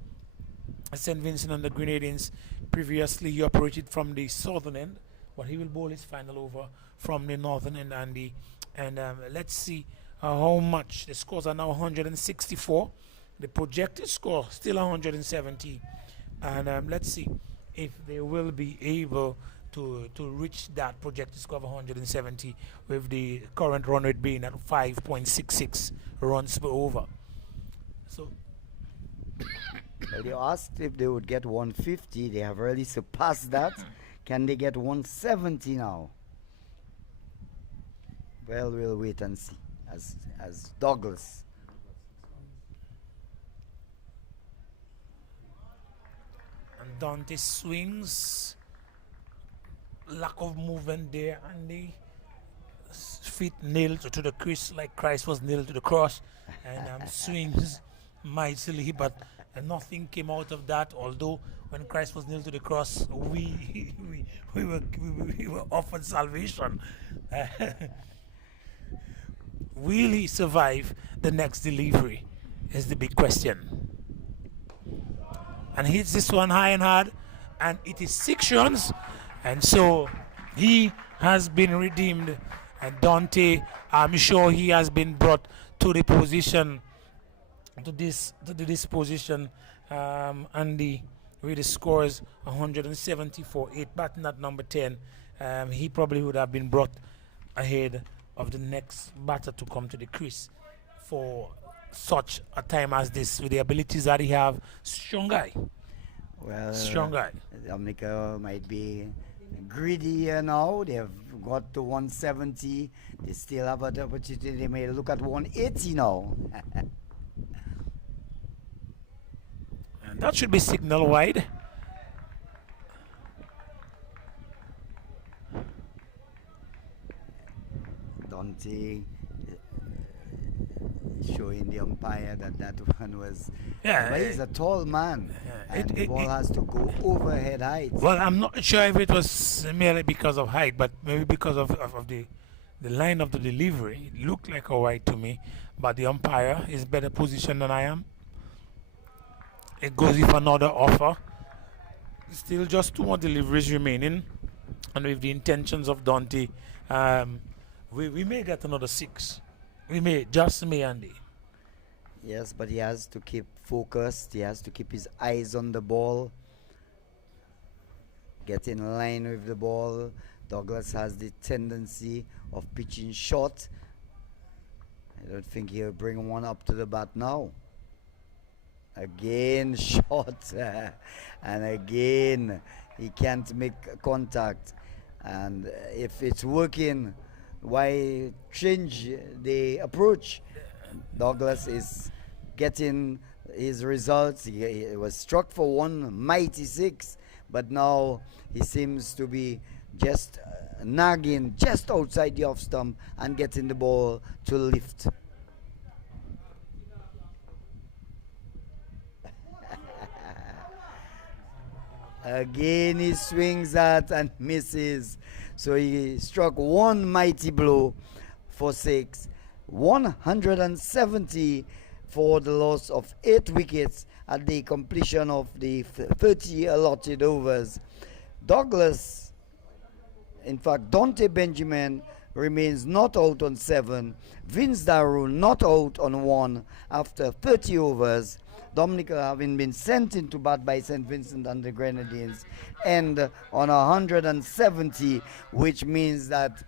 St. Vincent and the Grenadines. Previously he operated from the southern end, but he will bowl his final over from the northern end, Andy. And let's see how much. The scores are now 164. The projected score still 170. And let's see if they will be able to reach that projected score of 170, with the current run rate being at 5.66 runs per over. So Well, you asked if they would get 150. They have already surpassed that. Can they get 170 now? Well, we'll wait and see. As Douglas. and Dante swings, lack of movement there, and the feet nailed to the crease like Christ was nailed to the cross, and swings mightily, but nothing came out of that. Although when Christ was nailed to the cross, we were offered salvation. Will he survive the next delivery? Is the big question. And hits this one high and hard, and it is 6 runs, and so he has been redeemed. And Dante, I'm sure he has been brought to the position, to this position, and with the scores 174, 8 batting at number 10. He probably would have been brought ahead of the next batter to come to the crease for such a time as this, with the abilities that he have. Strong guy. Well, Strong guy. Dominica might be greedy here now. They have got to 170. They still have an opportunity. They may look at 180 now. And that should be signal wide. Dante showing the umpire that one was. Yeah, But he's a tall man, and the ball has to go overhead height. Well, I'm not sure if it was merely because of height, but maybe because of the line of the delivery. It looked like a wide to me, but the umpire is better positioned than I am. It goes with another offer. Still just 2 more deliveries remaining, and with the intentions of Dante, we may get another 6. We may, just me, Andy. Yes, but he has to keep focused. He has to keep his eyes on the ball. Get in line with the ball. Douglas has the tendency of pitching short. I don't think he'll bring one up to the bat now. Again short. And again he can't make contact. And if it's working, why change the approach? Douglas is getting his results. He was struck for one mighty 6, but now he seems to be just nagging just outside the off stump and getting the ball to lift. Again he swings at and misses. So he struck one mighty blow for 6. 170 for the loss of 8 wickets at the completion of the 30 allotted overs. Douglas, in fact Dante Benjamin, remains not out on 7. Vince Daru not out on 1 after 30 overs. Dominica having been sent into bat by St. Vincent and the Grenadines, and on 170, which means that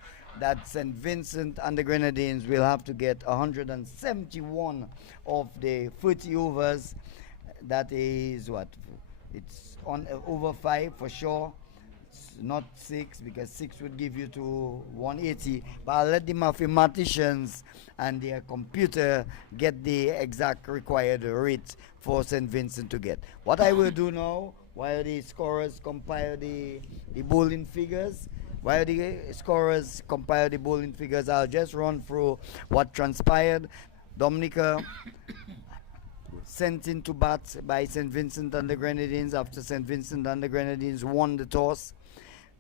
St. Vincent and the Grenadines will have to get 171 of the 30 overs. That is what? It's on over 5 for sure. It's not 6, because 6 would give you to 180. But I'll let the mathematicians and their computer get the exact required rate for St. Vincent to get. What I will do now, while the scorers compile the bowling figures, I'll just run through what transpired. Dominica sent into bat by St. Vincent and the Grenadines after St. Vincent and the Grenadines won the toss.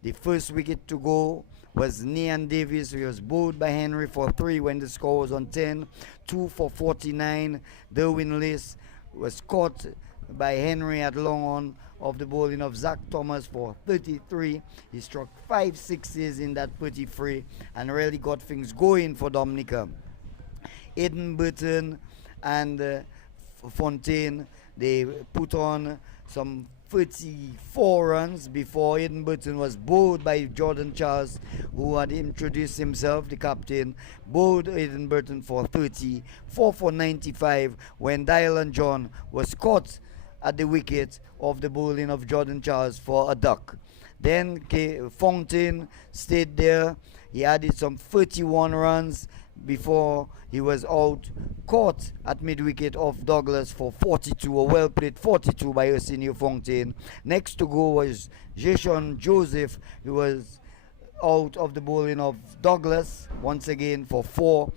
The first wicket to go was Nian Davis, who was bowled by Henry for 3 when the score was on 10. 2 for 49. Derwin Lewis was caught by Henry at long on of the bowling of Zach Thomas for 33. He struck 5 sixes in that 33 and really got things going for Dominica. Aiden Burton and Fontaine, they put on some 34 runs before Aidan Burton was bowled by Jordan Charles, who had introduced himself, the captain, bowled Aidan Burton for 30, 4 for 95 when Dylan John was caught at the wicket of the bowling of Jordan Charles for a duck. Then Fountain stayed there. He added some 31 runs before he was out, caught at mid-wicket of Douglas for 42, a well-played 42 by Arsenio Fountain. Next to go was Jason Joseph, who was out of the bowling of Douglas, once again for 4.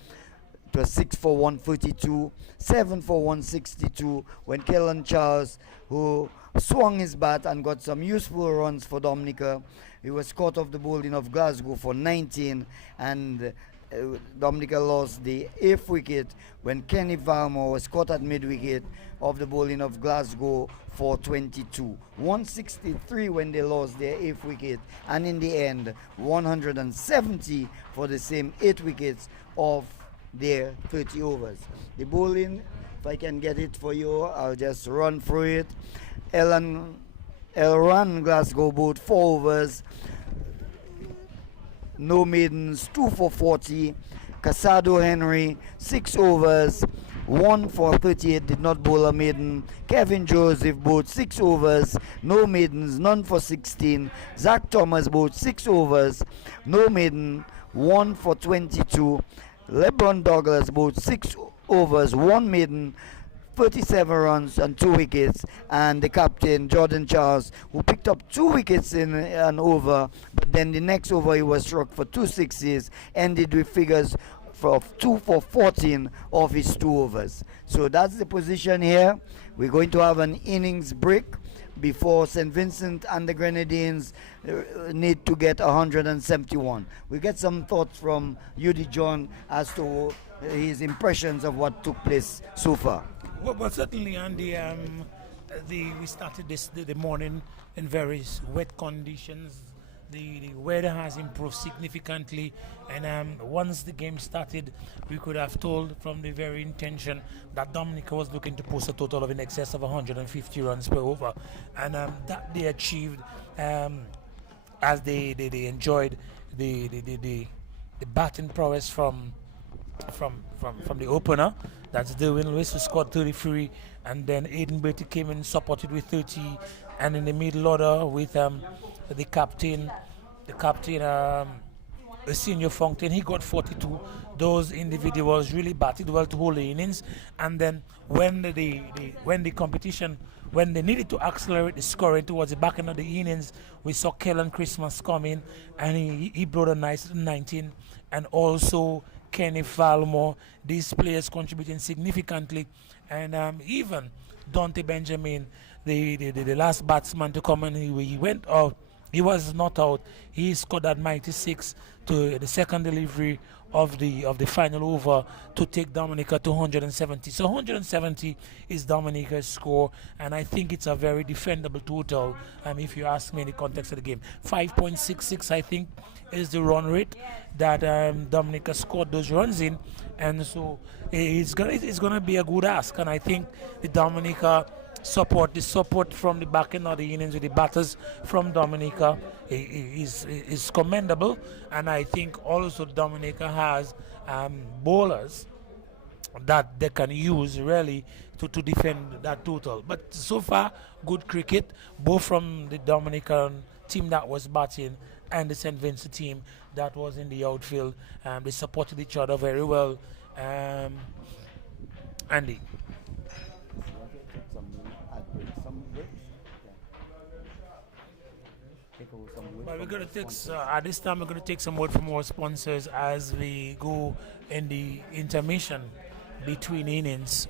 It was 6 for 142, 7 for 162 when Kellen Charles, who swung his bat and got some useful runs for Dominica, he was caught off the bowling of Glasgow for 19, and Dominica lost the 8th wicket when Kenny Valmore was caught at mid-wicket of the bowling of Glasgow for 22. 163 when they lost their 8th wicket, and in the end 170 for the same 8 wickets of their 30 overs. The bowling, if I can get it for you, I'll just run through it. Elran Glasgow bowled 4 overs, no maidens, 2 for 40. Casado Henry, 6 overs, 1 for 38, did not bowl a maiden. Kevin Joseph bowled 6 overs, no maidens, none for 16. Zach Thomas bowled 6 overs, no maiden, 1 for 22. LeBron Douglas bowled 6 overs, 1 maiden, 37 runs and 2 wickets, and the captain Jordan Charles, who picked up 2 wickets in an over, but then the next over he was struck for 2 sixes, ended with figures of 2 for 14 of his 2 overs. So that's the position here. We're going to have an innings break before St. Vincent and the Grenadines need to get 171. We get some thoughts from Yudi John as to his impressions of what took place so far. Well, certainly, Andy, we started the morning in very wet conditions. The weather has improved significantly, and once the game started, we could have told from the very intention that Dominica was looking to post a total of in excess of 150 runs per over, and that they achieved as they enjoyed the batting prowess from the opener. That's Derwin Lewis, who scored 33, and then Aidan Bertie came in supported with 30, and in the middle order with the captain Senior Fountain, he got 42. Those individuals really batted well to hold the innings, and then when the competition, when they needed to accelerate the scoring towards the back end of the innings, we saw Kellen Christmas come in, and he brought a nice 19, and also Kenny Valmore, these players contributing significantly, and even Dante Benjamin, the last batsman to come in, he went out. He was not out. He scored that 96 to the second delivery of the final over to take Dominica to 170. So 170 is Dominica's score, and I think it's a very defendable total. If you ask me in the context of the game, 5.66 I think is the run rate that Dominica scored those runs in, and so it's gonna be a good ask. And I think the Dominica the support from the back end of the innings with the batters from Dominica is commendable, and I think also Dominica has bowlers that they can use really to defend that total. But so far, good cricket, both from the Dominican team that was batting and the St. Vincent team that was in the outfield. They supported each other very well. Andy. Well, we're going to take, at this time, we're going to take some word from our sponsors as we go in the intermission between innings.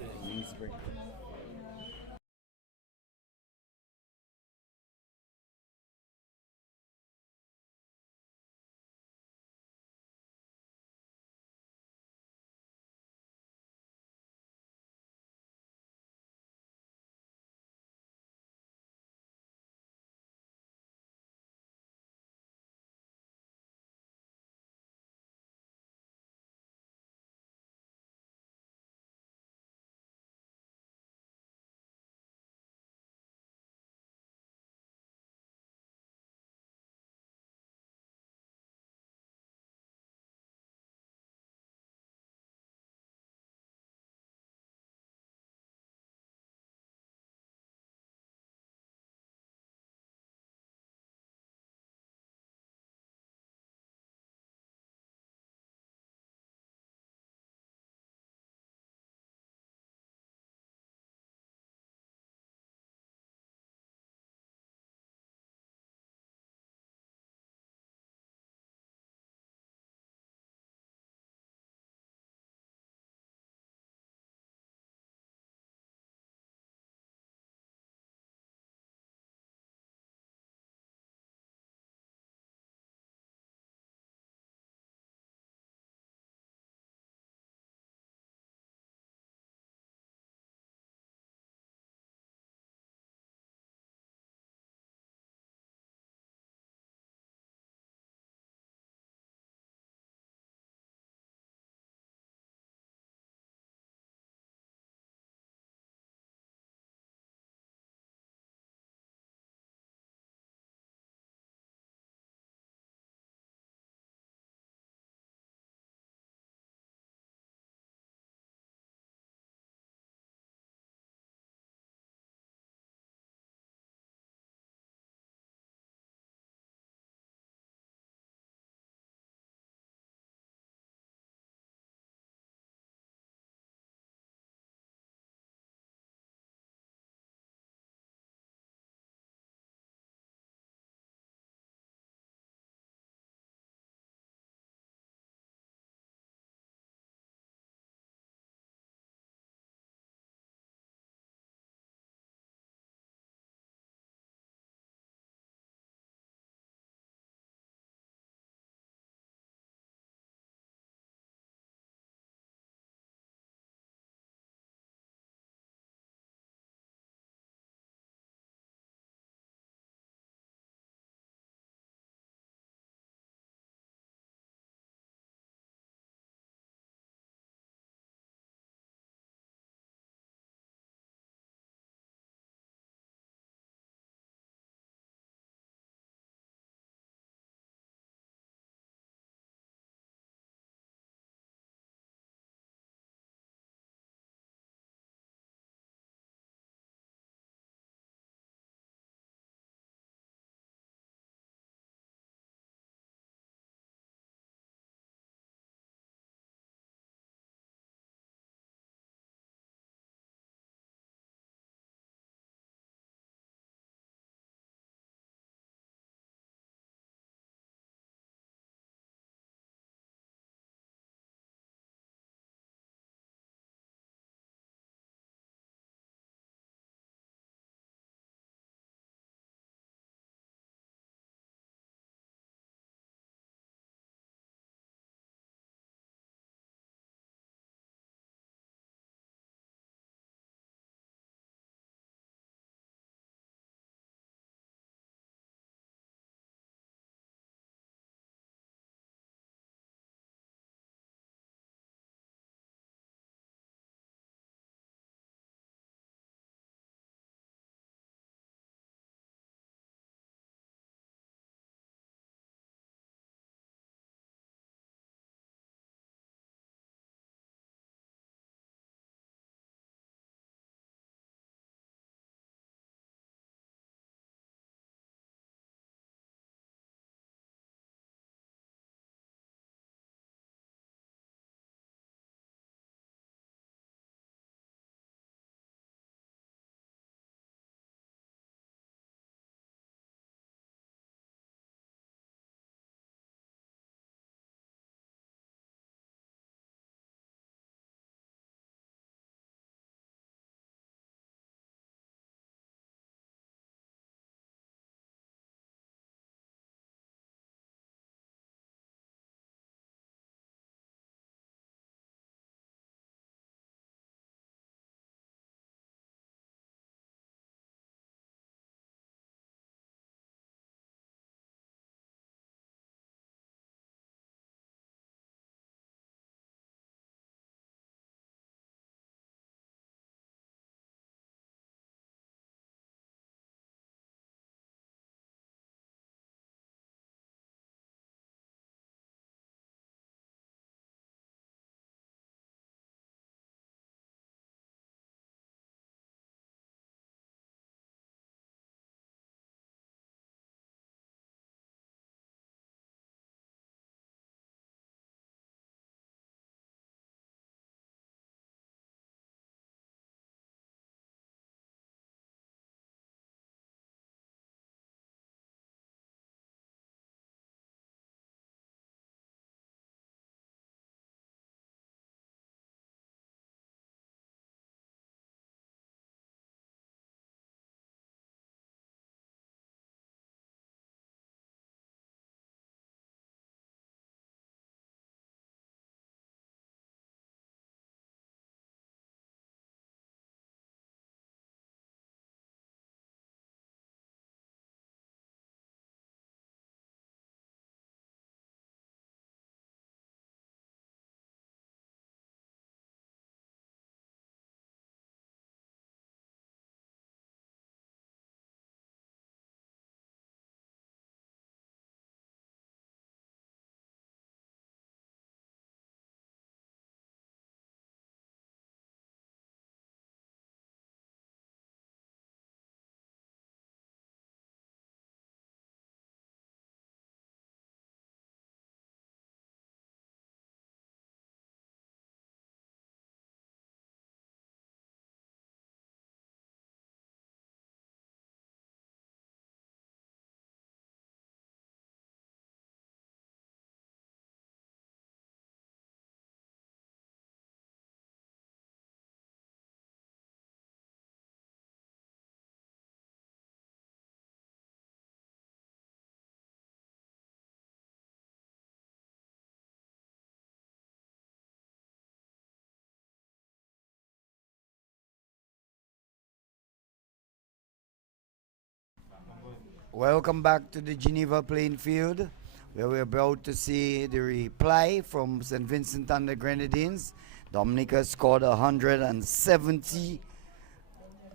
Welcome back to the Geneva playing field, where we're about to see the reply from St. Vincent and the Grenadines. Dominica scored 170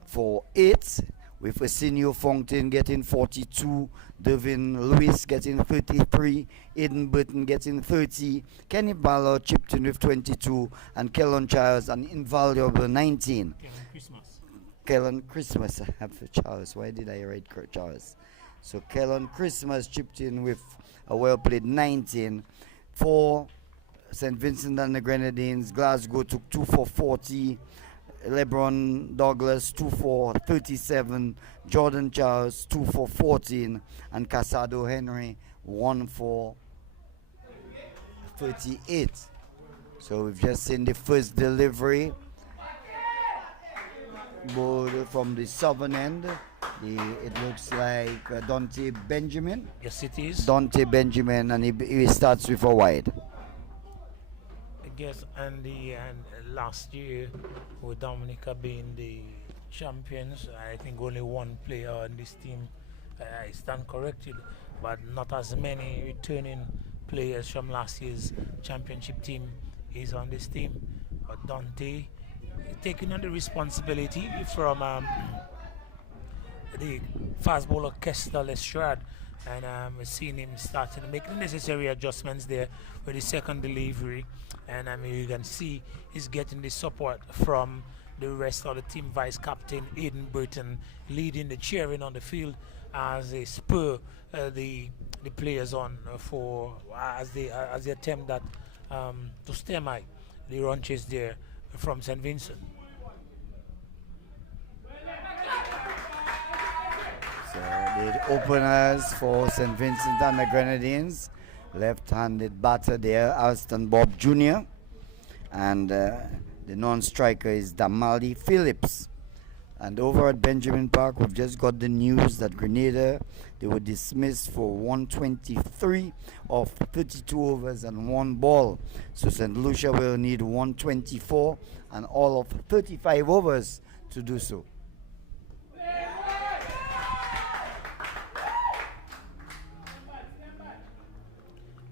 for 8, with Arsenio Fontaine getting 42, Devin Lewis getting 33, Eden Burton getting 30, Kenny Ballard chipped in with 22, and Kellen Charles an invaluable 19. Kellen Christmas, I have for Charles. Why did I write Charles? So Kellen Christmas chipped in with a well-played 19 for St. Vincent and the Grenadines. Glasgow took 2 for 40. LeBron Douglas 2 for 37. Jordan Charles 2 for 14. And Casado Henry 1 for 38. So we've just seen the first delivery. Ball from the southern end. It looks like Dante Benjamin. Yes, it is. Dante Benjamin, and he starts with a wide. I guess, and last year, with Dominica being the champions, I think only one player on this team, I stand corrected, but not as many returning players from last year's championship team is on this team. But Dante taking on the responsibility from the fast bowler Kester Lestrade, and seeing him starting to make the necessary adjustments there with the second delivery, and you can see he's getting the support from the rest of the team. Vice captain Eden Burton leading the cheering on the field as they spur the players on for as they attempt that to stem the run chase there from St. Vincent. So the openers for St. Vincent and the Grenadines, left-handed batter there, Alston Bob Jr. And the non-striker is Damali Phillips. And over at Benjamin Park, we've just got the news that Grenada, they were dismissed for 123 of 32 overs and 1 ball. So St. Lucia will need 124 and all of 35 overs to do so.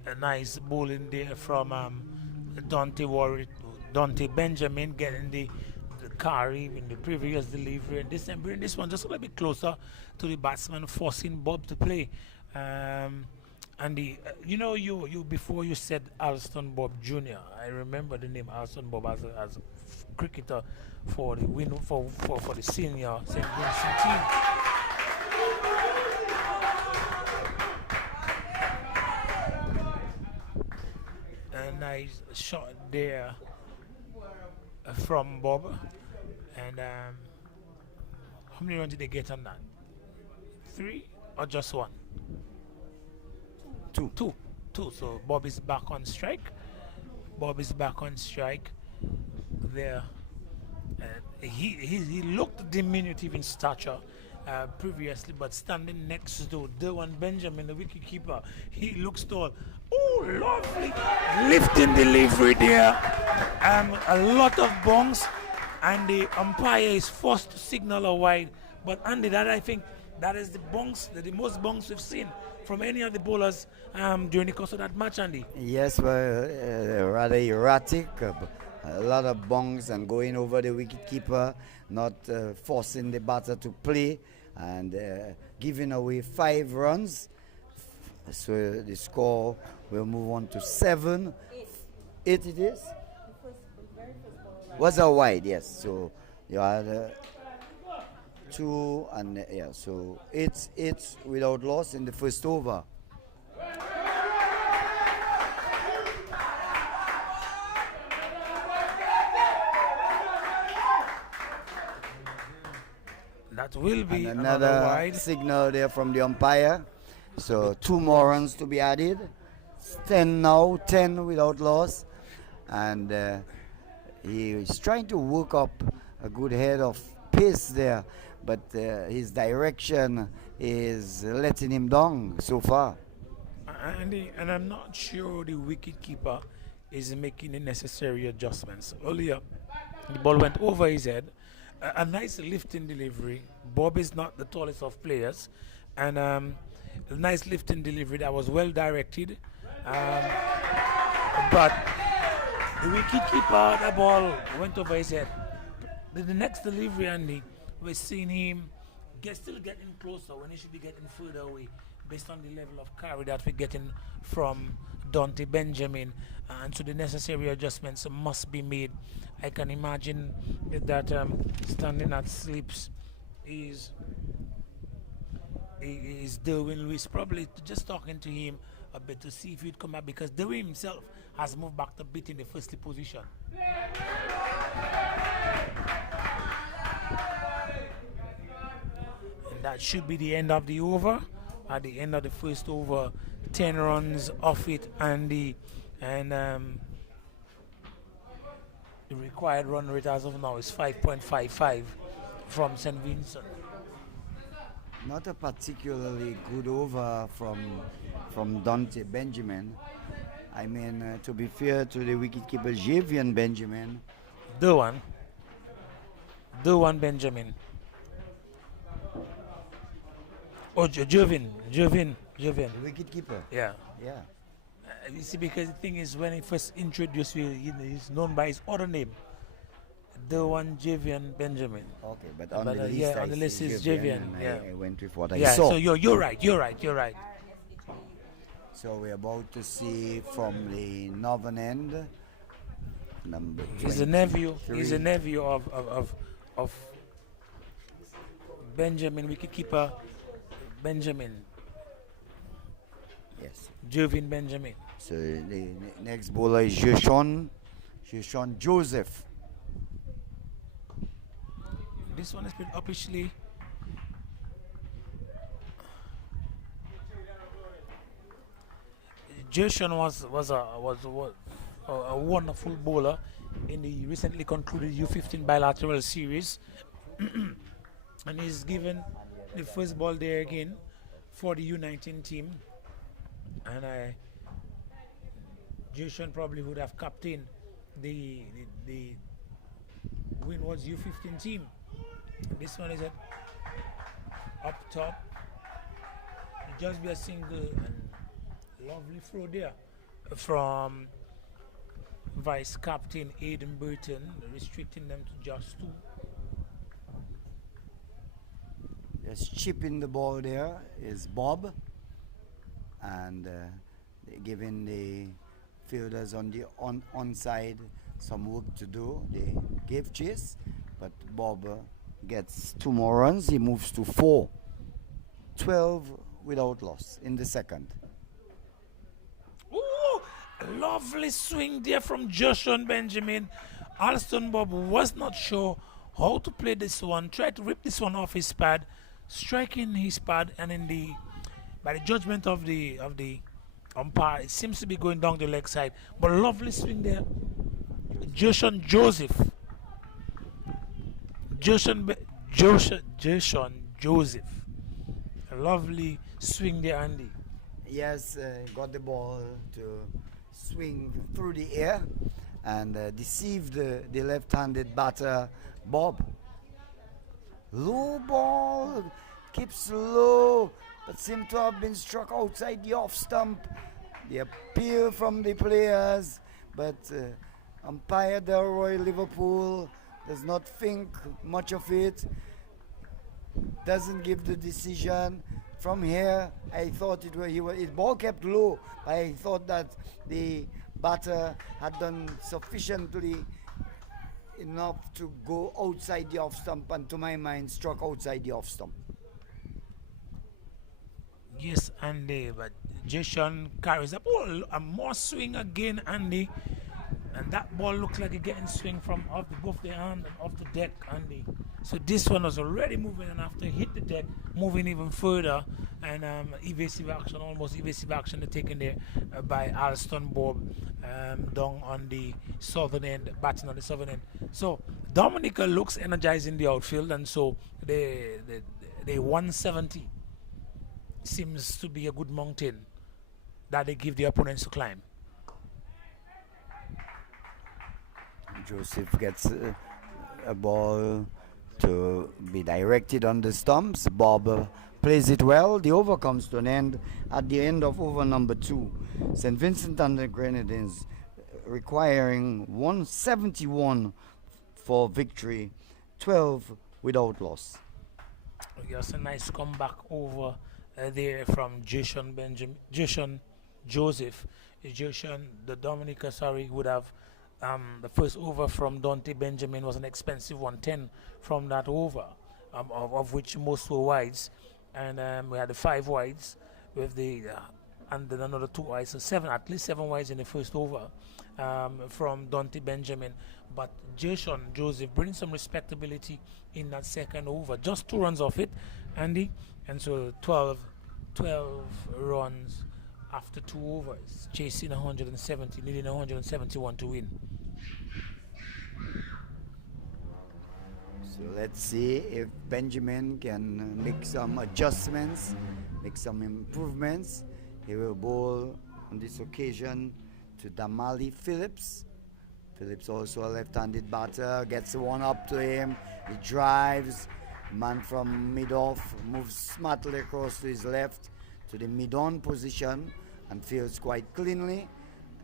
A nice bowling there from Dante Benjamin, getting the carry in the previous delivery, and this time bringing this one just a little bit closer to the batsman, forcing Bob to play. And the you before you said Alston Bob Jr., I remember the name Alston Bob as a cricketer for the for the senior St. Vincent team. A nice shot there from Bob. And how many runs did they get on that? 3 or just 1? 2. 2. So Bob is back on strike. There. And he looked diminutive in stature previously, but standing next to Derwan Benjamin, the wicketkeeper, he looks tall. Oh, lovely lifting delivery there. A lot of bongs, and the umpire is forced to signal a wide. But Andy, that I think that is the most bongs we've seen from any of the bowlers during the course of that match, Andy. Yes, well, rather erratic. A lot of bongs and going over the wicketkeeper, not forcing the batter to play, and giving away 5 runs. So the score will move on to 7. 8 it is? Was a wide, yes. So you had 2 and yeah, so it's without loss in the first over. That will be and another wide signal there from the umpire. So 2 more runs to be added. 10 now, 10 without loss, and he is trying to work up a good head of pace there, but his direction is letting him down so far. And I'm not sure the wicketkeeper is making the necessary adjustments. Earlier, the ball went over his head. A nice lifting delivery. Bob is not the tallest of players, and a nice lifting delivery that was well directed. But the wicketkeeper, the ball went over his head. The next delivery, Andy, we're seeing him still getting closer when he should be getting further away, based on the level of carry that we're getting from Dante Benjamin, and so the necessary adjustments must be made. I can imagine that standing at slips is Derwin Lewis, probably just talking to him a bit to see if he'd come back, because Derwin himself has moved back a bit in the first position. And that should be the end of the over. At the end of the first over, 10 runs off it, Andy, and the required run rate as of now is 5.55 from St. Vincent. Not a particularly good over from Dante Benjamin. I mean, to be fair to the wicketkeeper Javian Benjamin. Derwan Benjamin. Oh, Jovin. The wicketkeeper. Yeah. Yeah. You see, because the thing is, when he first introduced you, he's known by his other name, Derwan Javian Benjamin. Okay, but on the list, yeah, on the list is Javian. Yeah. I went with what I Yeah. saw. So you're right. So we're about to see from the northern end, number 23. He's a nephew of Benjamin, wicketkeeper Benjamin. Yes. Jovin Benjamin. So the next bowler is Jeshon Joseph. This one has been officially Jason was a wonderful bowler in the recently concluded U15 bilateral series, and he's given the first ball there again for the U19 team, and Jason probably would have captained the Windwards U15 team. This one is up top. It'll just be a single and lovely throw there from Vice Captain Aidan Burton, restricting them to just 2. Just chipping the ball there is Bob, and giving the fielders on the onside some work to do. They gave chase, but Bob gets 2 more runs. He moves to 4. 12 without loss in the second. Ooh, a lovely swing there from Joshua Benjamin. Alston Bob was not sure how to play this one. Tried to rip this one off his pad, striking his pad, and by the judgment of the umpire, it seems to be going down the leg side. But lovely swing there, Joshua Joseph. Joseph. A lovely swing there, Andy. Yes, got the ball to swing through the air and deceived the left-handed batter Bob. Low ball, keeps low, but seemed to have been struck outside the off stump. The appeal from the players, but umpire Delroy Liverpool does not think much of it, doesn't give the decision. From here, I thought his ball kept low. I thought that the batter had done sufficiently enough to go outside the off stump, and to my mind struck outside the off stump. Yes, Andy, but Jason carries the ball, a more swing again, Andy, and that ball looks like it's getting swing from off both the hand and off the deck, Andy. So this one was already moving, and after hit the deck, moving even further, and almost evasive action taken there by Alston Bob down on the southern end, batting on the southern end. So Dominica looks energized in the outfield, and so the 170 seems to be a good mountain that they give the opponents to climb. Joseph gets a ball to be directed on the stumps. Bob plays it well. The over comes to an end at the end of over number 2. St. Vincent and the Grenadines requiring 171 for victory, 12 without loss. Yes, a nice comeback over there from Jason Joseph. The Dominica, would have the first over from Dante Benjamin was an expensive 110 from that over, of which most were wides, and we had the 5 wides with the and then another 2 wides, so at least 7 wides in the first over from Dante Benjamin. But Jason Joseph brings some respectability in that second over, just 2 runs off it, Andy, and so 12 runs after 2 overs, chasing 170, needing 171 to win. So let's see if Benjamin can make some adjustments, make some improvements. He will bowl on this occasion to Damali Phillips. Phillips also a left-handed batter, gets one up to him. He drives, man from mid-off moves smartly across to his left to the mid-on position and fields quite cleanly.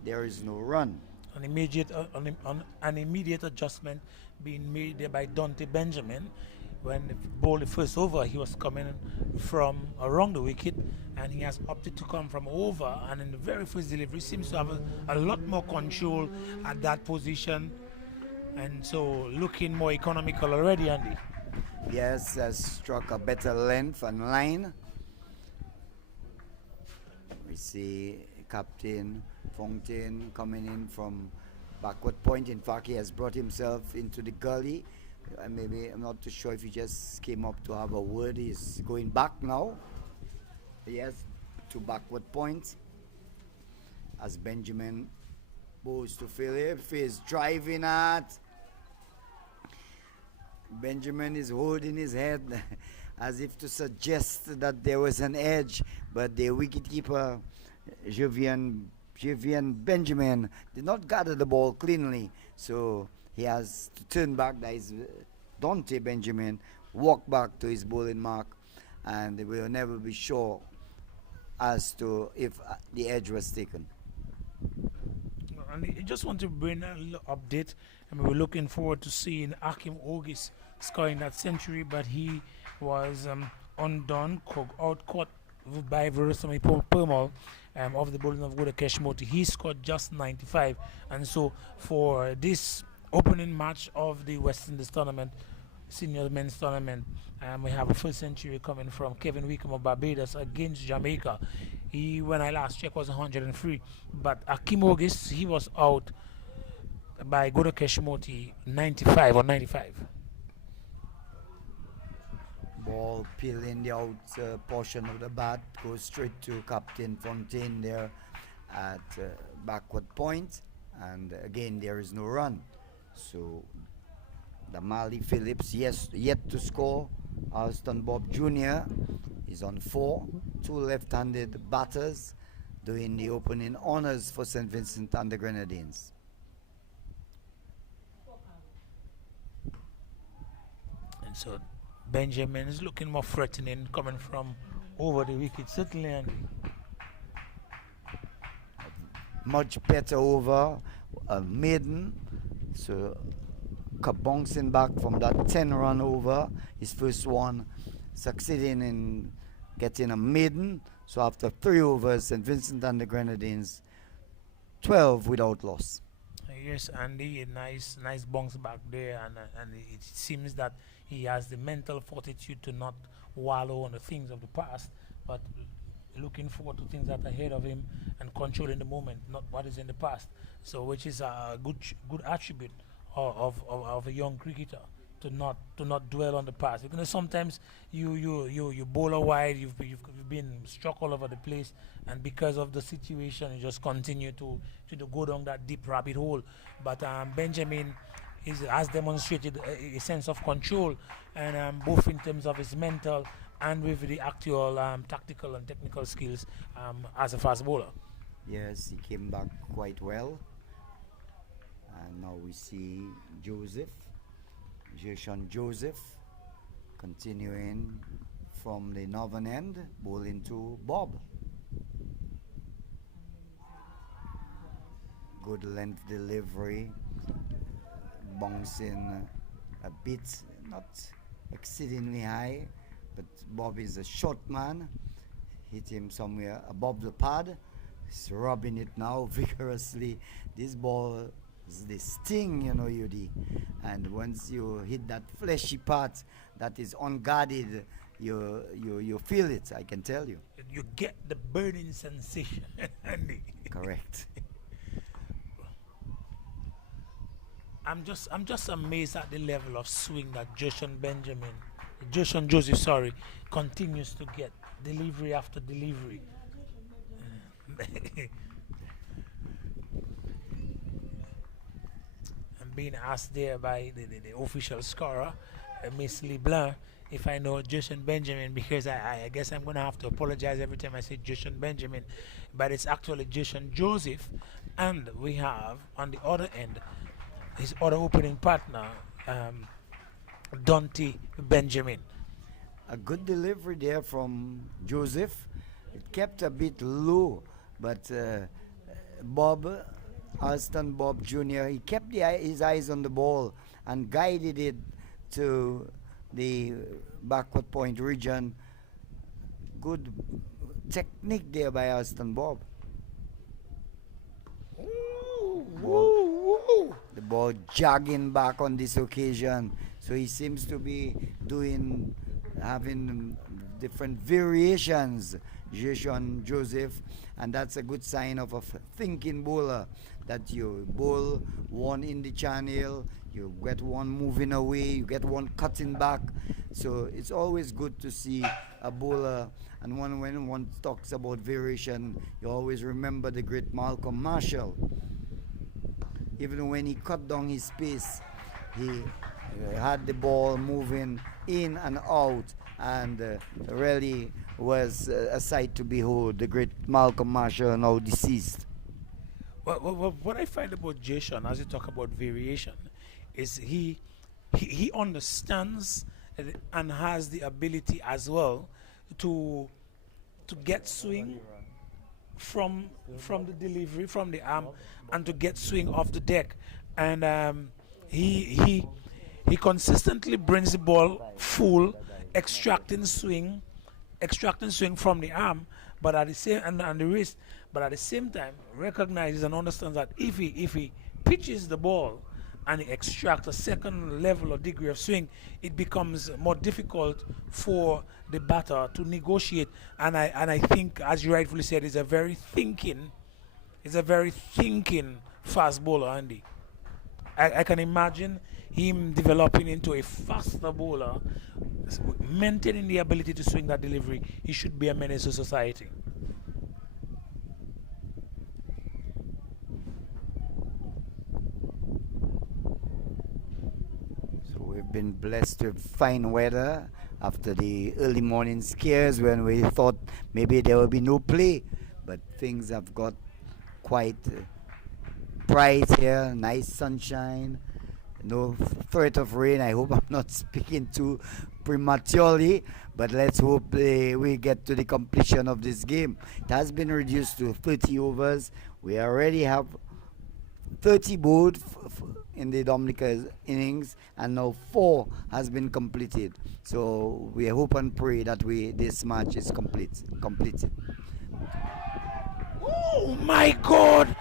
There is no run. An immediate adjustment being made there by Dante Benjamin. When the ball the first over, he was coming from around the wicket, and he has opted to come from over, and in the very first delivery seems to have a lot more control at that position, and so looking more economical already, Andy. Yes, has struck a better length and line. We see Captain Fontaine coming in from backward point. In fact, he has brought himself into the gully. Maybe, I'm not too sure if he just came up to have a word. He's going back now. Yes, to backward point. As Benjamin goes to Phillips, he's driving at. Benjamin is holding his head as if to suggest that there was an edge, but the wicketkeeper, Javian Benjamin, did not gather the ball cleanly, so he has to turn back. That is Dante Benjamin, walk back to his bowling mark, and we will never be sure as to if the edge was taken. And I just want to bring a little update. We're looking forward to seeing Akim Ogis scoring that century, but he was undone, out-caught by Verosami Permal of the bowling of Goda Keshmoti. He scored just 95, and so for this opening match of the West Indies tournament, senior men's tournament, we have a first century coming from Kevin Wickham of Barbados against Jamaica. He, when I last checked, was 103, but Akim Ogis, he was out by Goda Keshmoti 95 or 95. Ball peeling the out portion of the bat, goes straight to Captain Fontaine there at backward point, and again there is no run. So the Mali Phillips, yes, yet to score. Alston Bob Jr. is on 4. 2 left-handed batters doing the opening honors for St. Vincent and the Grenadines. And so Benjamin is looking more threatening coming from over the wicket, certainly. And much better over, maiden. So bouncing back from that 10-run over, his first one, succeeding in getting a maiden. So after 3 overs, St. Vincent and the Grenadines, 12 without loss. Yes, Andy, a nice bounce back there, and it seems that he has the mental fortitude to not wallow on the things of the past, but looking forward to things that are ahead of him and controlling the moment, not what is in the past. So, which is a good attribute of a young cricketer, to not dwell on the past. Because sometimes you bowl a wide, you've been struck all over the place, and because of the situation, you just continue to go down that deep rabbit hole. But Benjamin has demonstrated a sense of control, and both in terms of his mental and with the actual tactical and technical skills as a fast bowler. Yes, he came back quite well. And now we see Jason Joseph continuing from the northern end, ball into Bob. Good length delivery, bouncing a bit, not exceedingly high, but Bob is a short man. Hit him somewhere above the pad. He's rubbing it now vigorously. This ball is the sting, you know, Yudi. And once you hit that fleshy part that is unguarded, you feel it, I can tell you. You get the burning sensation, Andy. Correct. I'm just amazed at the level of swing that Joshan Joseph, sorry, continues to get delivery after delivery. I'm being asked there by the official scorer, Miss LeBlanc, if I know Joshan Benjamin, because I guess I'm going to have to apologize every time I say Joshan Benjamin, but it's actually Joshan Joseph, and we have on the other end his other opening partner, Dante Benjamin. A good delivery there from Joseph. It kept a bit low, but Alston Bob Jr., he kept his eyes on the ball and guided it to the backward point region. Good technique there by Alston Bob. The ball jogging back on this occasion, so he seems to be having different variations, Jason Joseph, and that's a good sign of a thinking bowler, that you bowl one in the channel, you get one moving away, you get one cutting back. So it's always good to see a bowler, and when one talks about variation, you always remember the great Malcolm Marshall. Even when he cut down his pace, he had the ball moving in and out, and really was a sight to behold. The great Malcolm Marshall, now deceased. Well, what I find about Jason, as you talk about variation, is he understands and has the ability as well to get swing from the delivery, from the arm, and to get swing off the deck, and he consistently brings the ball full, extracting swing from the arm, but at the same and the wrist, but at the same time recognizes and understands that if he pitches the ball and he extracts a second level or degree of swing, it becomes more difficult for the batter to negotiate. And I think, as you rightfully said, is a very thinking fast bowler, Andy. I can imagine him developing into a faster bowler, maintaining the ability to swing that delivery. He should be a menace to society. We've been blessed with fine weather after the early morning scares when we thought maybe there will be no play, but things have got quite bright here, nice sunshine, no threat of rain. I hope I'm not speaking too prematurely, but let's hope we get to the completion of this game. It has been reduced to 30 overs. We already have 30 bowled in the Dominica innings, and now 4 has been completed. So we hope and pray that this match is completed. Oh my God!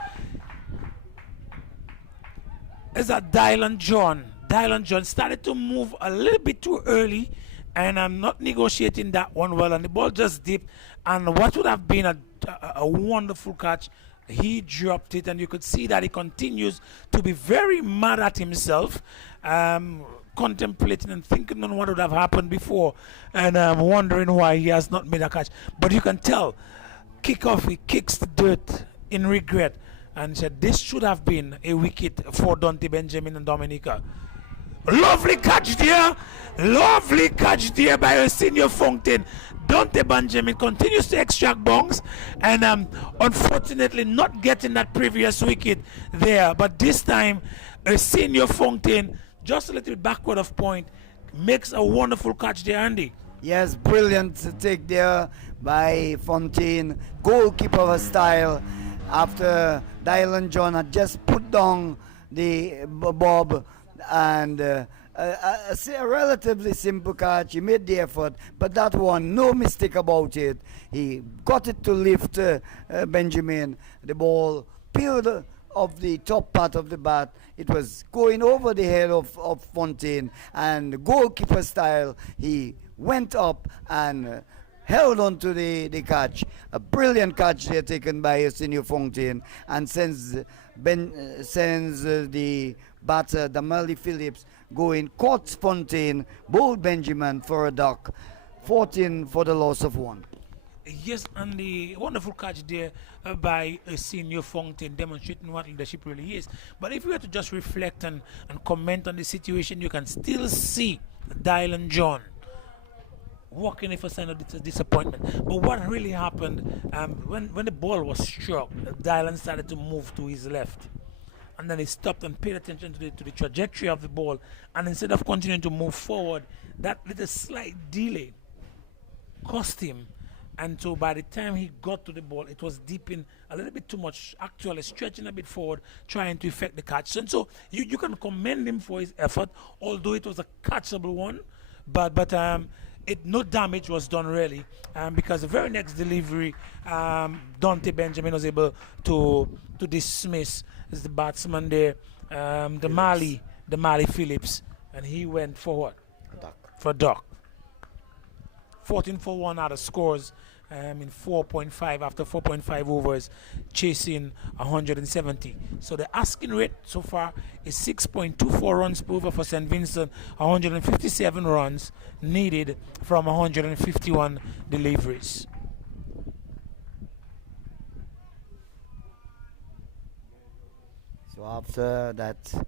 Is that Dylan John? Dylan John started to move a little bit too early, and I'm not negotiating that one well, and the ball just dipped. And what would have been a wonderful catch, he dropped it, and you could see that he continues to be very mad at himself, contemplating and thinking on what would have happened before, and wondering why he has not made a catch. But you can tell, he kicks the dirt in regret, and said this should have been a wicket for Dante Benjamin and Dominica. Lovely catch there by a senior Fountain. Dante Benjamin continues to extract bongs, and unfortunately not getting that previous wicket there, but this time a senior Fountain, just a little backward of point, makes a wonderful catch there, Andy. Yes, brilliant take there by Fontaine. Goalkeeper style after Dylan John had just put down the bob and a relatively simple catch. He made the effort, but that one, no mistake about it. He got it to lift Benjamin. The ball peeled of the top part of the bat. It was going over the head of Fontaine, and goalkeeper style, he went up and held on to the catch. A brilliant catch there taken by Senior Fontaine, and sends the batter, Damali Phillips, going, caught Fontaine, bowled Benjamin for a duck, 14 for the loss of 1. Yes, and the wonderful catch there by Senior Fontaine, demonstrating what leadership really is. But if we were to just reflect and comment on the situation, you can still see Dylan John walking if a sign of disappointment. But what really happened when the ball was struck, Dylan started to move to his left. And then he stopped and paid attention to the trajectory of the ball. And instead of continuing to move forward, that little slight delay cost him. And so by the time he got to the ball, it was deep in a little bit too much, actually stretching a bit forward, trying to effect the catch. And so you can commend him for his effort, although it was a catchable one. But no damage was done really, because the very next delivery, Dante Benjamin was able to dismiss the batsman there, the Mali Phillips, and he went for what? For duck. 14 for 1 out of scores in 4.5 after 4.5 overs, chasing 170. So the asking rate so far is 6.24 runs per over for St. Vincent, 157 runs needed from 151 deliveries. So after that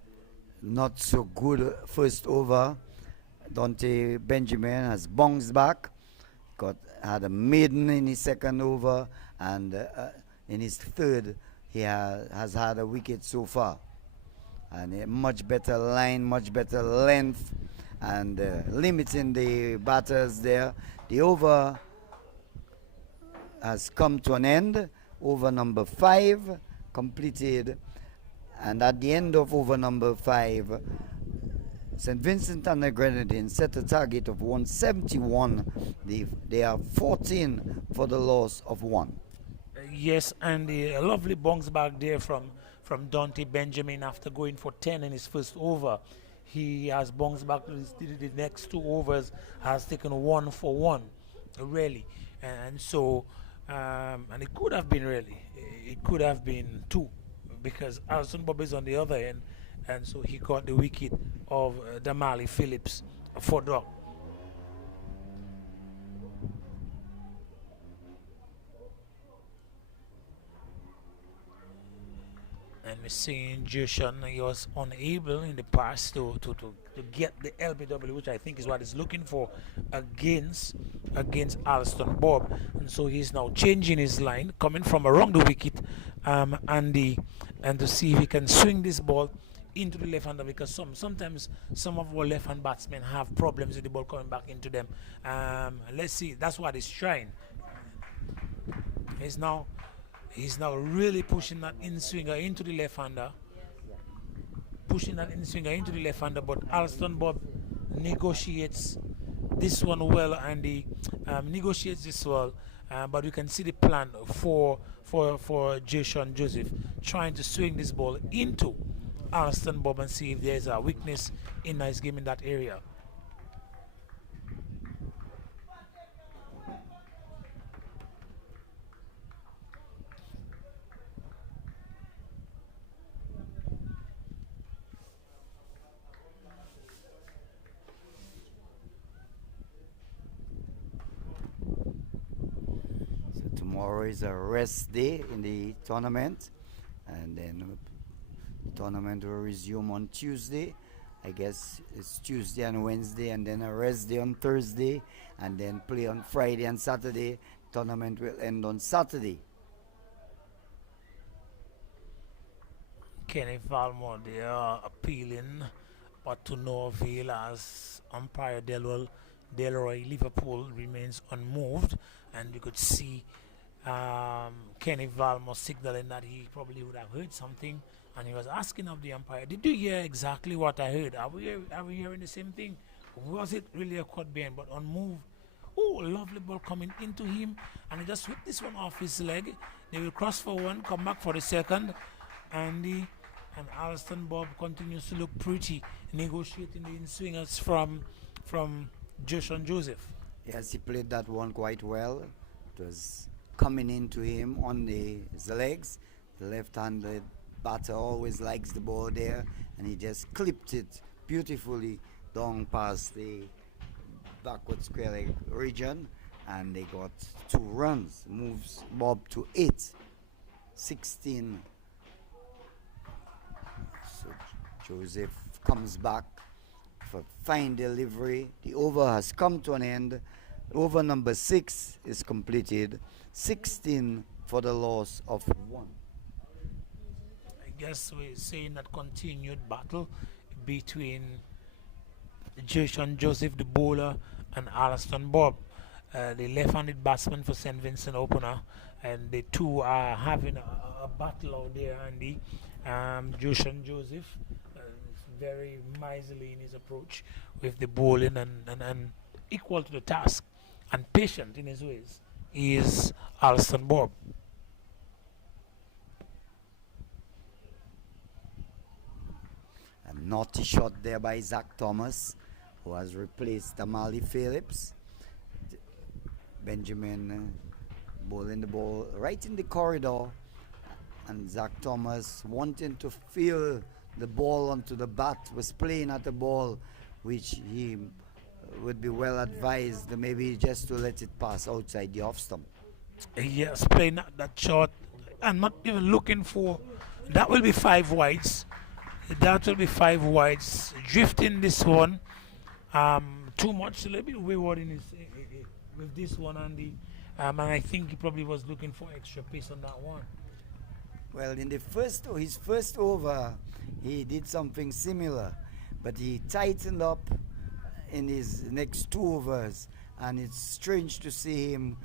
not so good first over, Dante Benjamin has bounced back, had a maiden in his second over, and in his third he has had a wicket so far, and a much better line, much better length, and limiting the batters there. The over has come to an end. Over number 5 completed, and at the end of over number 5, St. Vincent and the Grenadines set a target of 171. They are 14 for the loss of 1. Yes, and a lovely bounce back there from Dante Benjamin after going for 10 in his first over. He has bounced back to the next 2 overs, has taken 1 for 1, really. And so, and it could have been really, it could have been 2, because Alison Bob is on the other end. And so he got the wicket of Damali Phillips for duck. And we're seeing Jason, he was unable in the past to get the LBW, which I think is what he's looking for against Alston Bob. And so he's now changing his line, coming from around the wicket, and to see if he can swing this ball into the left-hander, because sometimes some of our left-hand batsmen have problems with the ball coming back into them. Let's see, that's what he's trying. He's now really pushing that in-swinger into the left-hander. But Alston Bob negotiates this one well, and he negotiates this well. But you can see the plan for Jason Joseph trying to swing this ball into Alston Bob and see if there's a weakness in his game in that area. So tomorrow is a rest day in the tournament, and then tournament will resume on Tuesday. I guess it's Tuesday and Wednesday, and then a rest day on Thursday, and then play on Friday and Saturday. Tournament will end on Saturday. Kenny Valmore, they are appealing, but to no avail, as umpire Delwell Delroy, Liverpool remains unmoved, and you could see Kenny Valmore signaling that he probably would have heard something, and he was asking of the umpire, "Did you hear exactly what I heard? Are we hearing the same thing? Was it really a cut behind?" But unmoved. Oh, lovely ball coming into him, and he just whipped this one off his leg. They will cross for one, come back for the second, and Alston Bob continues to look pretty, negotiating the in-swingers from Jason Joseph. Yes, he played that one quite well. It was coming into him on his legs. The left-handed batter always likes the ball there, and he just clipped it beautifully down past the backward square leg region, and they got 2 runs. Moves Bob to 8, 16. So Joseph comes back for fine delivery. The over has come to an end. Over number 6 is completed. 16 for the loss of 1. I guess we're saying that continued battle between Jason Joseph, the bowler, and Alston Bob, the left-handed batsman for St. Vincent opener, and the two are having a battle out there. Andy, Jason Joseph is very miserly in his approach with the bowling, and equal to the task and patient in his ways. He is Alston Bob. A naughty shot there by Zach Thomas, who has replaced Amali Phillips. Benjamin bowling the ball right in the corridor, and Zach Thomas, wanting to feel the ball onto the bat, was playing at the ball, which he would be well advised maybe just to let it pass outside the off stump. Yes, playing that shot and not even looking for. That will be 5 wides. That will be 5 wides. Drifting this one too much, a little bit wayward in his, with this one, Andy. And I think he probably was looking for extra pace on that one. Well, in his first over, he did something similar, but he tightened up in his next 2 overs, and it's strange to see him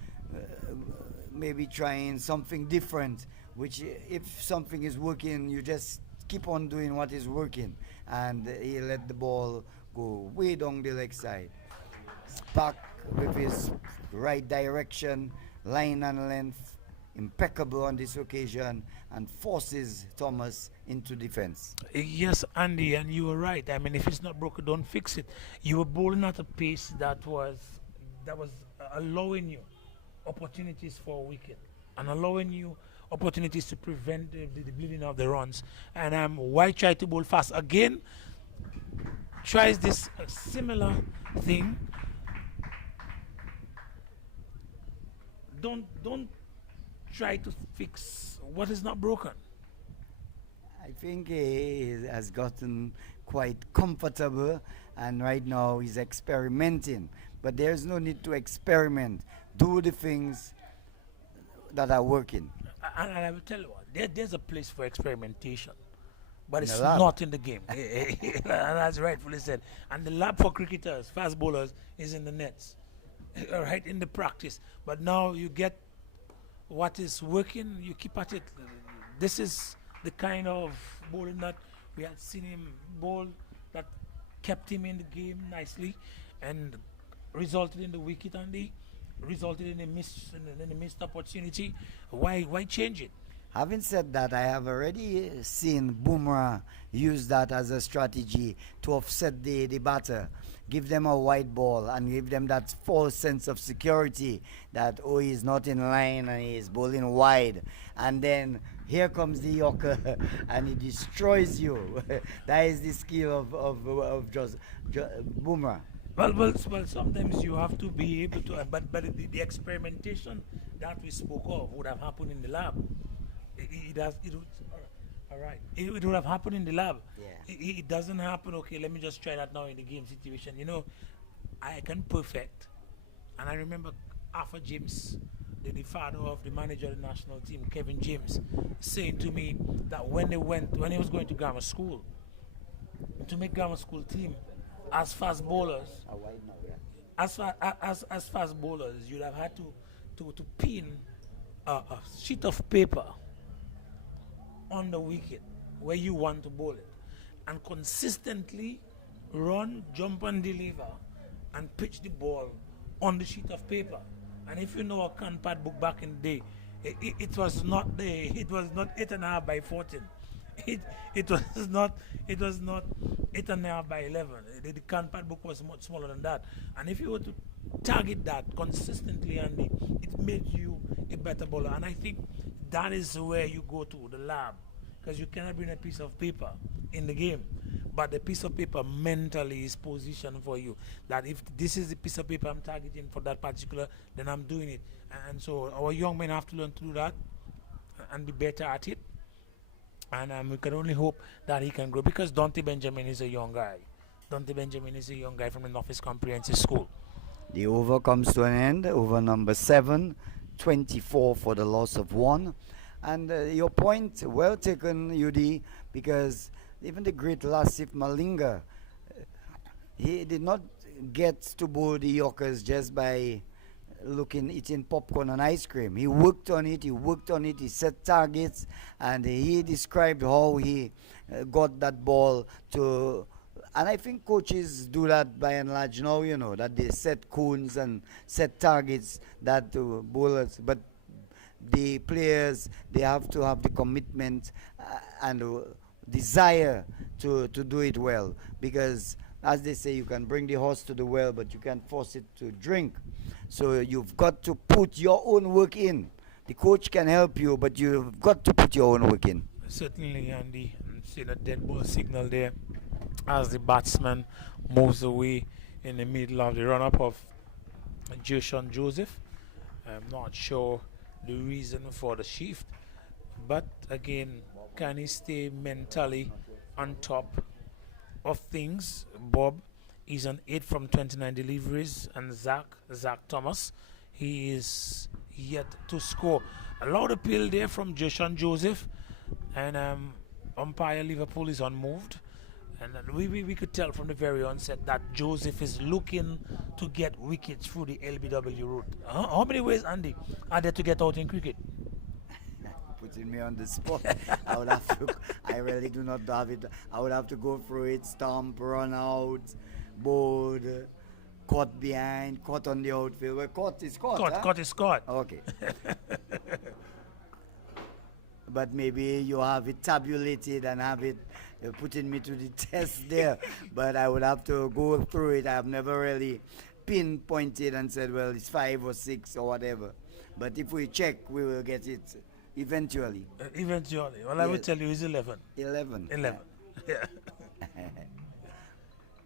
maybe trying something different, which if something is working, you just keep on doing what is working, and he let the ball go way down the leg side. Back with his right direction, line and length, impeccable on this occasion, and forces Thomas into defense. Yes, Andy, and you were right. I mean, if it's not broken, don't fix it. You were bowling at a pace that was allowing you opportunities for a wicket and allowing you opportunities to prevent the bleeding of the runs. And why try to bowl fast? Again, tries this similar thing. Don't try to fix what is not broken. I think he has gotten quite comfortable, and right now he's experimenting. But there's no need to experiment. Do the things that are working. And I will tell you what, there's a place for experimentation, but it's lab. not in the game. And that's rightfully said. And the lab for cricketers, fast bowlers, is in the nets, right, in the practice. But now you get what is working, you keep at it. This is the kind of bowling that we had seen him bowl that kept him in the game nicely and resulted in the wicket, and resulted in a missed opportunity. Why change it? Having said that, I have already seen Bumrah use that as a strategy to offset the batter, give them a wide ball and give them that false sense of security that, oh, he's not in line and he's bowling wide. And then here comes the Yorker and he destroys you. That is the skill of Bumrah. Well, sometimes you have to be able to, but the experimentation that we spoke of would have happened in the lab. It would have happened in the lab. Yeah. It doesn't happen, okay, let me just try that now in the game situation. You know, I can perfect. And I remember Arthur James, the father of the manager of the national team, Kevin James, saying to me that when he was going to grammar school, to make grammar school team, as fast bowlers, as fast bowlers, you'd have had to pin a sheet of paper on the wicket where you want to bowl it, and consistently run, jump, and deliver, and pitch the ball on the sheet of paper. And if you know a Canpad book back in the day, it was not 8.5 by 14. It was not 8.5 by 11. The Canpad book was much smaller than that. And if you were to target that consistently, and it made you a better bowler. And I think that is where you go to the lab, because you cannot bring a piece of paper in the game, but the piece of paper mentally is positioned for you, that if this is the piece of paper I'm targeting for that particular, then I'm doing it. And so our young men have to learn to do that and be better at it. And we can only hope that he can grow, because Dante Benjamin is a young guy. Dante Benjamin is a young guy from the Northeast Comprehensive School. The over comes to an end. Over number 7, 24 for the loss of 1. And your point, well taken, UD, because even the great Lasif Malinga, he did not get to bowl the Yorkers just by eating popcorn and ice cream. He worked on it, he set targets, and he described how he got that ball to. And I think coaches do that by and large now, that they set cones and set targets that bowlers, but the players, they have to have the commitment and desire to do it well, because as they say, you can bring the horse to the well, but you can't force it to drink. So you've got to put your own work in. The coach can help you, but you've got to put your own work in. Certainly, Andy. See the dead ball signal there as the batsman moves away in the middle of the run-up of Jason Joseph. I'm not sure the reason for the shift, but again, can he stay mentally on top of things? Bob is on 8 from 29 deliveries, and Zach Thomas, he is yet to score. A loud appeal there from Jason Joseph, and umpire Liverpool is unmoved. And we could tell from the very onset that Joseph is looking to get wickets through the LBW route. How many ways, Andy, are there to get out in cricket? Putting me on the spot. I would have to. I really do not have it. I would have to go through it: stomp, run out, board, caught behind, caught on the outfield. Well, caught is caught. Caught is caught. Okay. But maybe you have it tabulated and have it putting me to the test there. But I would have to go through it. I have never really pinpointed and said, well, it's 5 or 6 or whatever. But if we check, we will get it eventually. Eventually. Well, I will tell you it's 11. 11. 11. Yeah.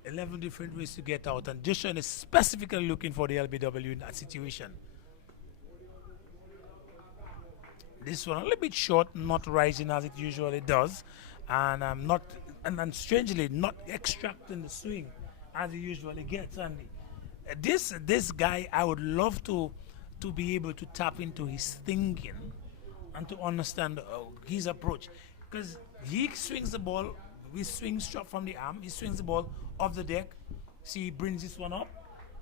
11 different ways to get out. And Jason is specifically looking for the LBW in that situation. This one a little bit short, not rising as it usually does, and and strangely not extracting the swing as he usually gets. And this guy, I would love to be able to tap into his thinking and to understand his approach, because he swings the ball. We swing straight from the arm. He swings the ball off the deck. See, he brings this one up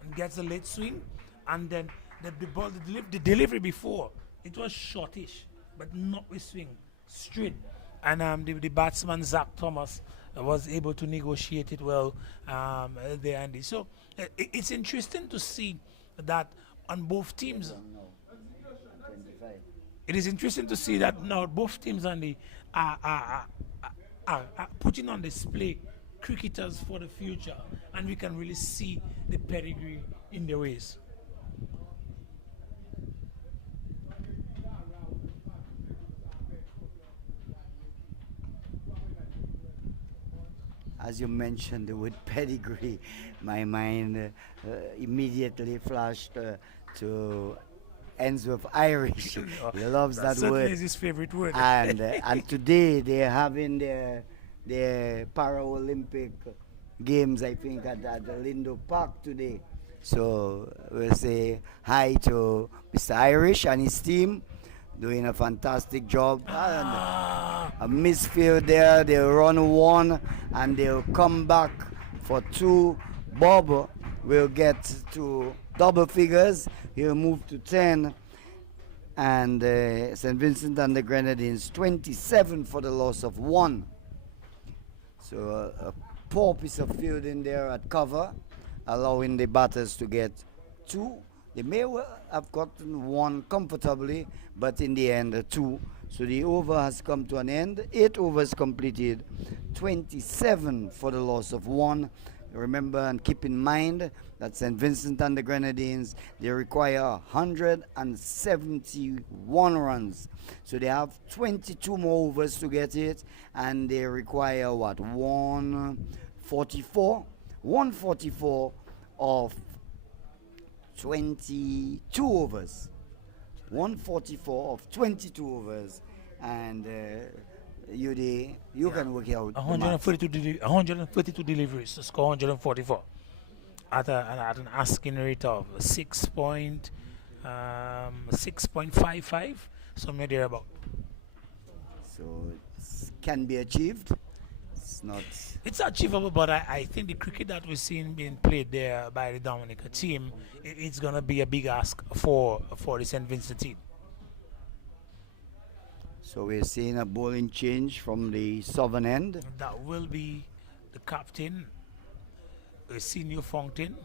and gets a late swing, and then the ball, the delivery before, it was shortish, but not with swing, straight. And the batsman, Zach Thomas, was able to negotiate it well there, Andy. So it's interesting to see that on both teams. It is interesting to see that now both teams, Andy, are putting on display cricketers for the future, and we can really see the pedigree in their ways. As you mentioned the word pedigree, my mind immediately flashed to ends with Irish. He loves that word. Is his favorite word. And today they're having their Paralympic games, I think, at the Lindo Park today. So we'll say hi to Mr. Irish and his team, doing a fantastic job. And a misfield there, they'll run 1 and they'll come back for 2. Bob will get to double figures. He'll move to 10. And St. Vincent and the Grenadines 27 for the loss of 1. So a poor piece of fielding there at cover, allowing the batters to get 2. They may have gotten 1 comfortably, but in the end 2. So the over has come to an end. 8 overs completed, 27 for the loss of 1. Remember and keep in mind that St. Vincent and the Grenadines, they require 171 runs. So they have 22 more overs to get it, and they require what? 144? 144 of 22 overs. 144 of 22 overs, and you can work out 132 deliveries to score 144 at an asking rate of 6.55, somewhere thereabout. So it can be achieved. It's achievable, but I think the cricket that we're seeing being played there by the Dominica team, it's gonna be a big ask for the St. Vincent team. So we're seeing a bowling change from the southern end. That will be the captain, Senior Fountain.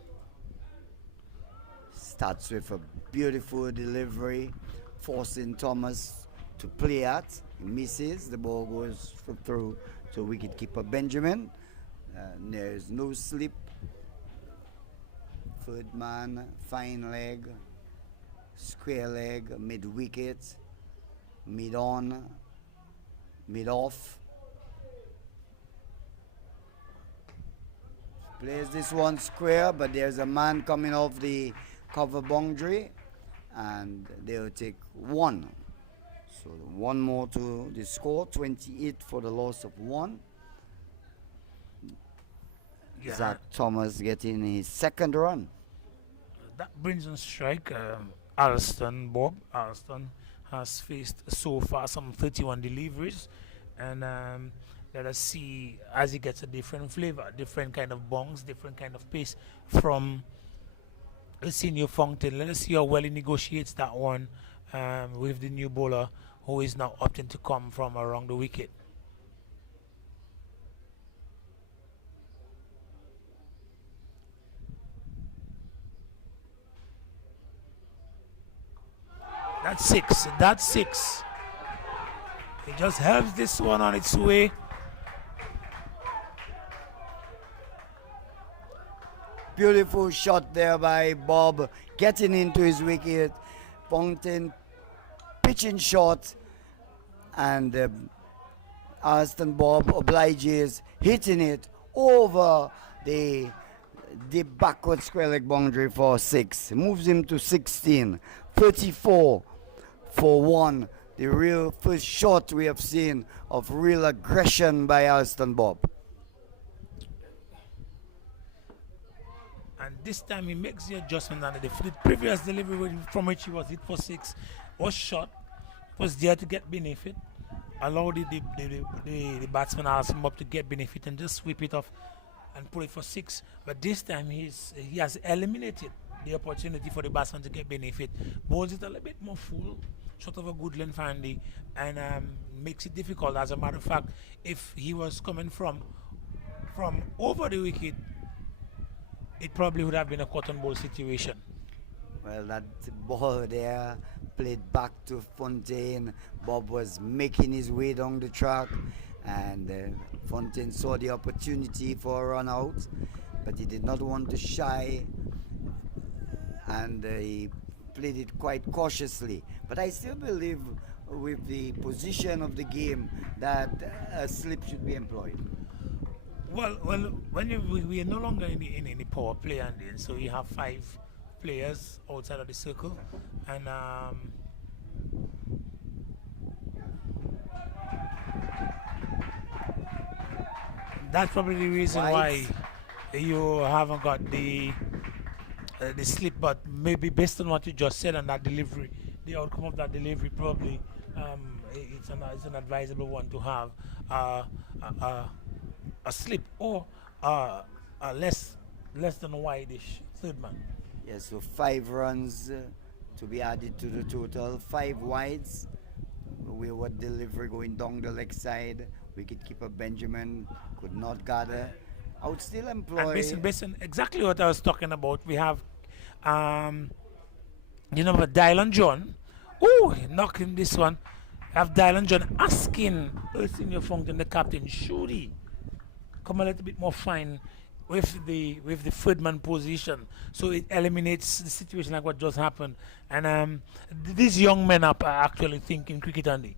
Starts with a beautiful delivery, forcing Thomas to play at. He misses. The ball goes through to wicketkeeper Benjamin. There's no slip. Third man, fine leg, square leg, mid wicket. Mid on, mid off. Plays this one square, but there's a man coming off the cover boundary, and they'll take 1. So 1 more to the score, 28 for the loss of 1. Yeah. Zach Thomas getting his 2nd run. That brings on strike Alston Bob. Alston has faced so far some 31 deliveries, and let us see as he gets a different flavor, different kind of bongs, different kind of pace from the Senior Fountain. Let us see how well he negotiates that one with the new bowler who is now opting to come from around the wicket. That's 6. That's 6. He just helps this one on its way. Beautiful shot there by Bob, getting into his wicket. Fountain pitching shot, and Aston Bob obliges, hitting it over the backward square leg boundary for 6. Moves him to 16. 34 for 1. The real first shot we have seen of real aggression by Alston Bob. And this time he makes the adjustment, and the previous delivery from which he was hit for 6 was shot, was there to get beneath it, allowed the batsman Alston Bob to get beneath it and just sweep it off and put it for 6. But this time he has eliminated the opportunity for the batsman to get beneath it, bowls it a little bit more full, short of a good length handy, and makes it difficult. As a matter of fact, if he was coming from over the wicket, it probably would have been a cotton ball situation. Well, that ball there played back to Fontaine. Bob was making his way down the track, and Fontaine saw the opportunity for a run out, but he did not want to shy, and he played it quite cautiously. But I still believe with the position of the game that a slip should be employed. Well, when we are no longer in any power play, and then so you have 5 players outside of the circle, and that's probably the reason why you haven't got the slip. But maybe based on what you just said and that delivery, the outcome of that delivery probably it's an advisable one to have a slip or a less than wideish third man. Yes, so 5 runs to be added to the total, 5 wides. We were delivery going down the leg side. Wicketkeeper Benjamin could not gather. I would still employ. And based on exactly what I was talking about, we have, Dylan John. Oh, knocking this one. Have Dylan John asking Senior Fountain, the captain, should he come a little bit more fine with the third man position, so it eliminates the situation like what just happened. And these young men are actually thinking cricket, Andy.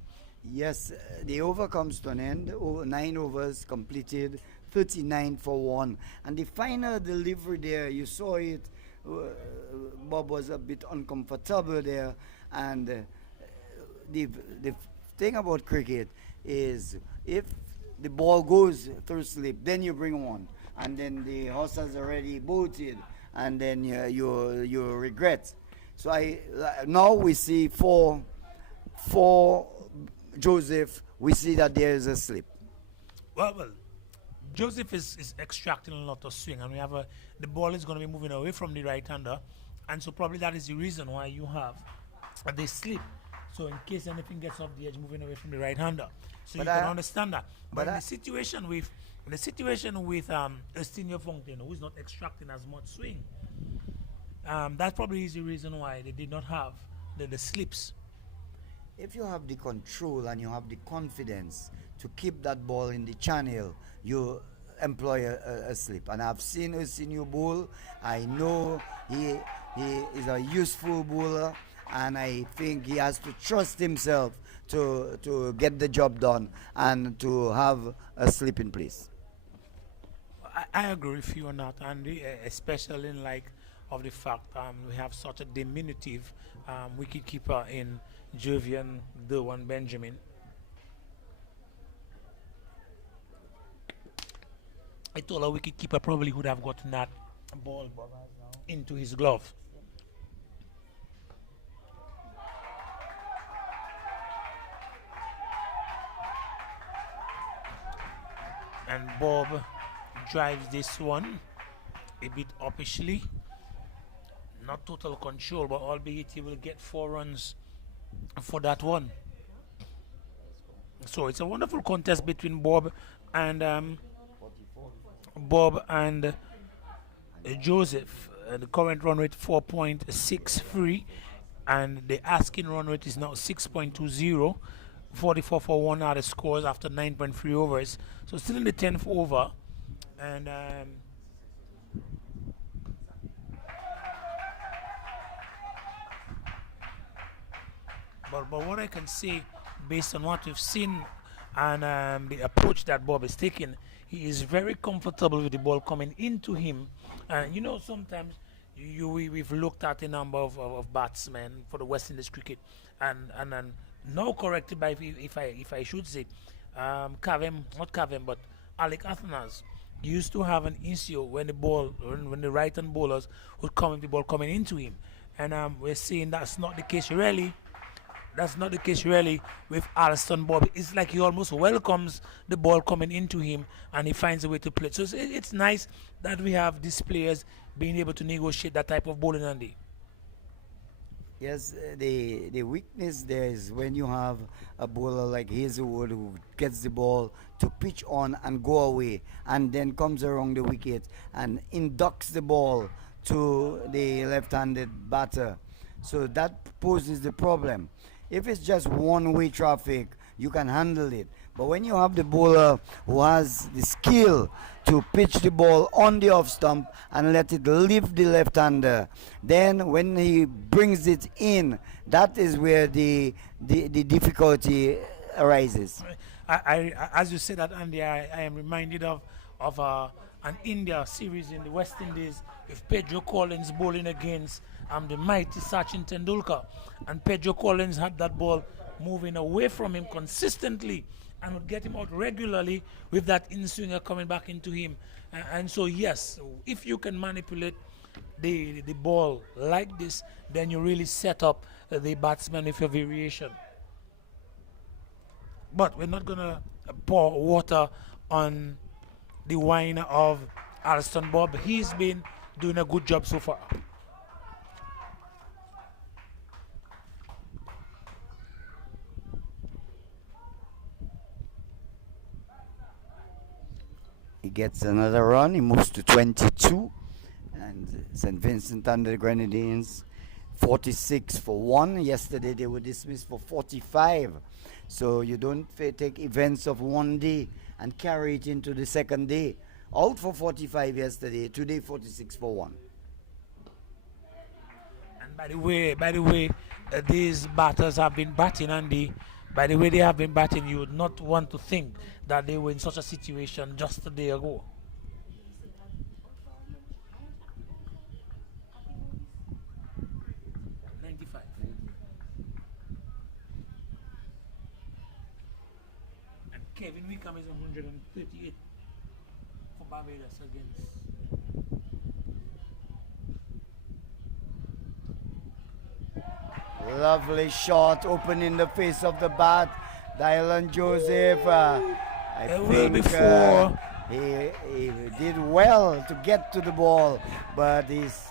Yes, the over comes to an end. 9 overs completed, 39 for 1. And the final delivery there, you saw it. Bob was a bit uncomfortable there. And the thing about cricket is if the ball goes through slip, then you bring one. And then the horse has already bolted. And then you regret. So now we see for Joseph, we see that there is a slip. Well, Joseph is extracting a lot of swing, and we have the ball is going to be moving away from the right-hander, and so probably that is the reason why you have the slip. So in case anything gets off the edge, moving away from the right-hander, so but you can understand that. But in the situation with Senior Fountain, who is not extracting as much swing, that probably is the reason why they did not have the slips. If you have the control and you have the confidence to keep that ball in the channel, you employ a slip. And I've seen a senior bowl. I know he is a useful bowler, and I think he has to trust himself to get the job done and to have a slip in place. I agree with you on that, Andy, especially in light of the fact we have such a diminutive wicketkeeper in Jovian Derwan Benjamin. I thought a wicketkeeper probably would have gotten that ball into his glove. And Bob drives this one a bit uppishly. Not total control, but albeit he will get 4 runs for that one. So it's a wonderful contest between Bob and Joseph. The current run rate 4.63, and the asking run rate is now 6.20. 44 for 1 are the scores after 9.3 overs. So still in the 10th over, and but what I can say, based on what we've seen and the approach that Bob is taking, he is very comfortable with the ball coming into him. And sometimes we've looked at a number of batsmen for the West Indies cricket, and now corrected by, if I should say, not Cavem, but Alec Athenas used to have an issue when the right-hand bowlers would come with the ball coming into him, and we're seeing that's not the case really. That's not the case really with Alston Bob. It's like he almost welcomes the ball coming into him, and he finds a way to play. So it's nice that we have these players being able to negotiate that type of bowling, Andy. Yes, the weakness there is when you have a bowler like Hazelwood who gets the ball to pitch on and go away, and then comes around the wicket and inducts the ball to the left-handed batter. So that poses the problem. If it's just one-way traffic, you can handle it. But when you have the bowler who has the skill to pitch the ball on the off stump and let it leave the left-hander, then when he brings it in, that is where the difficulty arises. As you said that, Andy, I am reminded of an India series in the West Indies with Pedro Collins bowling against the mighty Sachin Tendulkar, and Pedro Collins had that ball moving away from him consistently and would get him out regularly with that in-swinger coming back into him. And so yes, if you can manipulate the ball like this, then you really set up the batsman with your variation. But we're not going to pour water on the wine of Alston Bob. He's been doing a good job so far. He gets another run. He moves to 22. And St. Vincent Under the Grenadines, 46 for 1. Yesterday they were dismissed for 45. So you don't take events of one day and carry it into the second day. Out for 45 yesterday, today 46 for 1. And by the way, these batters have been batting, and by the way they have been batting, you would not want to think that they were in such a situation just a day ago. Kevin Wickham is 138 for Barbados against. Lovely shot, open in the face of the bat. Dylan Joseph, I think before. He did well to get to the ball, but his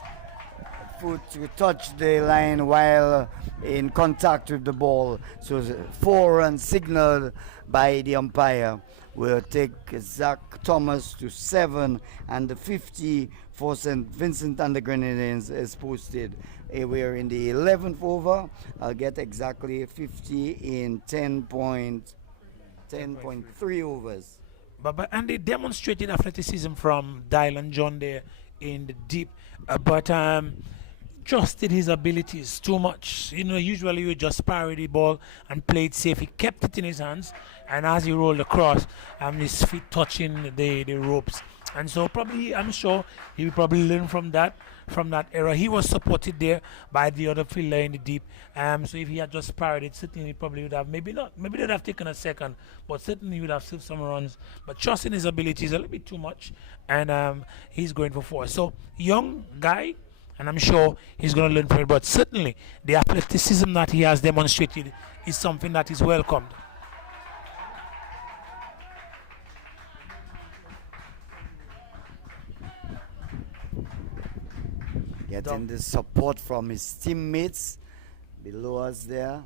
foot touched the line while in contact with the ball. So 4 runs signaled by the umpire will take Zach Thomas to 7, and the 50 for St. Vincent and the Grenadines is posted. We're in the 11th over. I'll get exactly 50 in 10.3 overs. But and they demonstrated athleticism from Dylan John there in the deep, but trusted his abilities too much. You know, usually you just parry the ball and play it safe. He kept it in his hands, and as he rolled across, his feet touching the ropes. And so probably, I'm sure he will probably learn from that era. He was supported there by the other fielder in the deep. So if he had just parried it, certainly he probably would have, maybe not, maybe they'd have taken a second, but certainly he would have saved some runs. But trusting his abilities a little bit too much, and he's going for 4. So young guy, and I'm sure he's going to learn from it. But certainly the athleticism that he has demonstrated is something that is welcomed. Getting the support from his teammates below us there.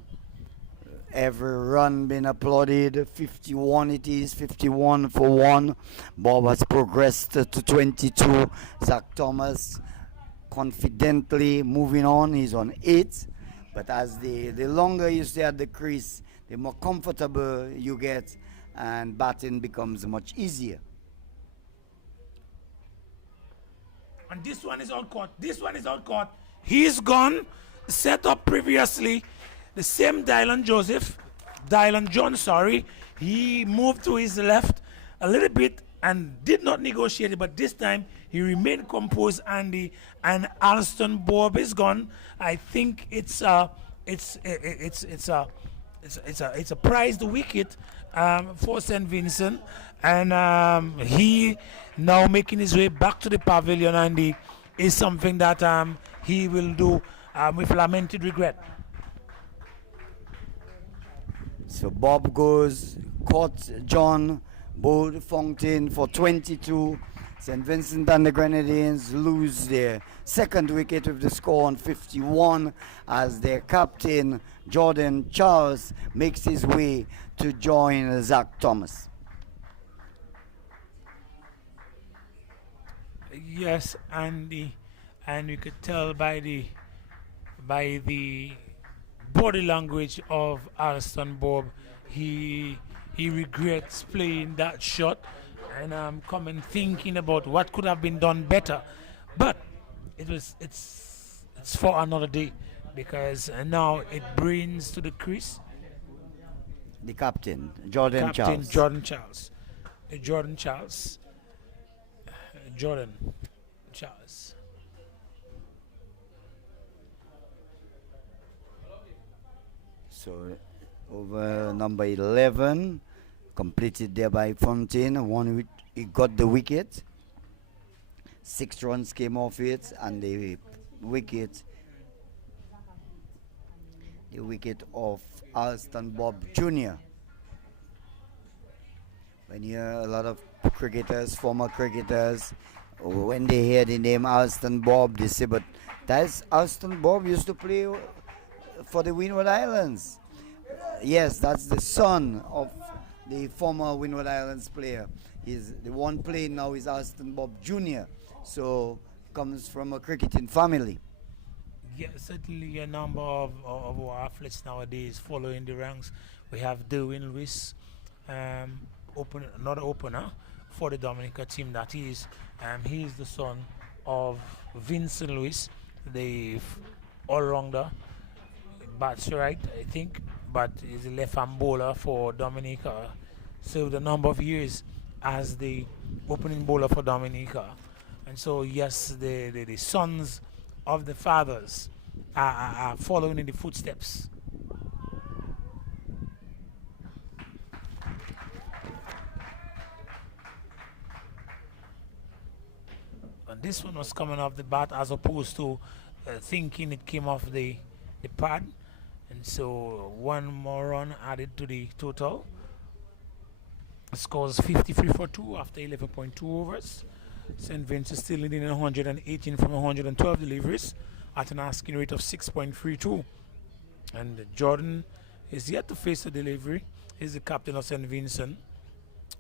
Every run been applauded. 51 it is, 51 for 1. Bob has progressed to 22. Zach Thomas confidently moving on. He's on 8. But as the longer you stay at the crease, the more comfortable you get, and batting becomes much easier. And this one is out caught. He's gone. Set up previously. The same Dylan John, he moved to his left a little bit and did not negotiate it, but this time he remained composed, and Alston Bob is gone. I think it's a prized wicket for St. Vincent, and he now making his way back to the pavilion, and is something that he will do with lamented regret. So Bob goes, caught John Bode Fountain for 22. St. Vincent and the Grenadines lose their second wicket with the score on 51 as their captain Jordan Charles makes his way to join Zach Thomas. Yes, and we could tell by the body language of Alston Bob, he regrets playing that shot, and I'm coming thinking about what could have been done better, but it's for another day, because now it brings to the crease the captain Jordan Charles. So over number 11, completed there by Fontaine. He got the wicket. 6 runs came off it, and the wicket of Alston Bob Jr. When you hear a lot of cricketers, former cricketers, when they hear the name Alston Bob, they say, but that's Alston Bob used to play for the Windward Islands. Yes, that's the son of the former Windward Islands player. He's the one playing now is Alston Bob Jr. So comes from a cricketing family. Yeah, certainly a number of our athletes nowadays following the ranks. We have Derwin Lewis, another opener for the Dominica team. That is, he is the son of Vincent Lewis, the all-rounder. Bats right, I think, but he's a left-hand bowler for Dominica. Served a number of years as the opening bowler for Dominica. And so, yes, the sons of the fathers are following in the footsteps. And this one was coming off the bat as opposed to thinking it came off the pad. And so one more run added to the total. Scores 53 for 2 after 11.2 overs. St. Vincent still leading 118 from 112 deliveries at an asking rate of 6.32. And Jordan is yet to face a delivery. He's the captain of St. Vincent.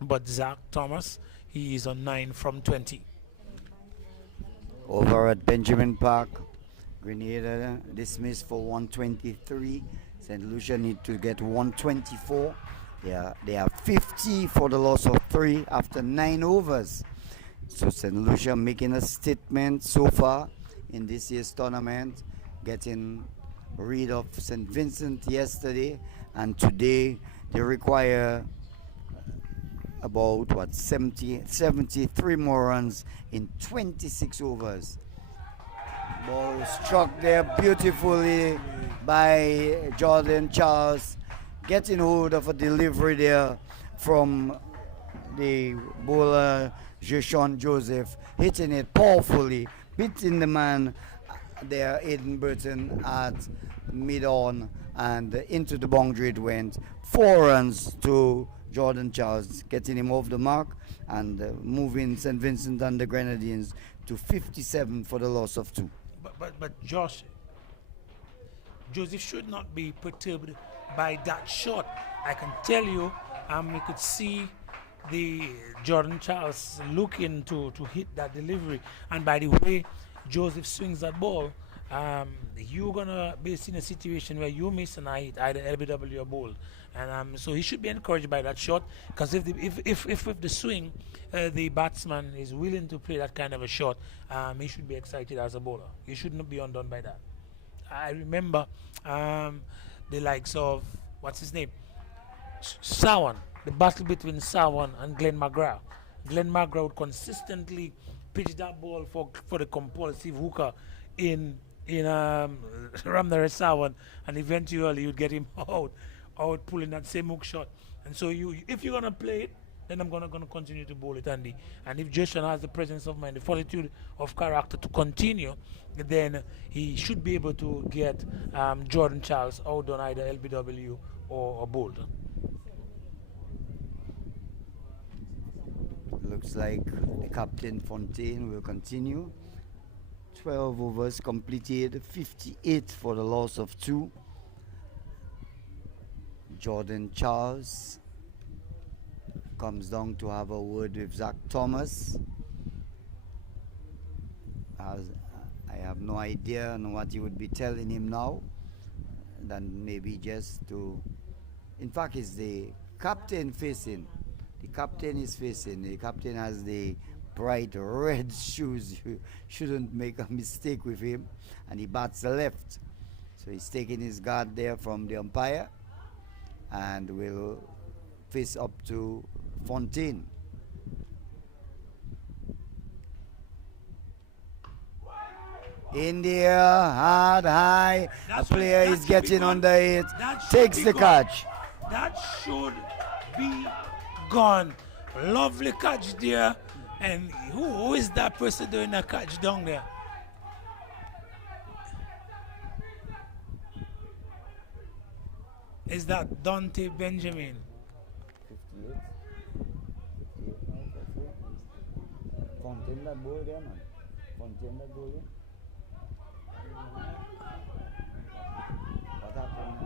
But Zach Thomas, he is on 9 from 20. Over at Benjamin Park, Grenada dismissed for 123. St. Lucia need to get 124. They are 50 for the loss of 3 after 9 overs. So St. Lucia making a statement so far in this year's tournament, getting rid of St. Vincent yesterday, and today they require about 73 more runs in 26 overs. Ball struck there beautifully by Jordan Charles, getting hold of a delivery there from the bowler Jeshon Joseph, hitting it powerfully, beating the man there, Aiden Burton, at mid-on, and into the boundary it went. 4 runs to Jordan Charles, getting him off the mark and moving St. Vincent and the Grenadines to 57 for the loss of 2. But Josh, Joseph should not be perturbed by that shot. I can tell you, you could see the Jordan Charles looking to hit that delivery, and by the way Joseph swings that ball, you're gonna be in a situation where you miss and I hit either LBW or bold, and so he should be encouraged by that shot, because if with the swing the batsman is willing to play that kind of a shot, he should be excited as a bowler. He shouldn't be undone by that. I remember the likes of what's his name, Sawan, the battle between Sawan and Glenn McGrath. Glenn McGrath would consistently pitch that ball for the compulsive hooker in Ramnare Sawan, and eventually you'd get him out pulling that same hook shot. And so if you're gonna play it, then I'm gonna continue to bowl it, Andy. And if Jason has the presence of mind, the fortitude of character to continue, then he should be able to get Jordan Charles out on either LBW or bowled. Looks like the captain Fontaine will continue. 12 overs completed, 58 for the loss of 2. Jordan Charles comes down to have a word with Zach Thomas. I have no idea on what he would be telling him now. Then maybe just to, in fact, it's the captain facing. The captain is facing. The captain has the bright red shoes. You shouldn't make a mistake with him. And he bats the left. So he's taking his guard there from the umpire and will face up to Fontaine. In the air, hard, high. A player is getting under it. Takes the catch. That should be gone. Lovely catch there. And who is that person doing a catch down there? Is that Dante Benjamin? Fontaine that goal there, man. Fontaine that goal there. What happened?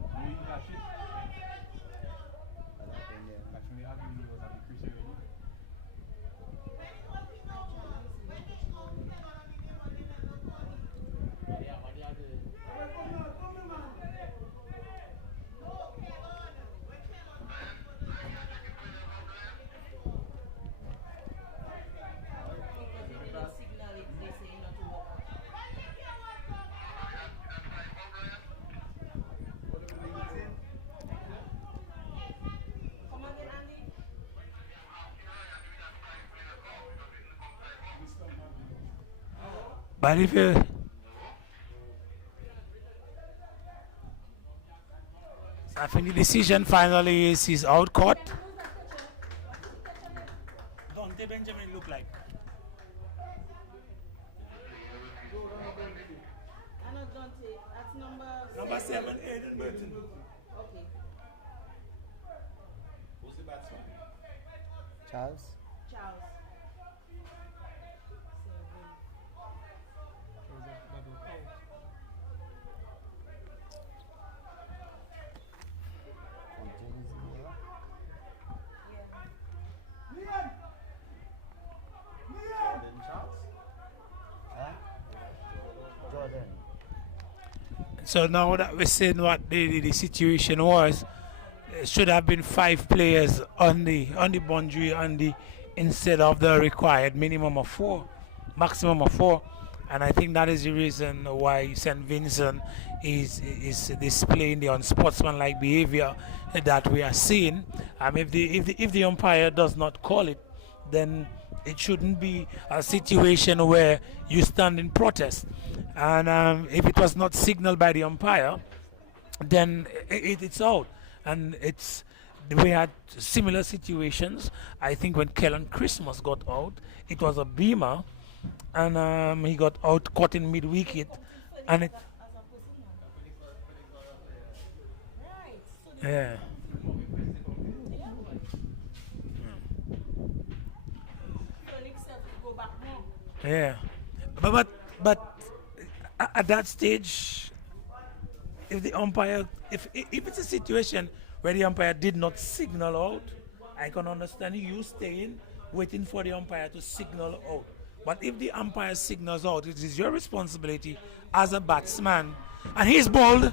What happened there? But if you I think the decision finally is he's out court. Don't Benjamin look like? That's Number 7, Aiden Burton. Okay. Who's the batsman? Charles? Charles. Fontaine is in there. Jordan Charles? Huh? Jordan. So now that we're seeing what the situation was, it should have been 5 players on the boundary instead of the required minimum of 4, maximum of 4, and I think that is the reason why St. Vincent is displaying the unsportsmanlike behavior that we are seeing. If the umpire does not call it, then it shouldn't be a situation where you stand in protest. And if it was not signaled by the umpire, then it's out. And we had similar situations. I think when Kellen Christmas got out, it was a beamer, and he got out caught in mid-wicket, and it. Yeah. Yeah, but at that stage, if the umpire, if it's a situation where the umpire did not signal out, I can understand you staying, waiting for the umpire to signal out. But if the umpire signals out, it is your responsibility as a batsman. And he's bowled,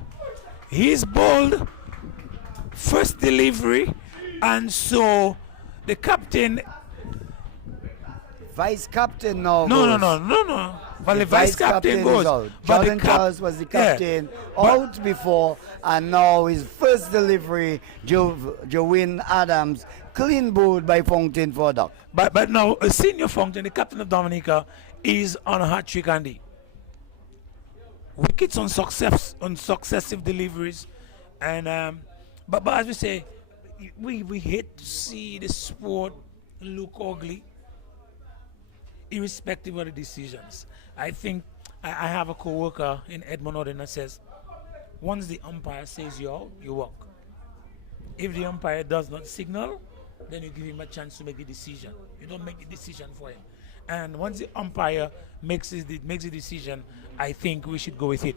first delivery, and so the captain. Vice captain now. No. Well, the vice captain goes. Out. But Jordan Charles was the captain out before, and now his first delivery, Jowin Adams, clean bowled by Fontaine for a duck. But now, Senior Fontaine, the captain of Dominica, is on a hat trick, Andy. Wickets on successive deliveries, and but as we say, we hate to see the sport look ugly, irrespective of the decisions. I think I have a co-worker in Edmond Odin that says, once the umpire says you're out, you walk. If the umpire does not signal, then you give him a chance to make a decision. You don't make the decision for him. And once the umpire makes a decision, I think we should go with it.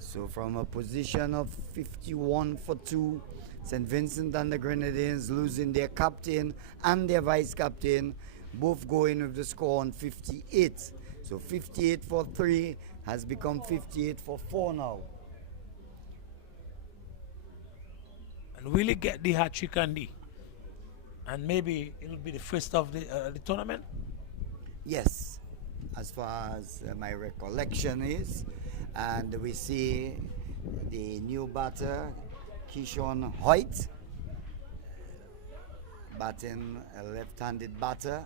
So from a position of 51 for 2, St. Vincent and the Grenadines losing their captain and their vice captain, both going with the score on 58. So 58 for 3 has become 58 for 4 now. And will he get the hat trick, Andy? And maybe it will be the first of the tournament? Yes, as far as my recollection is. And we see the new batter, Keyshawn Hoyt, batting a left-handed batter,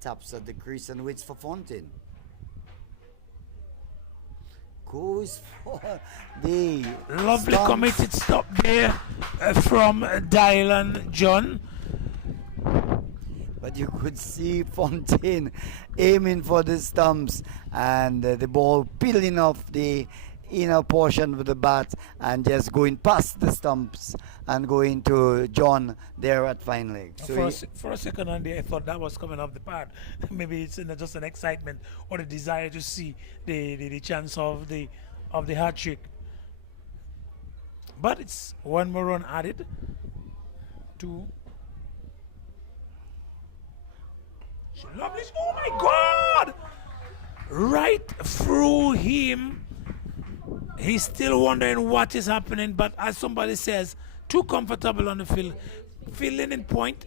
taps at the crease and waits for Fontaine. Goes for the lovely stumps. committed stop there from Dylan John. But you could see Fontaine aiming for the stumps, and the ball peeling off the inner portion of the bat and just going past the stumps and going to John there at fine leg. So For a second, Andy, I thought that was coming off the pad. Maybe it's just an excitement or the desire to see the chance of the hat trick. But it's one more run added to. Lovely! Oh my God! Right through him. He's still wondering what is happening, but as somebody says, too comfortable on the field. Fielding in point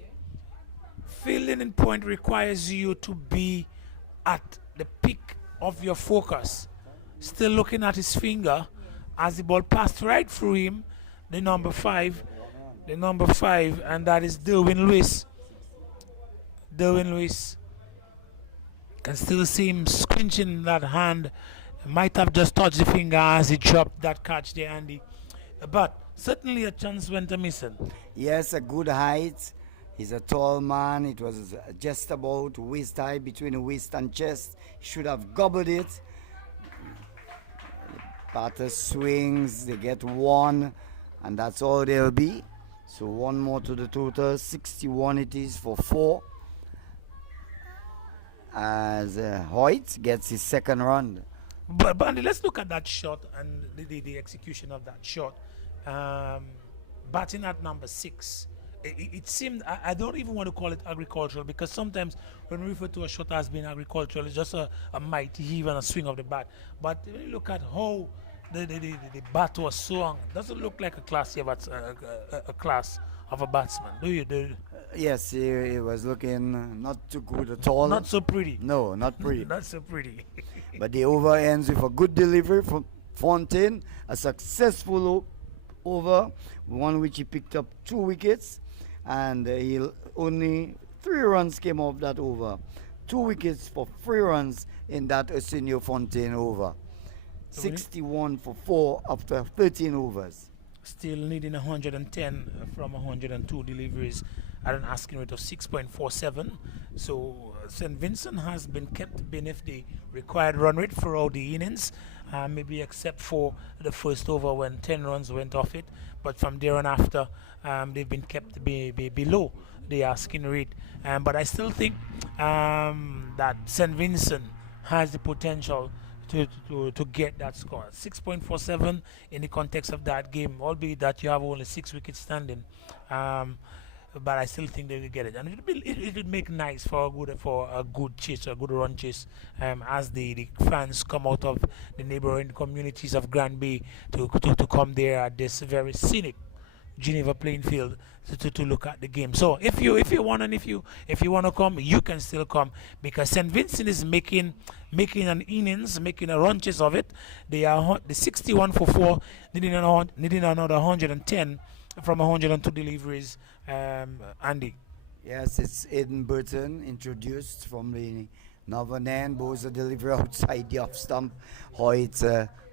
requires you to be at the peak of your focus. Still looking at his finger as the ball passed right through him. The number five, and that is Derwin Lewis. Derwin Lewis. Can still see him squinching that hand. Might have just touched the finger as he dropped that catch there, Andy. But certainly a chance went missing. Yes, a good height. He's a tall man. It was just about waist high, between the waist and chest. He should have gobbled it. Batter swings, they get one, and that's all they'll be. So one more to the total, 61 it is for 4. As Hoyt gets his second run. But Andy, let's look at that shot and the execution of that shot. Batting at number 6. It seemed, I don't even want to call it agricultural, because sometimes when we refer to a shot as being agricultural, it's just a mighty heave and a swing of the bat. But when you look at how the bat was swung, it doesn't look like a class of a batsman, do you? Yes, he was looking not too good at all. Not so pretty. No, not pretty. Not so pretty. But the over ends with a good delivery from Fontaine, a successful over, one which he picked up 2 wickets, and only 3 runs came off that over. 2 wickets for 3 runs in that Arsenio Fontaine over. 61 for 4 after 13 overs. Still needing 110 from 102 deliveries at an asking rate of 6.47. So St. Vincent has been kept beneath the required run rate throughout the innings, maybe except for the first over when 10 runs went off it. But from there on after, they've been kept below the asking rate. But I still think that St. Vincent has the potential to get that score. 6.47 in the context of that game, albeit that you have only 6 wickets standing. But I still think they will get it, and it would make nice for a good chase, a good run chase, as the fans come out of the neighboring communities of Grand Bay to come there at this very scenic Geneva playing field to look at the game. So if you want to come, you can still come, because St. Vincent is making an innings, making a run chase of it. They are the 61 for 4, needing another 110 from 102 deliveries. Andy. Yes, it's Aiden Burton, introduced from the northern end. Bows a delivery outside the off stump. Hoyt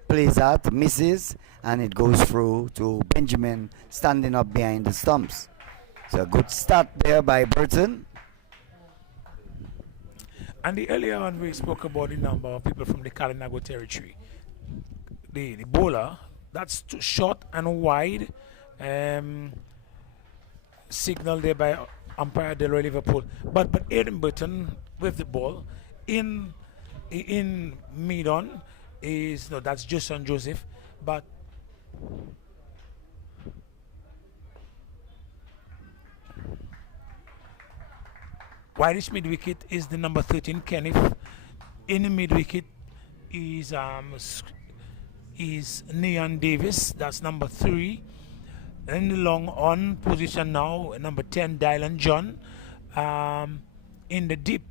plays that, misses, and it goes through to Benjamin, standing up behind the stumps. So a good start there by Burton. And earlier on we spoke about the number of people from the Kalinago territory. The bowler, that's too short and wide. Signal there by umpire Delroy Liverpool. But Aiden Burton with the ball in mid-on is, no, that's Jason Joseph, but widest mid wicket is the number 13 Kenneth. In the mid wicket is Neon Davis, that's number 3. In the long on position now, number 10 Dylan John. In the deep,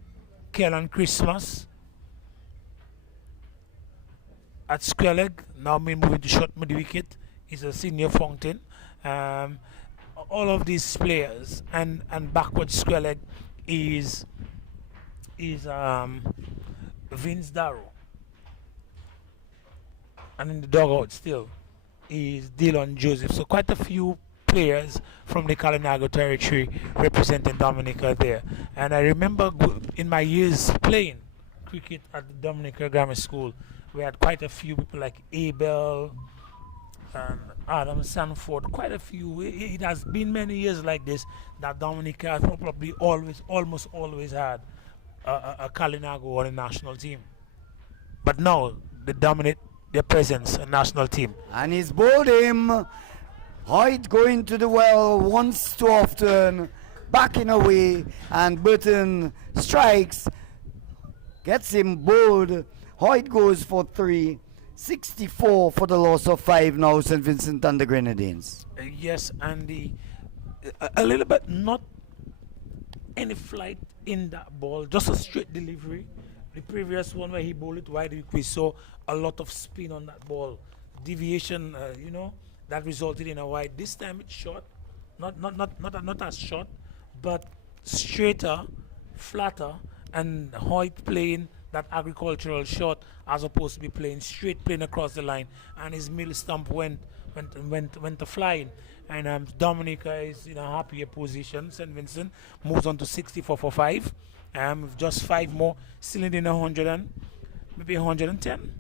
Kellan Christmas. At square leg, now moving to short mid wicket, is a senior Fountain. All of these players and backward square leg is Vince Darrow. And in the dugout still is Dylan Joseph. So quite a few players from the Kalinago territory representing Dominica there. And I remember in my years playing cricket at the Dominica Grammar School, We had quite a few people like Abel and Adam Sanford, quite a few. It has been many years like this that Dominica has probably almost always had a Kalinago on a national team. But now they dominate their presence in national team. And he's bowled him. Hoyt going to the well once too often, backing away, and Burton strikes, gets him bowled. Hoyt goes for 3, 64 for the loss of 5 now, St. Vincent and the Grenadines. Yes, and a little bit, not any flight in that ball, just a straight delivery. The previous one where he bowled it wide, we saw a lot of spin on that ball, deviation, that resulted in a wide. This time it's short, not as short, but straighter, flatter, and Hoyt playing that agricultural shot as opposed to be playing straight, playing across the line, and his middle stump went to flying. And Dominica is in a happier position. St. Vincent moves on to 64 for 5. With just 5 more, still in 100 and maybe 110,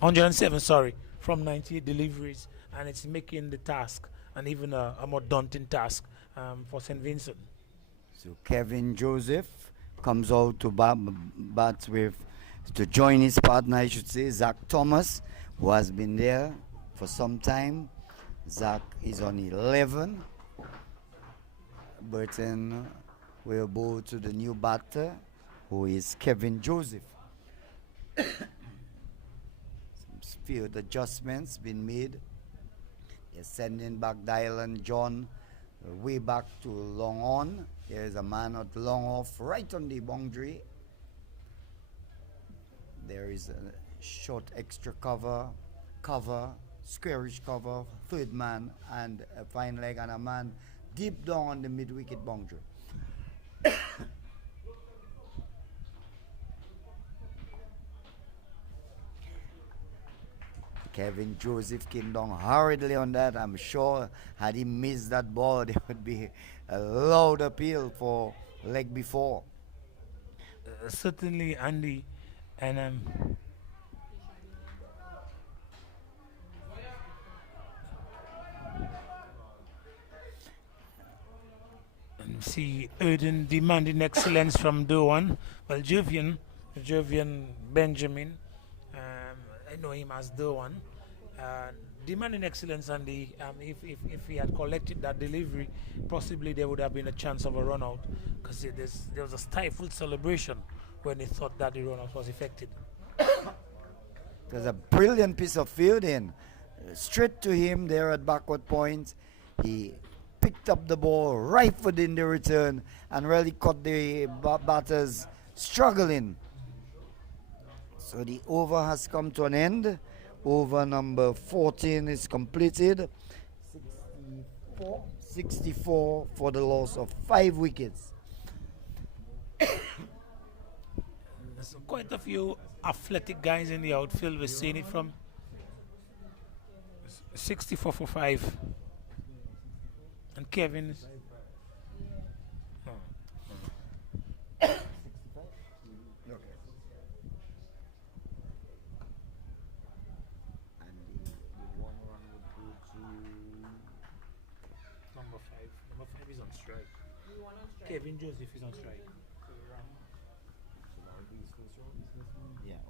107, sorry, from 98 deliveries, and it's making the task and even a more daunting task for St. Vincent. So Kevin Joseph comes out to bat with, to join his partner, I should say, Zach Thomas, who has been there for some time. Zach is on 11. Burton will bow to the new batter, who is Kevin Joseph. Some field adjustments been made. He's sending back Dylan John way back to long on. There's a man at long off right on the boundary. There is a short extra cover, squarish cover, third man, and a fine leg, and a man deep down on the mid-wicket boundary. Kevin Joseph came down hurriedly on that. I'm sure had he missed that ball, there would be a loud appeal for leg before. Certainly, Andy, and and see Erdin demanding excellence from Doan. Well, Jovian Benjamin, I know him as Doan, demanding excellence, and if he had collected that delivery, possibly there would have been a chance of a run out, because there was a stifled celebration when he thought that the run out was effected. It was a brilliant piece of fielding. Straight to him there at backward point. He picked up the ball, rifled in the return, and really caught the batters struggling. So the over has come to an end. Over number 14 is completed. 64 for the loss of 5 wickets. There's quite a few athletic guys in the outfield. We're seeing it from 64 for 5. And Kevin is... Number 5 is on strike. Kevin Joseph is on strike. Yeah, okay.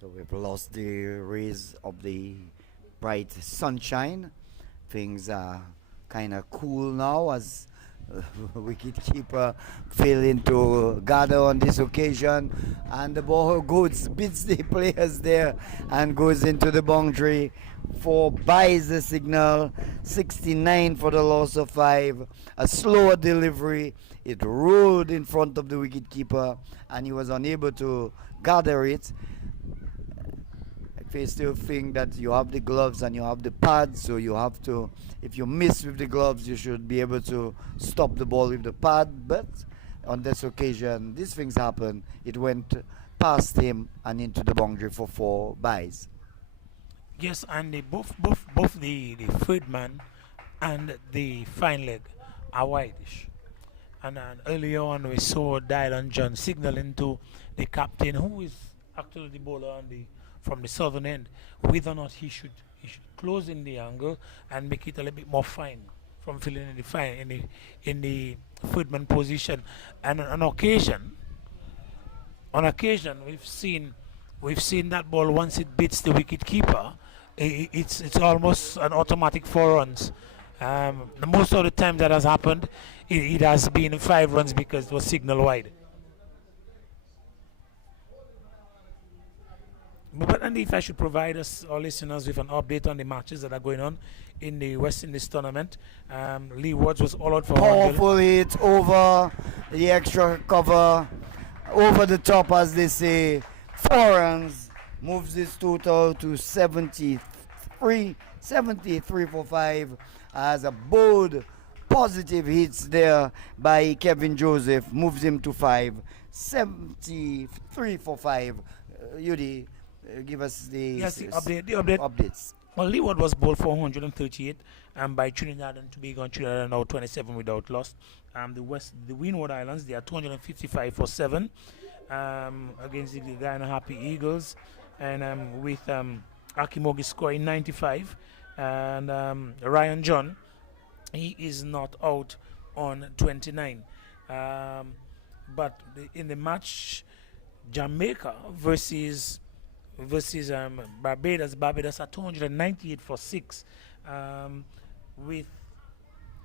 So we've lost the rays of the bright sunshine. Things are kind of cool now as wicketkeeper failing to gather on this occasion, and the ball goes, beats the players there and goes into the boundary. 4 buys the signal. 69 for the loss of 5. A slower delivery. It rolled in front of the wicketkeeper and he was unable to gather it. face the thing that you have the gloves and you have the pad, so you have to, if you miss with the gloves, you should be able to stop the ball with the pad. But on this occasion, these things happen. It went past him and into the boundary for 4 byes. Yes, and both the third man and the fine leg are wideish. And earlier on, we saw Dylan John signaling to the captain, who is actually the bowler on from the southern end, whether or not he should close in the angle and make it a little bit more fine from filling in the fine in the third man position. And on occasion, we've seen that ball, once it beats the wicket keeper, it's almost an automatic 4 runs. Most of the time that has happened, it has been 5 runs because it was signal wide. But and if I should provide us, our listeners, with an update on the matches that are going on in the West Indies tournament, Lee Wards was all out for 100. Powerful hit over the extra cover, over the top, as they say. 4 runs, moves his total to 73 for 5, as a bold positive hits there by Kevin Joseph, moves him to 5, 73 for 5. Yudi, give us the updates. Well, Leeward was bowled for 138 by Trinidad and Tobago, and Trinidad now 27 without loss. The Windward Islands, they are 255 for 7 against the Guyana Happy Eagles, and with Akimogi scoring 95, and Ryan John, he is not out on 29. But in the match, Jamaica versus Barbados are 298 for 6, with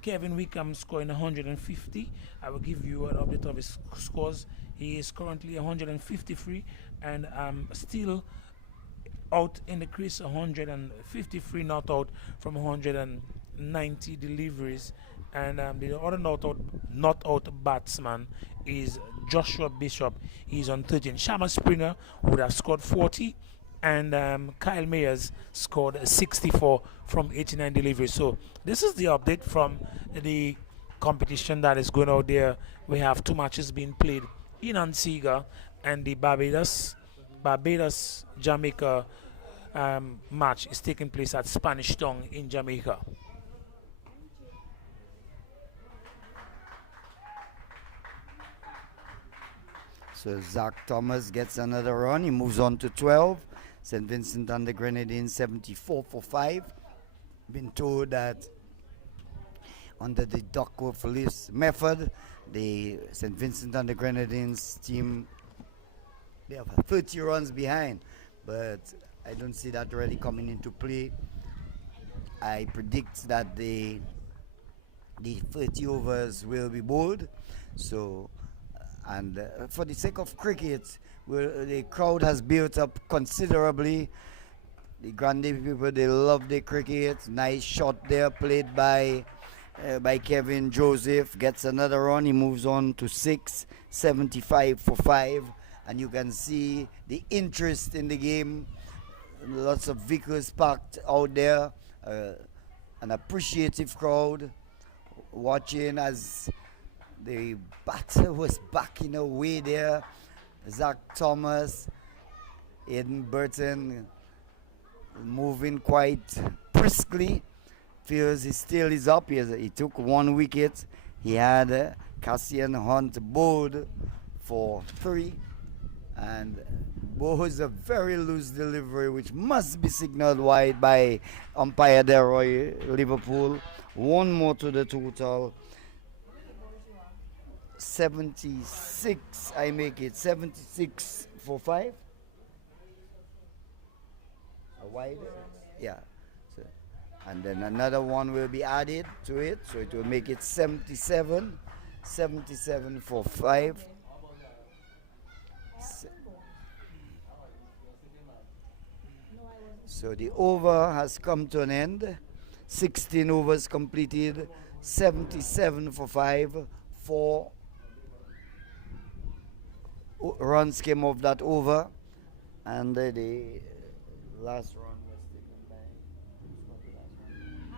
Kevin Wickham scoring 150. I will give you an update of his scores. He is currently 153 and still out in the crease, 153 not out from 190 deliveries. And the other not out batsman is Joshua Bishop. He's on 13. Shama Springer would have scored 40, and Kyle Mayers scored 64 from 89 deliveries. So this is the update from the competition that is going out there. We have 2 matches being played in Antigua, and the Barbados Jamaica match is taking place at Spanish Town in Jamaica. So Zach Thomas gets another run. He moves on to 12. St. Vincent and the Grenadines 74 for 5. Been told that under the Duckworth list method, the St. Vincent and the Grenadines team, they have 30 runs behind, but I don't see that really coming into play. I predict that the 30 overs will be bowled. So, and for the sake of cricket, the crowd has built up considerably. The Grande people, they love the cricket. Nice shot there, played by Kevin Joseph. Gets another run. He moves on to 6, 75 for 5. And you can see the interest in the game. Lots of vehicles parked out there. An appreciative crowd watching as the batter was backing away there. Zach Thomas, Aiden Burton moving quite briskly. Feels he still is up. He took 1 wicket. He had Cassian Hunt bowled for 3. And bowls a very loose delivery, which must be signaled wide by umpire Deroy Liverpool. 1 more to the total. 76, I make it 76 for 5. A wide, yeah. So, and then another one will be added to it, so it will make it 77 for 5. So the over has come to an end. 16 overs completed, 77 for 5. 4 runs came off that over, and the Last run was taken by who scored the last run? And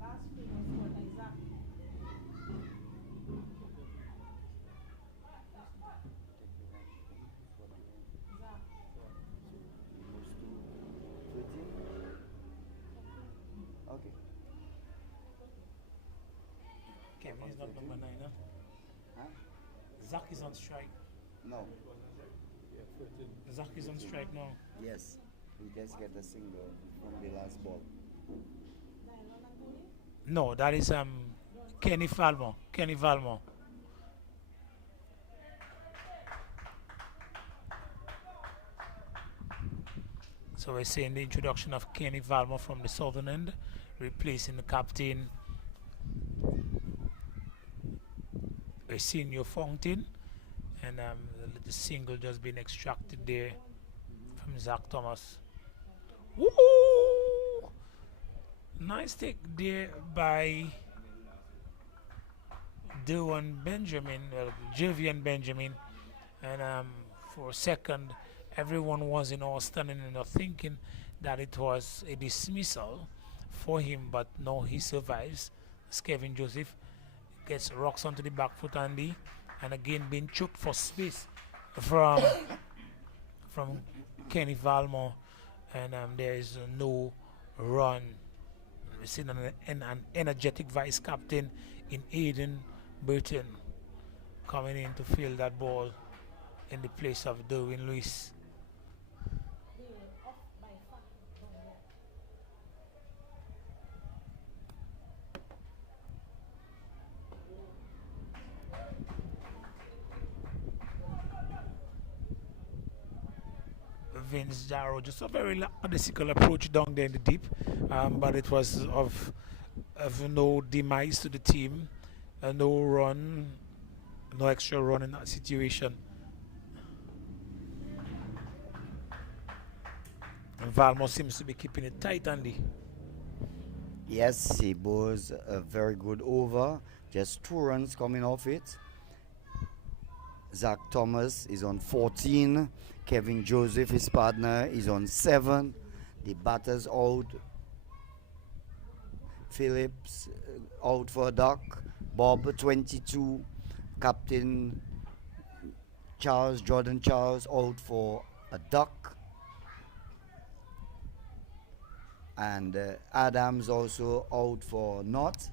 last free was scored by Zach. Take the win. Who scored the win? Zach. He moves to 13. Okay. Kevin is not number 9, huh? Huh? Zach is on strike. No. Zach is on strike now. Yes. He just get a single from the last ball. No, that is Kenny Valmont. Kenny Valmont. So we're seeing the introduction of Kenny Valmont from the southern end, replacing the captain, a senior Fountain, and the single just been extracted there from Zach Thomas. Woo! Nice take there by Dewan Benjamin, Javian Benjamin, and for a second everyone was in all standing and thinking that it was a dismissal for him, but no, he survives. As Kevin Joseph gets rocks onto the back foot Andy, and again being choked for space from Kenny Valmont, and there is no run. We're seeing an energetic vice captain in Aiden Burton coming in to field that ball in the place of Derwin Lewis. They were off by 5 down there. Vince Jarrow, just a very lackadaisical approach down there in the deep, but it was of no demise to the team, no run, no extra run in that situation. And Valmont seems to be keeping it tight, Andy. Yes, he bowls a very good over. Just 2 runs coming off it. Zach Thomas is on 14. Kevin Joseph, his partner, is on 7. The batters out. Phillips out for a duck. Bob 22. Captain Jordan Charles out for a duck. And Adams also out for naught.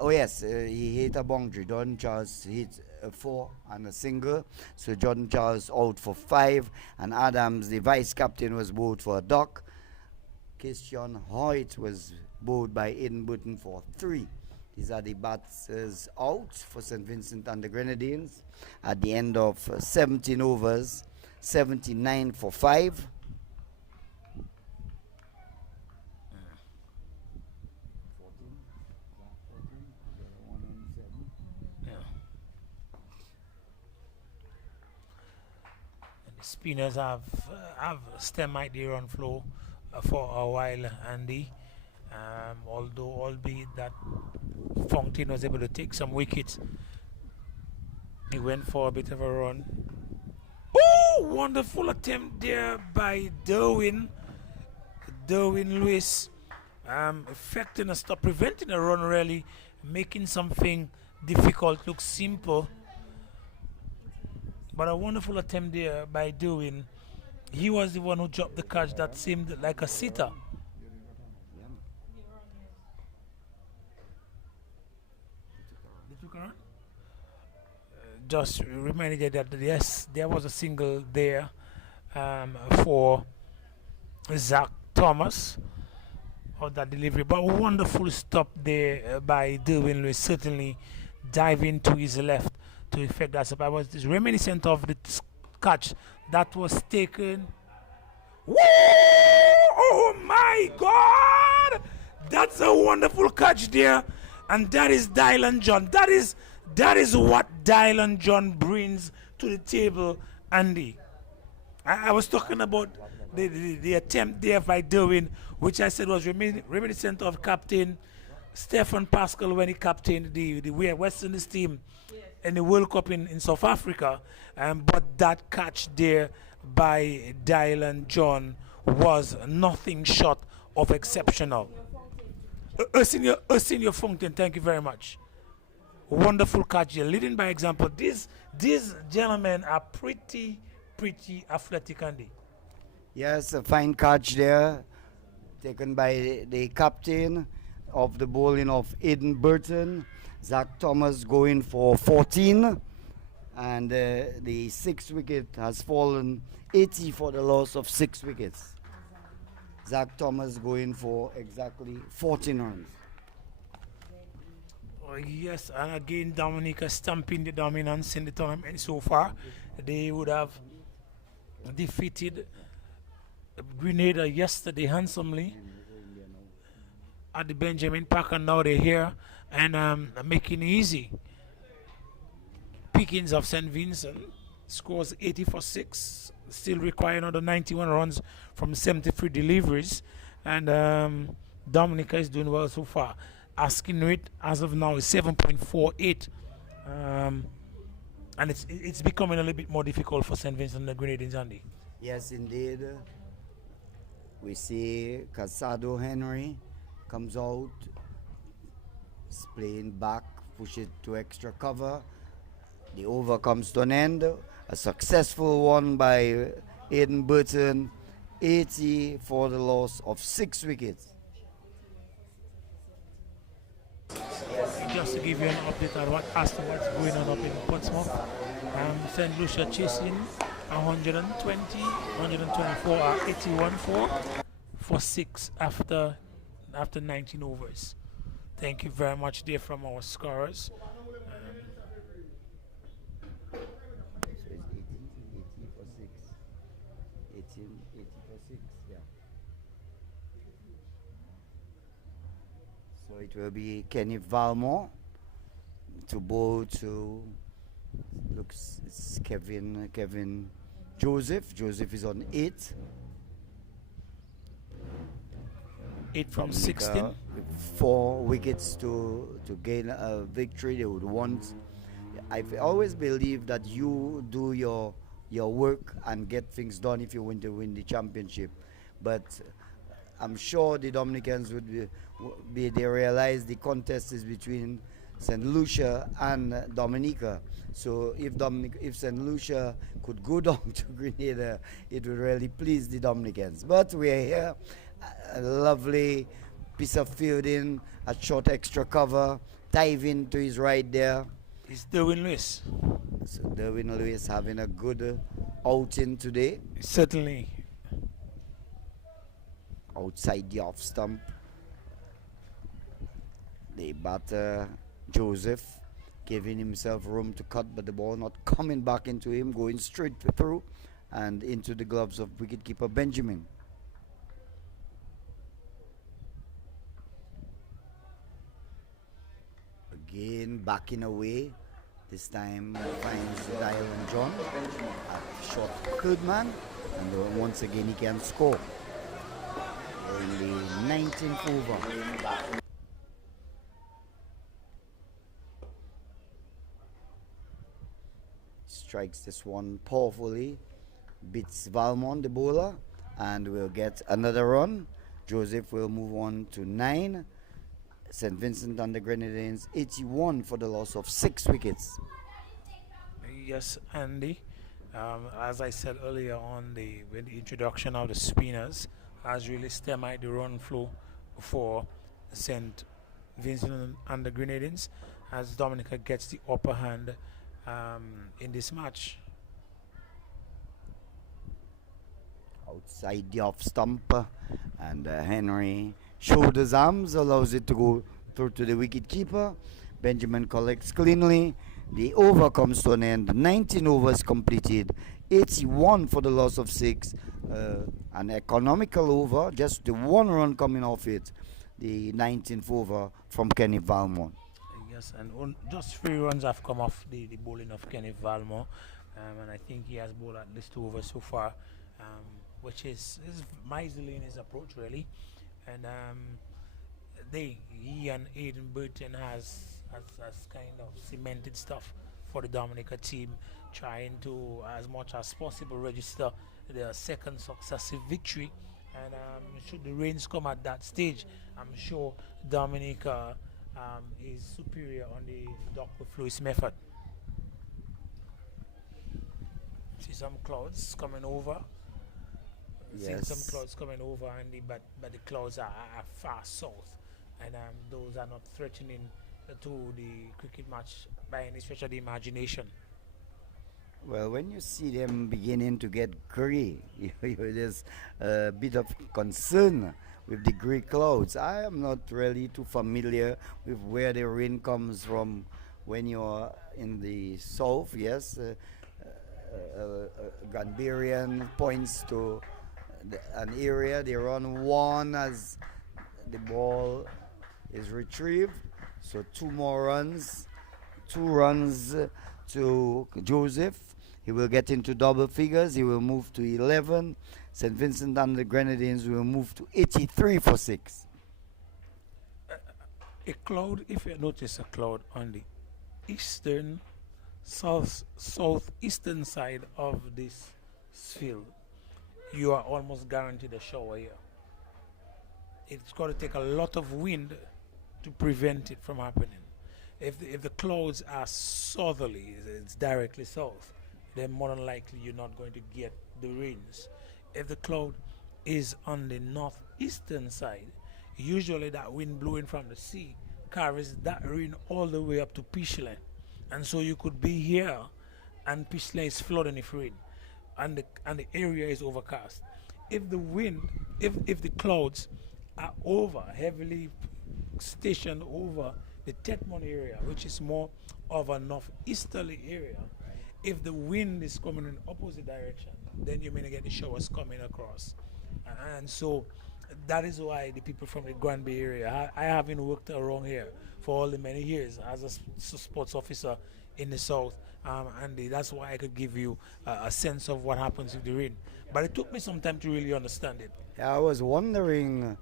Oh yes, he hit a boundary. Jordan Charles hit a 4 and a single. So Jordan Charles out for 5. And Adams, the vice captain, was bowled for a duck. Christian Hoyt was bowled by Aiden Burton for 3. These are the batters out for St. Vincent and the Grenadines at the end of 17 overs, 79 for 5. Spinners have stemmed the run flow for a while, Andy. Although, albeit that Fountain was able to take some wickets, he went for a bit of a run. Oh, wonderful attempt there by Derwin Lewis, effecting a stop, preventing a run, really making something difficult look simple. But a wonderful attempt there by Derwin. He was the one who dropped the catch that seemed like a sitter. They took a run? Just reminded you that yes, there was a single there for Zach Thomas of that delivery. But a wonderful stop there by Derwin Lewis, certainly diving to his left to effect that stop. I was reminiscent of the catch that was taken. Woo! Oh my God! That's a wonderful catch there, and that is Dylan John. That is what Dylan John brings to the table, Andy. I was talking about the attempt there by Derwin, which I said was reminiscent of Captain Stephen Pascal when he captained the West Indies team in the World Cup in South Africa, but that catch there by Dylan John was nothing short of exceptional. Senior Fountain, thank you very much. Wonderful catch here, leading by example. These gentlemen are pretty athletic, Andy. Yes, a fine catch there, taken by the captain of the bowling of Aidan Burton. Zach Thomas going for 14, and the 6th wicket has fallen 80 for the loss of 6 wickets. Zach Thomas going for exactly 14 runs. Oh, yes, and again Dominica stamping the dominance in the tournament so far. They would have defeated Grenada yesterday handsomely at the Benjamin Park, and now they're here and making it easy. Pickings of St. Vincent scores 80 for 6, still require another 91 runs from 73 deliveries, and Dominica is doing well so far. Asking rate as of now is 7.48, and it's becoming a little bit more difficult for St. Vincent and the Grenadines, Andy. Yes, indeed. We see Casado Henry comes out, is playing back, push it to extra cover. The over comes to an end. A successful one by Aidan Burton, 80 for the loss of 6 wickets. Just to give you an update on what's going on up in Portsmouth, St. Lucia chasing 120, 124, 81 for 6 after 19 overs. Thank you very much there from our scorers. So it's 80 for 6. 80 for 6, yeah. So it will be Kenny Valmore to bowl to, looks, it's Kevin Joseph. Joseph is on 8. 8 from Dominica, 16. 4 wickets to gain a victory. They would want. I've always believed that you do your work and get things done if you want to win the championship. But I'm sure the Dominicans would they realize the contest is between St. Lucia and Dominica. So if St. Lucia could go down to Grenada, it would really please the Dominicans. But we're here. A lovely piece of fielding, a short extra cover, dive into his right there. It's Derwin Lewis. So Derwin Lewis having a good outing today. Certainly. Outside the off stump, the batter Joseph giving himself room to cut, but the ball not coming back into him, going straight through and into the gloves of wicketkeeper Benjamin. Again backing away, this time finds Dylan John at short third man, and once again he can score in the 19th over. Strikes this one powerfully, beats Valmont the bowler, and will get another run. Joseph will move on to 9. St. Vincent and the Grenadines 81 for the loss of 6 wickets. Yes, Andy. As I said earlier on, when the introduction of the spinners has really stymied the run flow for St. Vincent and the Grenadines, as Dominica gets the upper hand in this match. Outside the off stump, and Henry shoulders arms, allows it to go through to the wicket keeper. Benjamin collects cleanly. The over comes to an end. 19 overs completed. 81 for the loss of 6. An economical over, just the 1 run coming off it. The 19th over from Kenny Valmont. Yes, and just 3 runs have come off the bowling of Kenny Valmont, and I think he has bowled at least 2 overs so far, which is miserly in his approach really. And he and Aidan Burton has kind of cemented stuff for the Dominica team, trying to, as much as possible, register their second successive victory. And should the rains come at that stage, I'm sure Dominica is superior on the dock with Lewis method. See some clouds coming over. See Yes. some clouds coming over, but the clouds are far south, and those are not threatening to the cricket match by any stretch of the imagination. Well, when you see them beginning to get grey, there's a bit of concern with the grey clouds. I am not really too familiar with where the rain comes from when you're in the south. Yes, Grenadines points to an area. They run one as the ball is retrieved. So two more runs, 2 runs to Joseph. He will get into double figures. He will move to 11. St. Vincent and the Grenadines will move to 83 for 6. A cloud, if you notice a cloud on the eastern, southeastern side of this field, you are almost guaranteed a shower here. It's got to take a lot of wind to prevent it from happening. If the clouds are southerly, it's directly south, then more than likely you're not going to get the rains. If the cloud is on the northeastern side, usually that wind blowing from the sea carries that rain all the way up to Pichler. And so you could be here and Pichler is flooding with rain, and the area is overcast. If the wind, if the clouds are heavily stationed over the Tetmon area, which is more of a northeasterly area, if the wind is coming in opposite direction, then you may not get the showers coming across. And so that is why the people from the Grand Bay area, I haven't worked around here for all the many years as a sports officer in the south, and that's why I could give you a sense of what happens with the rain. But it took me some time to really understand it. I was wondering,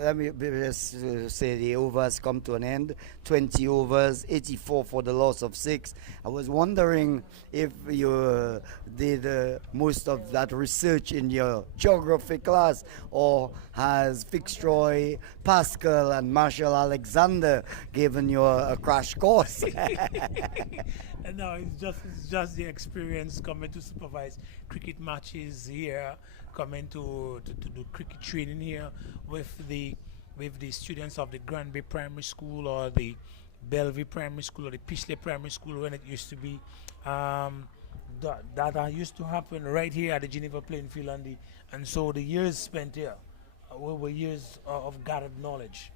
let me just say the overs come to an end. 20 overs, 84 for the loss of 6. I was wondering if you did most of that research in your geography class, or has Fitzroy, Pascal, and Marshall Alexander given you a crash course? No, it's just the experience coming to supervise cricket matches here, coming to do cricket training here with the students of the Grand Bay Primary School or the Bellevue Primary School or the Pichler Primary School when it used to be. That used to happen right here at the Geneva playing field, and so the years spent here were years of gathered knowledge.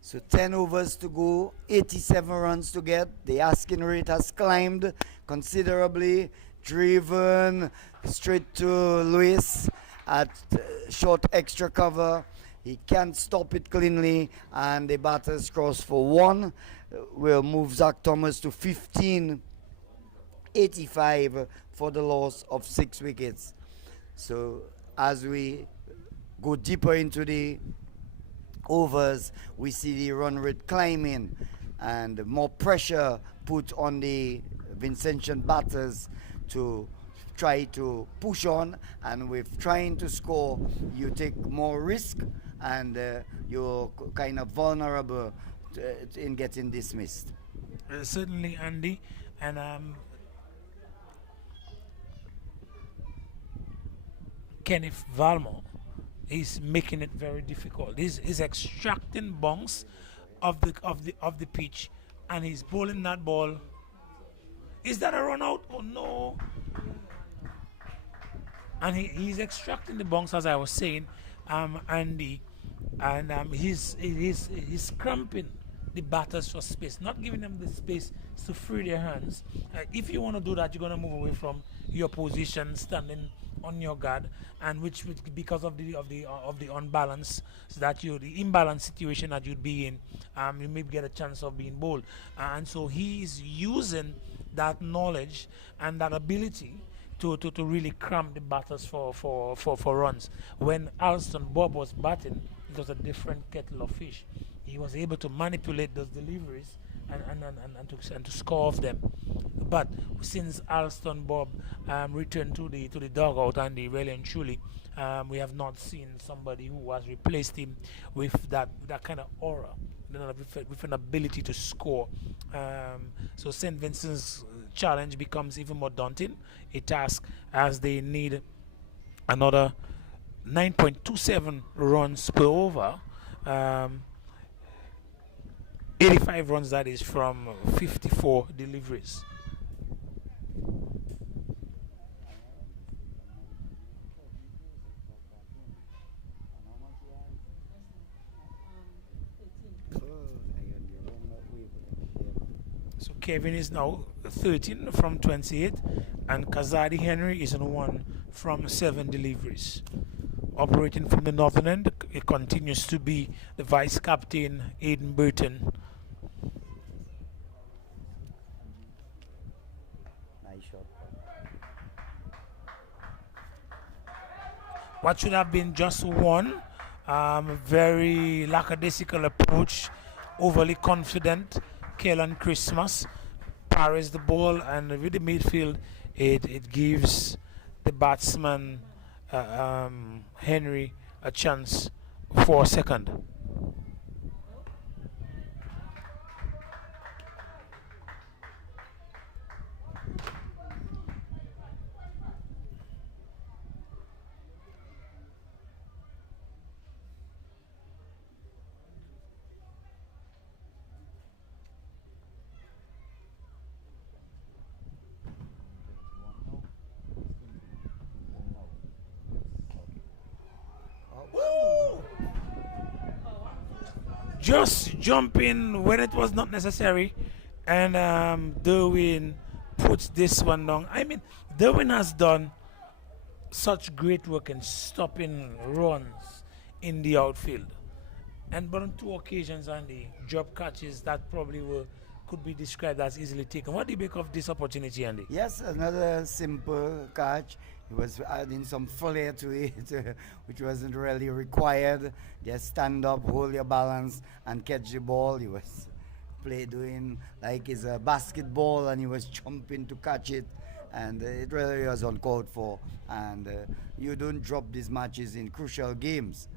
So 10 overs to go, 87 runs to get. The asking rate has climbed considerably, driven straight to Lewis at short extra cover. He can't stop it cleanly, and the batters cross for 1. Will move Zach Thomas to 15.85 for the loss of 6 wickets. So as we go deeper into the overs, we see the run rate climbing and more pressure put on the Vincentian batters to try to push on, and with trying to score you take more risk, and you're kind of vulnerable in getting dismissed. Certainly, Andy, and Kenneth Valmont is making it very difficult. He's extracting bunks of the pitch, and he's bowling that ball. Is that a run out? Oh no! And he's extracting the bunks, as I was saying, Andy, and he's cramping the batters for space, not giving them the space to free their hands. If you want to do that, you're going to move away from your position, standing on your guard, and which because of the unbalance, so that the imbalance situation that you'd be in, you may get a chance of being bowled, and so he's using that knowledge and that ability to really cramp the batters for runs. When Alston Bob was batting, it was a different kettle of fish. He was able to manipulate those deliveries and to score off them. But since Alston Bob returned to the dugout, and really and truly, we have not seen somebody who has replaced him with that kind of aura, with an ability to score. So St. Vincent's challenge becomes even more daunting, a task, as they need another 9.27 runs per over. 85 runs, that is, from 54 deliveries. So Kevin is now 13 from 28, and Kazadi Henry is on 1 from 7 deliveries. Operating from the northern end, it continues to be the vice captain, Aidan Burton. Nice shot. What should have been just one, very lackadaisical approach, overly confident. Kellen Christmas parries the ball, and with the midfield, it gives the batsman Henry a chance for a second. Just jumping when it was not necessary, and Derwin puts this one down. I mean, Derwin has done such great work in stopping runs in the outfield, and but on 2 occasions on the drop catches that probably could be described as easily taken. What do you make of this opportunity, Andy? Yes, another simple catch. He was adding some flair to it, which wasn't really required. Just stand up, hold your balance, and catch the ball. He was doing like it's a basketball, and he was jumping to catch it. And it really was uncalled for. And you don't drop these matches in crucial games.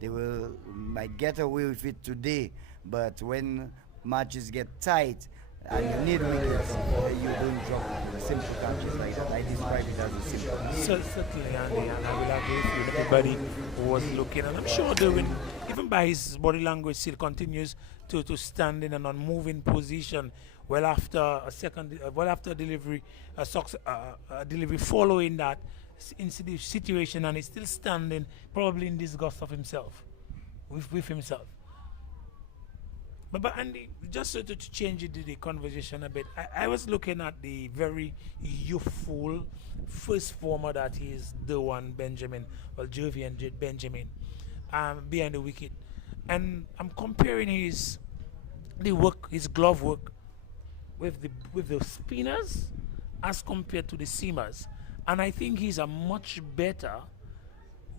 They might get away with it today, but when matches get tight, and you need wickets, you don't drop simple catches like that. I describe it as a simple. Certainly, Andy, and I will agree with you. Everybody who was looking, and I'm sure Derwin, even by his body language, still continues to stand in an unmoving position. Well after a second, after delivery, a delivery following that situation, and he's still standing, probably in disgust of himself, with himself. But Andy, just to change the conversation a bit, I was looking at the very youthful first former that is Dewan Benjamin, well, Jovian Benjamin, behind the wicket, and I'm comparing his glove work with the spinners as compared to the seamers, and I think he's a much better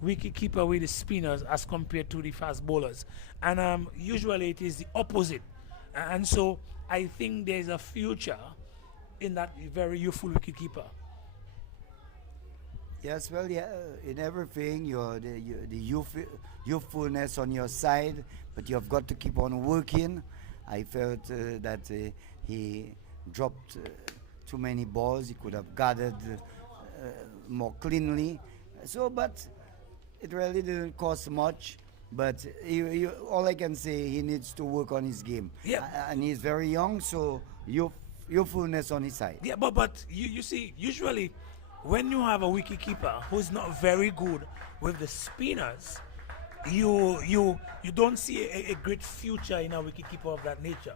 wicket keeper with the spinners as compared to the fast bowlers, and usually it is the opposite, and so I think there's a future in that very youthful wicket keeper. Yes, well, yeah, in everything, the youthfulness on your side, but you've got to keep on working. I felt that he dropped too many balls. He could have gathered more cleanly. But it really didn't cost much. But all I can say, he needs to work on his game. Yeah. And he's very young, so youthfulness on his side. Yeah, but you see, usually when you have a wicketkeeper who's not very good with the spinners, you don't see a great future in a wicketkeeper of that nature.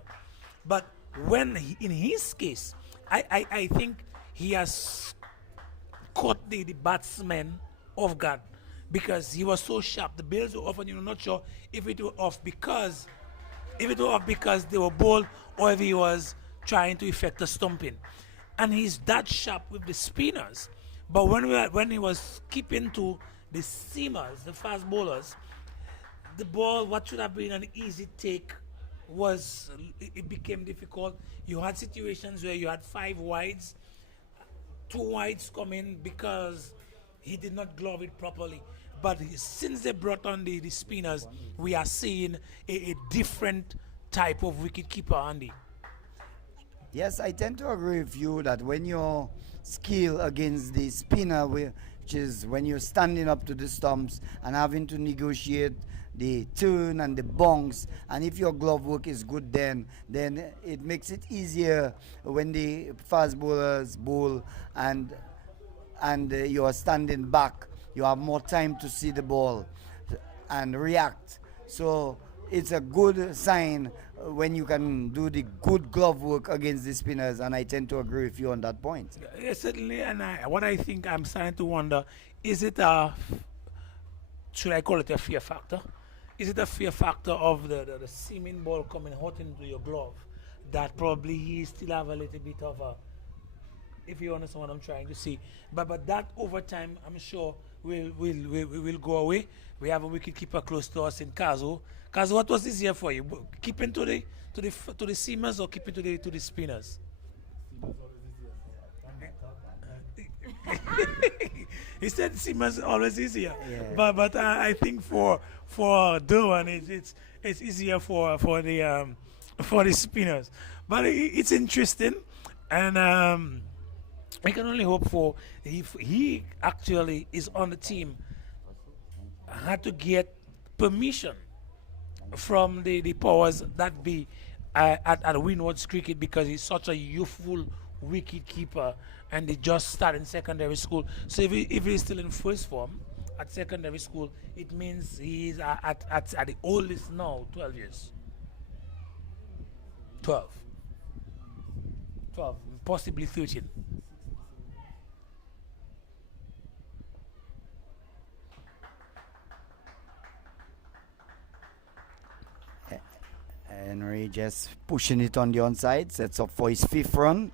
But in his case, I think he has caught the batsman off guard, because he was so sharp. The bails were off, and you're not sure if it were off because they were bowled, or if he was trying to effect a stumping. And he's that sharp with the spinners. But when he was keeping to the seamers, the fast bowlers, the ball, what should have been an easy take, was it became difficult. You had situations where you had 5 wides, 2 wides come in because he did not glove it properly. But since they brought on the spinners, we are seeing a different type of wicket keeper, Andy. Yes, I tend to agree with you that when your skill against the spinner, which is when you're standing up to the stumps and having to negotiate the turn and the bonks, and if your glove work is good, then it makes it easier when the fast bowlers bowl and you are standing back. You have more time to see the ball and react. So it's a good sign when you can do the good glove work against the spinners, and I tend to agree with you on that point. Yes, certainly. And what I think I'm starting to wonder, is it should I call it a fear factor? Is it a fear factor of the seaming ball coming hot into your glove that probably he still have a little bit of a, if you understand what I'm trying to say. But that over time, I'm sure will go away. We have a wicket keeper close to us in Kazo. Kazo, what was easier for you? Keeping to the seamers or keeping to the spinners? He said seamers always easier. Yeah. But I think for Durwan it's easier for the spinners. But it's interesting, and I can only hope for, if he actually is on the team, had to get permission from the powers that be at Windwards Cricket, because he's such a youthful wicket keeper and they just started in secondary school. So if he's still in first form at secondary school, it means he's at the oldest now 12 years. 12, possibly 13. Henry just pushing it on the onside, sets up for his 5th run.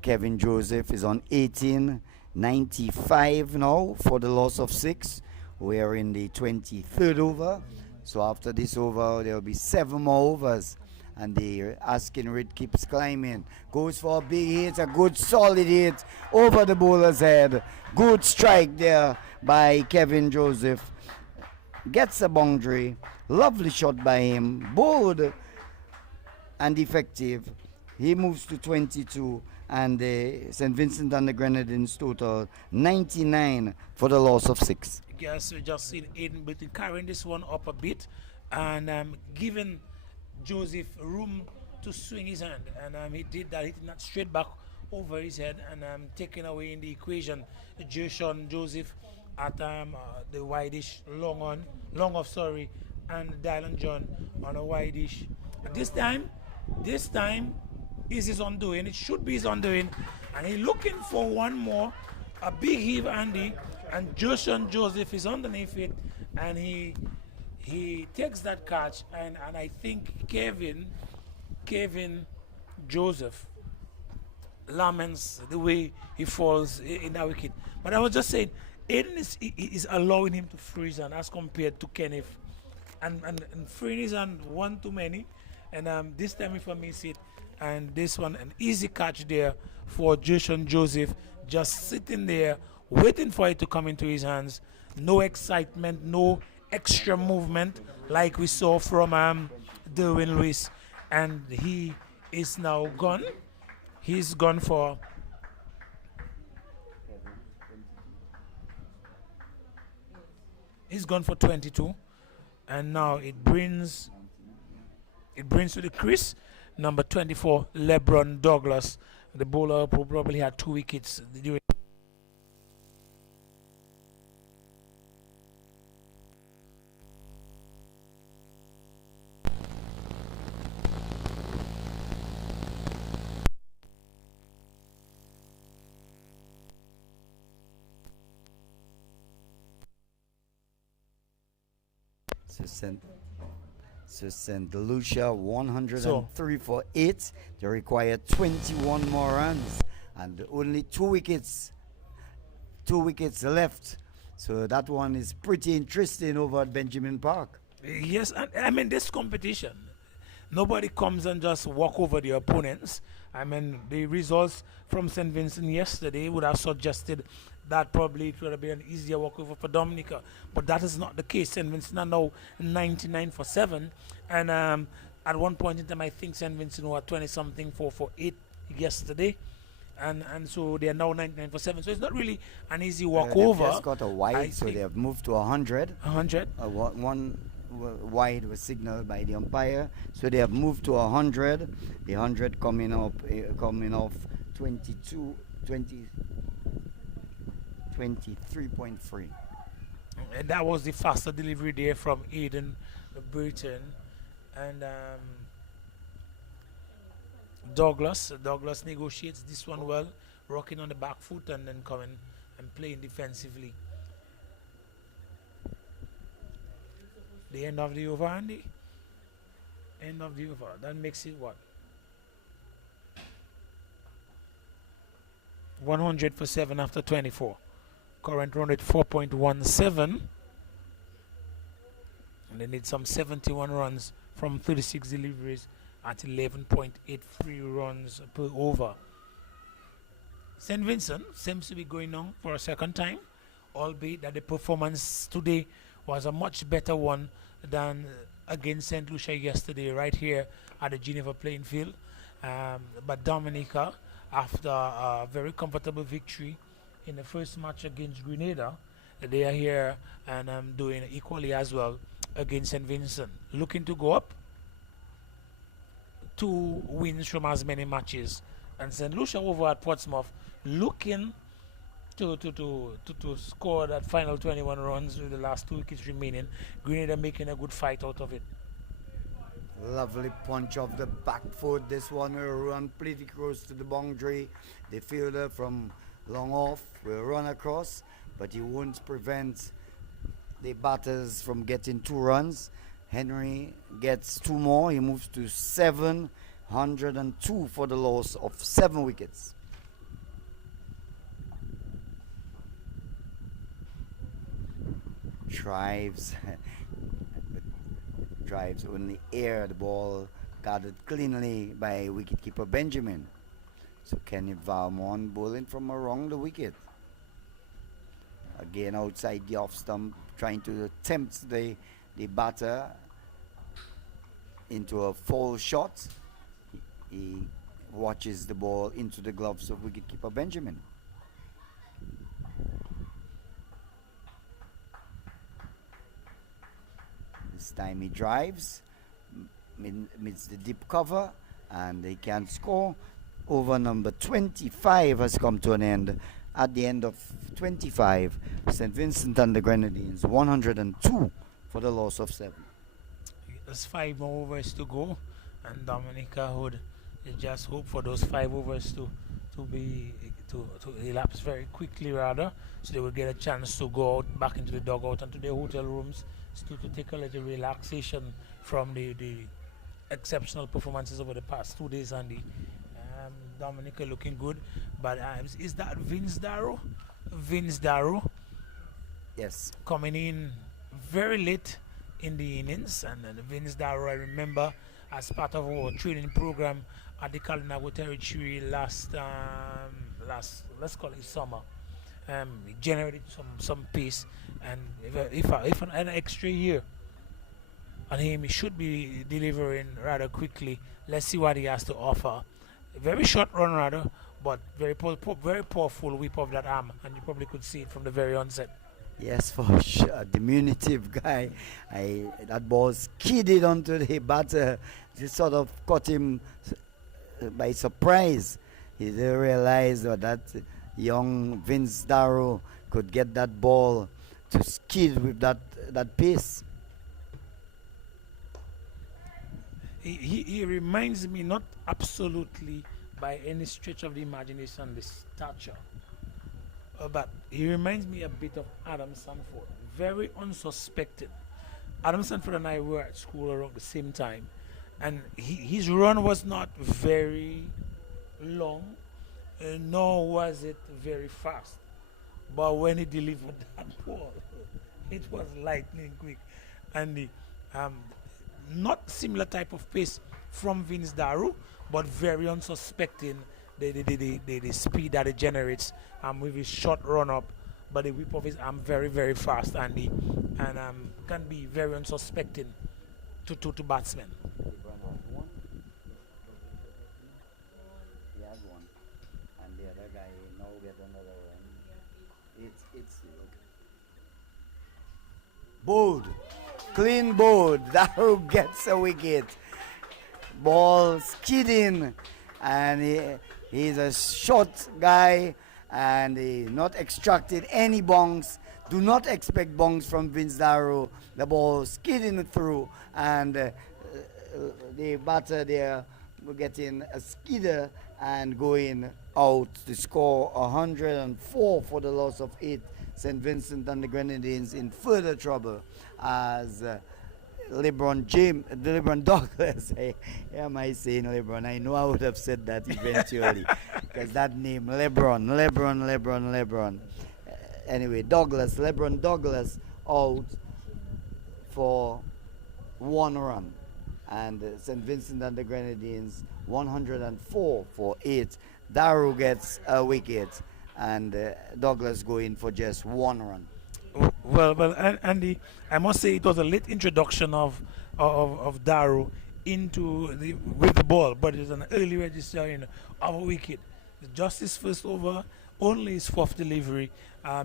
Kevin Joseph is on 18.95 now for the loss of 6. We are in the 23rd over. So after this over, there will be 7 more overs. And the asking rate keeps climbing. Goes for a big hit, a good solid hit over the bowler's head. Good strike there by Kevin Joseph. Gets a boundary. Lovely shot by him. Bold and effective. He moves to 22. And St. Vincent and the Grenadines total 99 for the loss of 6. Yes, we just seen Aiden Britton carrying this one up a bit and giving Joseph room to swing his hand. And he did that, hitting that straight back over his head and taking away in the equation Jason Joseph at the wideish long off, and Dylan John on a wideish. This time is his undoing. It should be his undoing, and he's looking for one more, a big heave, Andy, and Jason Joseph is underneath it, and he takes that catch, and I think Kevin Joseph laments the way he falls in that wicket. But I was just saying, Aiden is allowing him to freeze hand as compared to Kenneth, and freeing his hand one too many, and this time if I miss it. And this one, an easy catch there for Jason Joseph, just sitting there waiting for it to come into his hands. No excitement, no extra movement like we saw from Derwin Lewis, and he is now gone. He's gone for 22, and now it brings to the crease number 24, LeBron Douglas. The bowler probably had 2 wickets during. So St. Lucia 103 for 8. They require 21 more runs and only 2 wickets left. So that one is pretty interesting over at Benjamin Park. Yes, and I mean this competition, Nobody comes and just walk over the opponents. I mean, the results from St. Vincent yesterday would have suggested that probably it would have been an easier walkover for Dominica, but that is not the case. St. Vincent are now 99 for 7, and at one point in time, I think St. Vincent were 20 something for 8 yesterday. And so they are now 99 for 7. So it's not really an easy walkover. They've just got a wide, so they have moved to 100. 100. One wide was signaled by the umpire, so they have moved to 100. The 100 coming off 23.3. And that was the faster delivery there from Aiden Burton. And Douglas negotiates this one well, rocking on the back foot and then coming and playing defensively. The end of the over, Andy. End of the over. That makes it what? 100 for 7 after 24. Current run at 4.17. And they need some 71 runs from 36 deliveries at 11.83 runs per over. St. Vincent seems to be going on for a second time, albeit that the performance today was a much better one than against St. Lucia yesterday right here at the Geneva playing field. But Dominica, after a very comfortable victory in the first match against Grenada, they are here and doing equally as well against St. Vincent. Looking to go up. 2 wins from as many matches, and St. Lucia over at Portsmouth looking to score that final 21 runs with the last 2 wickets remaining. Grenada making a good fight out of it. Lovely punch of the back foot. This one will run pretty close to the boundary. The fielder from long off will run across, but he won't prevent the batters from getting 2 runs. Henry gets 2 more. He moves to 702 for the loss of 7 wickets. Drives only air. The ball guarded cleanly by wicketkeeper Benjamin. So Kenny Valmont bowling from around the wicket. Again outside the off stump, trying to tempt the batter into a foul shot. He watches the ball into the gloves of wicketkeeper Benjamin. This time he drives, meets the deep cover, and he can score. Over number 25 has come to an end. At the end of 25, St. Vincent and the Grenadines 102 for the loss of 7. There's 5 more overs to go, and Dominica would just hope for those 5 overs to elapse very quickly, rather, so they will get a chance to go out back into the dugout and to their hotel rooms to take a little relaxation from the exceptional performances over the past 2 days. And the Dominica looking good, but is that Vince Darrow? Vince Darrow, yes, coming in very late in the innings. And Vince Darrow, I remember, as part of our training program at the Kalinago territory last let's call it summer, it generated some pace, and if an extra year on him, he should be delivering rather quickly. Let's see what he has to offer. A very short run rather, but very powerful whip of that arm, and you probably could see it from the very onset. Yes, for sure. A diminutive guy. That ball skidded onto the batter. Just sort of caught him by surprise. He didn't realize that young Vince Darrow could get that ball to skid with that pace. He reminds me, not absolutely by any stretch of the imagination, the stature, but he reminds me a bit of Adam Sanford. Very unsuspected. Adam Sanford and I were at school around the same time, and his run was not very long, nor was it very fast. But when he delivered that ball, it was lightning quick. And not similar type of pace from Vince Daru, but very unsuspecting the speed that it generates with his short run up, but the whip of his arm very, very fast, Andy, and can be very unsuspecting to batsmen. LeBron has one. He has one. And the other guy now get another one. It's bold. Clean bold. Daru gets a wicket. Ball skidding. And he's a short guy. And he not extracted any bongs. Do not expect bongs from Vince Daru. The ball skidding through. And the batter there getting a skidder and going out to score 104 for the loss of 8. St. Vincent and the Grenadines in further trouble as LeBron Douglas. Am I saying LeBron? I know I would have said that eventually because that name LeBron. Anyway, LeBron Douglas out for 1 run, and St. Vincent and the Grenadines 104 for 8. Daru gets a wicket, and Douglas going for just 1 run. Well, Andy, I must say it was a late introduction of Daru with the ball, but it's an early registering of a wicket. Just his first over, only his 4th delivery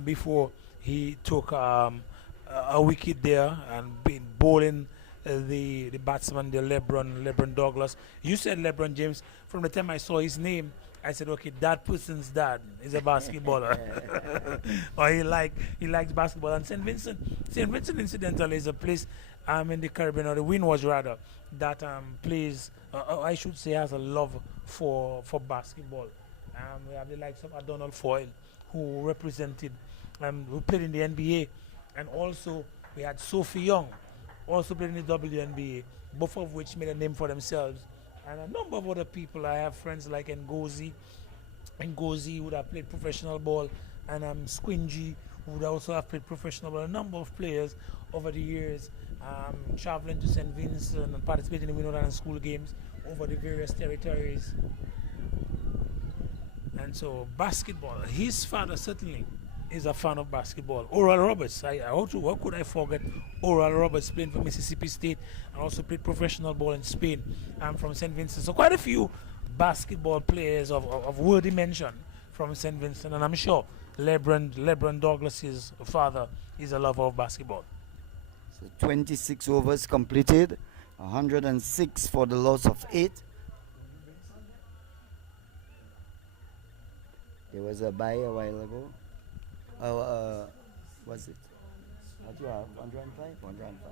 before he took a wicket there and been bowling the batsman, the LeBron Douglas. You said LeBron James. From the time I saw his name, I said, okay, that person's dad is a basketballer, or he likes basketball. And St. Vincent, incidentally, is a place in the Caribbean, or the Windwards rather, that plays, I should say, has a love for basketball. We have the likes of Adonal Foyle, who represented, who played in the NBA, and also we had Sophie Young, also played in the WNBA, both of which made a name for themselves. And a number of other people. I have friends like Ngozi who would have played professional ball, and Squingy who would also have played professional ball. A number of players over the years traveling to St. Vincent and participating in the Winlott Inc school games over the various territories. And so basketball, his father certainly is a fan of basketball. Oral Roberts, how could I forget Oral Roberts, playing for Mississippi State and also played professional ball in Spain and from St. Vincent. So quite a few basketball players of worthy mention from St. Vincent, and I'm sure LeBron Douglas's father is a lover of basketball. So 26 overs completed, 106 for the loss of 8. There was a buy a while ago. What's it? What do you have? 105? 105.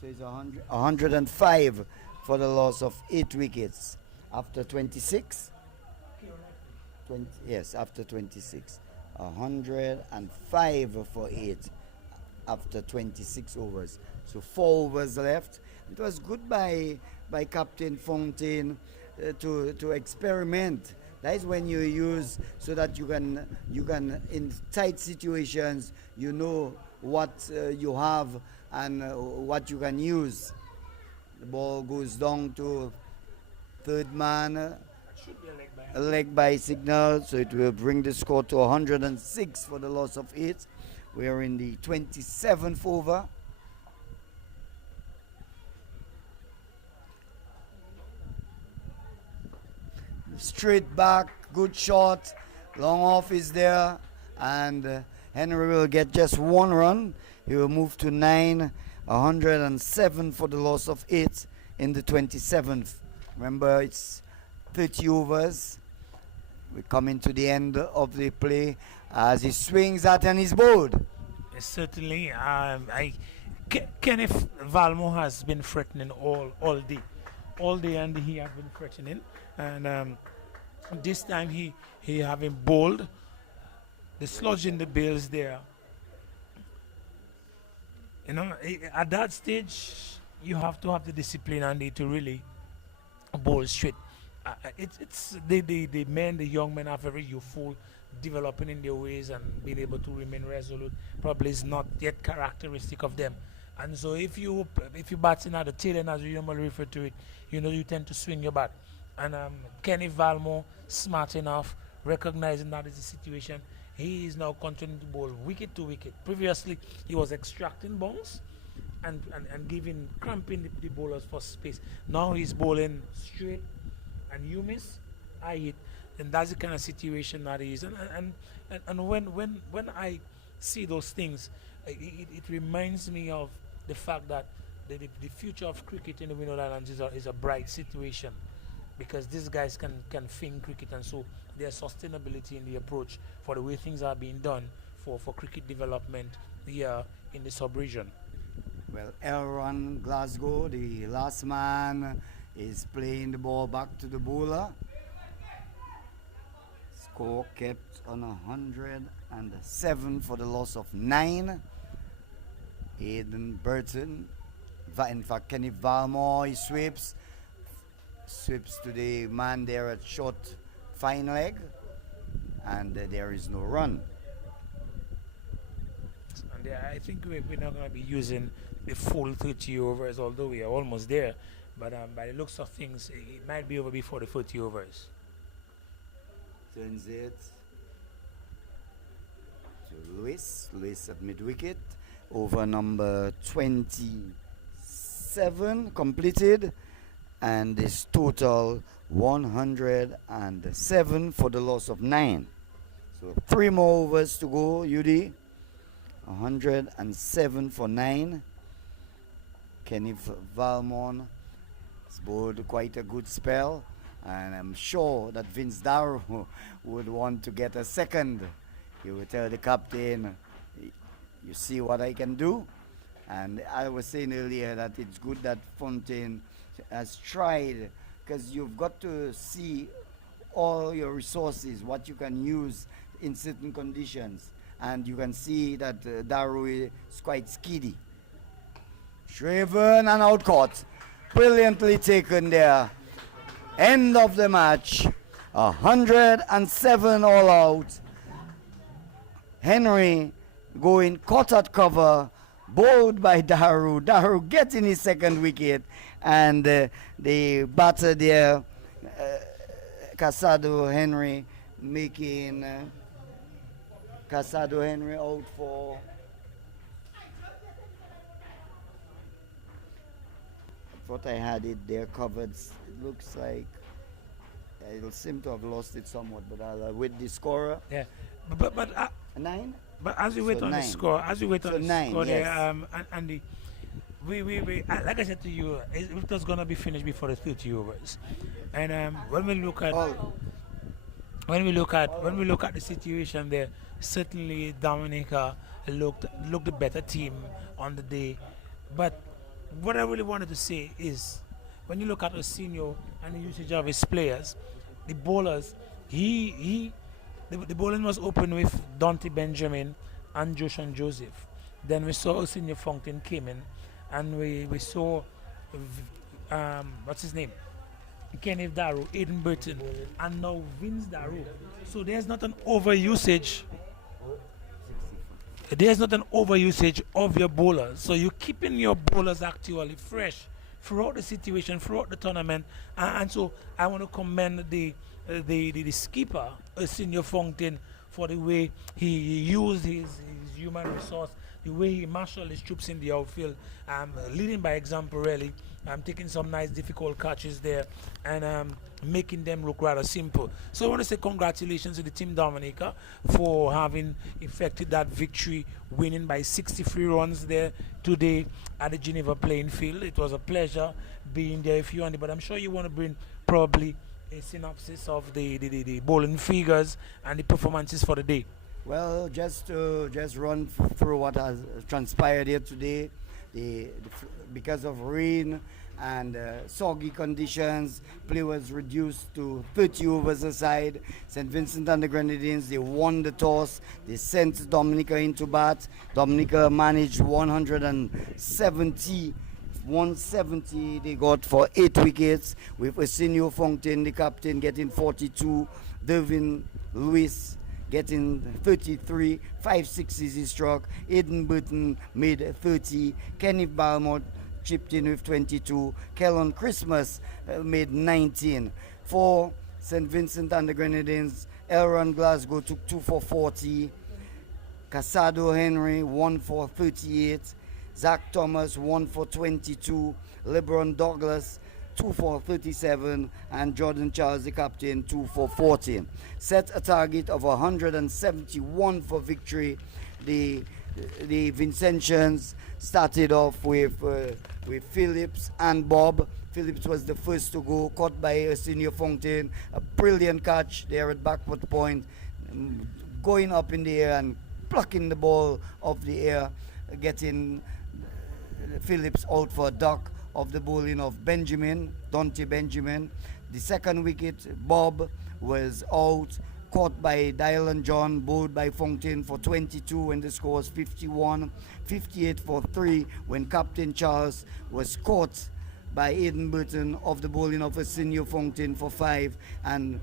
So it's 105 for the loss of 8 wickets after 26. Yes, after 26. 105 for 8 after 26 overs. So 4 overs left. It was good by Captain Fontaine to experiment. That is when you use so that you can in tight situations you know what you have and what you can use. The ball goes down to 3rd man, a leg by signal, so it will bring the score to 106 for the loss of 8. We are in the 27th over. Straight back, good shot, long off is there, and Henry will get just 1 run. He will move to 9, 107 for the loss of 8 in the 27th. Remember, it's 30 overs. We're coming to the end of the play as he swings at and is bowled. Certainly, Kenneth Valmo has been threatening all day, and he has been threatening, and this time he having bowled the sludge in the bales there. You know, at that stage you have to have the discipline, Andy, to really bowl straight. It's the men, the young men are very youthful, developing in their ways and being able to remain resolute. Probably is not yet characteristic of them. And so if you batting at the tail end, as you normally refer to it, you tend to swing your bat. And Kenny Valmore, smart enough, recognizing that is the situation, he is now continuing to bowl wicket to wicket. Previously, he was extracting bounce and giving, cramping the bowlers for space. Now he's bowling straight, and you miss, I hit. And that's the kind of situation that he is. And when I see those things, it reminds me of the fact that the future of cricket in the Winlott Islands is a bright situation, because these guys can think cricket, and so there's sustainability in the approach for the way things are being done for cricket development here in the sub-region. Well, Elron Glasgow, the last man, is playing the ball back to the bowler. Score kept on 107 for the loss of 9. Aidan Burton, in fact Kenny Valmore, he sweeps to the man there at short fine leg, and there is no run. And I think we're not going to be using the full 30 overs, although we are almost there. But by the looks of things, it might be over before the 40 overs. Turns it to Lewis at mid-wicket. Over number 27 completed, and this total 107 for the loss of 9. So 3 more overs to go, UD. 107 for 9. Kenny Valmont has bowled quite a good spell, and I'm sure that Vince Darrow would want to get a second. He would tell the captain, you see what I can do. And I was saying earlier that it's good that Fontaine has tried, because you've got to see all your resources, what you can use in certain conditions. And you can see that Darrow is quite skiddy. Shraven and out caught. Brilliantly taken there. End of the match. 107 all out. Henry going caught at cover, bowled by Darrow. Darrow getting his second wicket, and the batter there, Casado Henry, making Casado Henry out for thought I had it there covered. It looks like it'll seem to have lost it somewhat, but I'll with the scorer. Yeah, but 9. But as we wait So on the 9. score, as we wait So on the 9, score yes. there, and we like I said to you, it was gonna be finished before the 30 overs, and when we look at when we look at the situation there, certainly Dominica looked the better team on the day. But what I really wanted to say is, when you look at Osinio and the usage of his players, the bowlers, the bowling was open with Dante Benjamin and Joshan Joseph. Then we saw Osinio Fountain came in, and we saw what's his name? Kenneth Darrow, Aidan Burton, and now Vince Darrow. So there's not an overusage. There's not an overusage of your bowlers. So you're keeping your bowlers actually fresh throughout the situation, throughout the tournament. And so I want to commend the skipper, Senior Fountain, for the way he used his human resource, the way he marshaled his troops in the outfield, leading by example really, taking some nice difficult catches there, and making them look rather simple. So I want to say congratulations to the team Dominica for having effected that victory, winning by 63 runs there today at the Geneva playing field. It was a pleasure being there if you want, but I'm sure you want to bring probably a synopsis of the bowling figures and the performances for the day. Well, just to run through what has transpired here today, because of rain and soggy conditions, play was reduced to 30 overs aside. St. Vincent and the Grenadines, they won the toss. They sent Dominica into bat. Dominica managed 170 they got for 8 wickets, with Arsenio Fountain, the captain, getting 42. Dervin Lewis getting 33, 5 6s he struck. Aidan Burton made 30. Kenneth Balmont chipped in with 22. Kellon Christmas made 19. For St. Vincent and the Grenadines, Elron Glasgow took 2 for 40. Casado Henry 1 for 38. Zach Thomas 1 for 22. LeBron Douglas 2 for 37, and Jordan Charles, the captain, 2 for 14. Set a target of 171 for victory. The Vincentians started off with Phillips and Bob. Phillips was the first to go, caught by Arsenio Fontaine. A brilliant catch there at backward point, going up in the air and plucking the ball off the air, getting Phillips out for a duck of the bowling of Dante Benjamin. The second wicket, Bob was out, caught by Dylan John, bowled by Fontaine for 22 when the score was 51, 58 for 3 when Captain Charles was caught by Aidan Burton of the bowling of Arsenio Fontaine for 5, and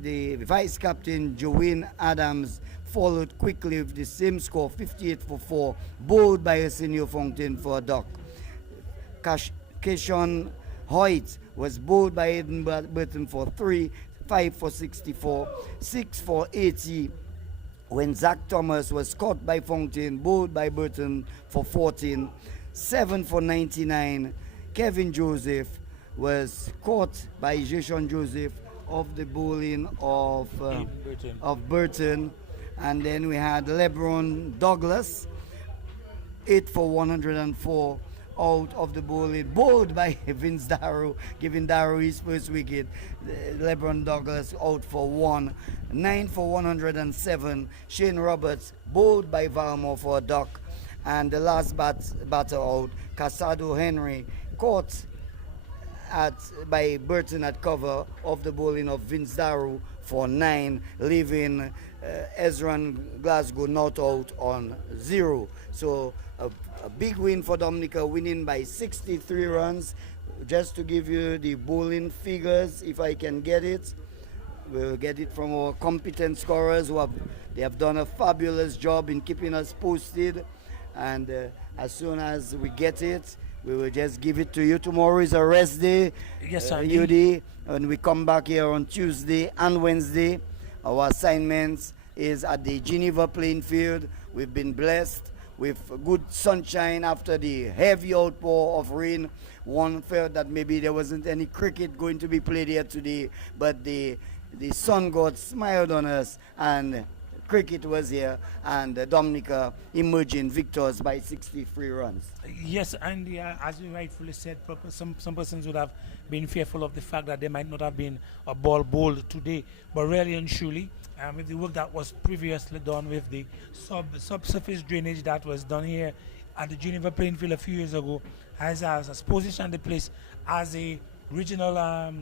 the vice captain Joanne Adams followed quickly with the same score, 58 for 4, bowled by Arsenio Fontaine for a duck. Keishon Hoyt was bowled by Aidan Burton for 3, 5 for 64, 6 for 80 when Zach Thomas was caught by Fontaine, bowled by Burton for 14, 7 for 99. Kevin Joseph was caught by Jason Joseph of the bowling of Burton. And then we had LeBron Douglas, 8 for 104 out of the bowling, bowled by Vince Darrow, giving Darrow his first wicket. LeBron Douglas out for 1, 9 for 107. Shane Roberts, bowled by Valmore for a duck. And the last batter out, Casado Henry, caught by Burton at cover of the bowling of Vince Darrow for 9, leaving Ezran Glasgow not out on 0. So a big win for Dominica, winning by 63 runs. Just to give you the bowling figures, if I can get it, we'll get it from our competent scorers they have done a fabulous job in keeping us posted. And as soon as we get it, we will just give it to you. Tomorrow is a rest day, yes, sir. UD, and we come back here on Tuesday and Wednesday. Our assignments is at the Geneva playing field. We've been blessed with good sunshine after the heavy outpour of rain. One felt that maybe there wasn't any cricket going to be played here today, but the sun god smiled on us and cricket was here, and Dominica emerging victors by 63 runs. Yes, and as you rightfully said, some persons would have been fearful of the fact that there might not have been a ball bowled today, but really and truly, with the work that was previously done with the subsurface drainage that was done here at the Geneva playing field a few years ago, has positioned the place as a regional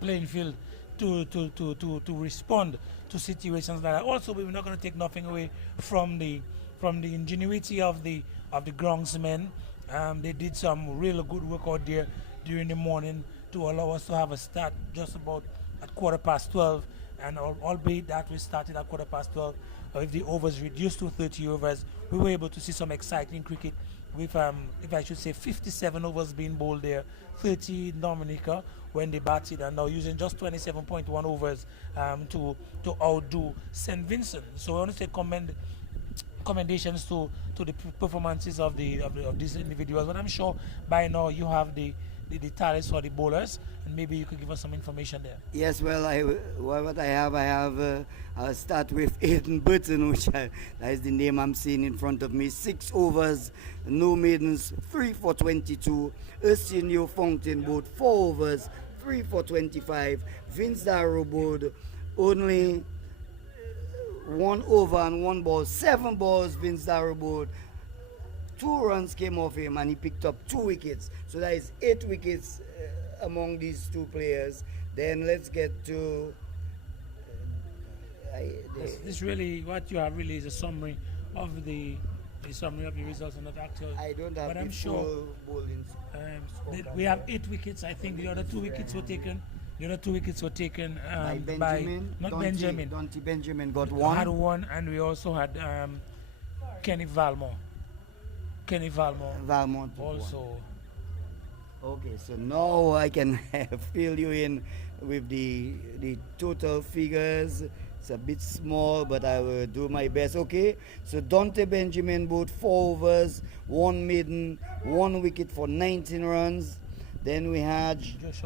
playing field to respond to situations like that. Also, we're not going to take nothing away from the ingenuity of the groundsmen. They did some really good work out there during the morning to allow us to have a start just about at 12:15, and albeit that we started at 12:15, if the overs reduced to 30 overs, we were able to see some exciting cricket with, if I should say, 57 overs being bowled there, 30 Dominica when they batted, and now using just 27.1 overs to outdo St. Vincent. So I want to say commendations to the performances of these individuals. But I'm sure by now you have the tallies for the bowlers, and maybe you could give us some information there. Yes, well, I'll start with Aidan Burton, that is the name I'm seeing in front of me. 6 overs, no maidens, 3 for 22. Arsenio Fontaine bowled 4 overs, 3 for 25. Vince Darrow bowled only 1 over and 1 ball, 7 balls. Vince Darrow bowled, 2 runs came off him, and he picked up 2 wickets. So that is 8 wickets among these 2 players. Then let's get to this really, what you have really is a summary of the results and not actual. I don't have, but I'm sure bowling. we have 8 wickets. I think the other 2 wickets were taken The other 2 wickets were taken By by Benjamin. not Dante, Benjamin. Dante Benjamin got We one. had one, and we also had Kenny Valmore. Kenny Valmore Valmont took one. also. Okay, so now I can fill you in with the total figures. It's a bit small, but I will do my best. Okay, so Dante Benjamin bowled 4 overs, 1 maiden, 1 wicket for 19 runs. Then we had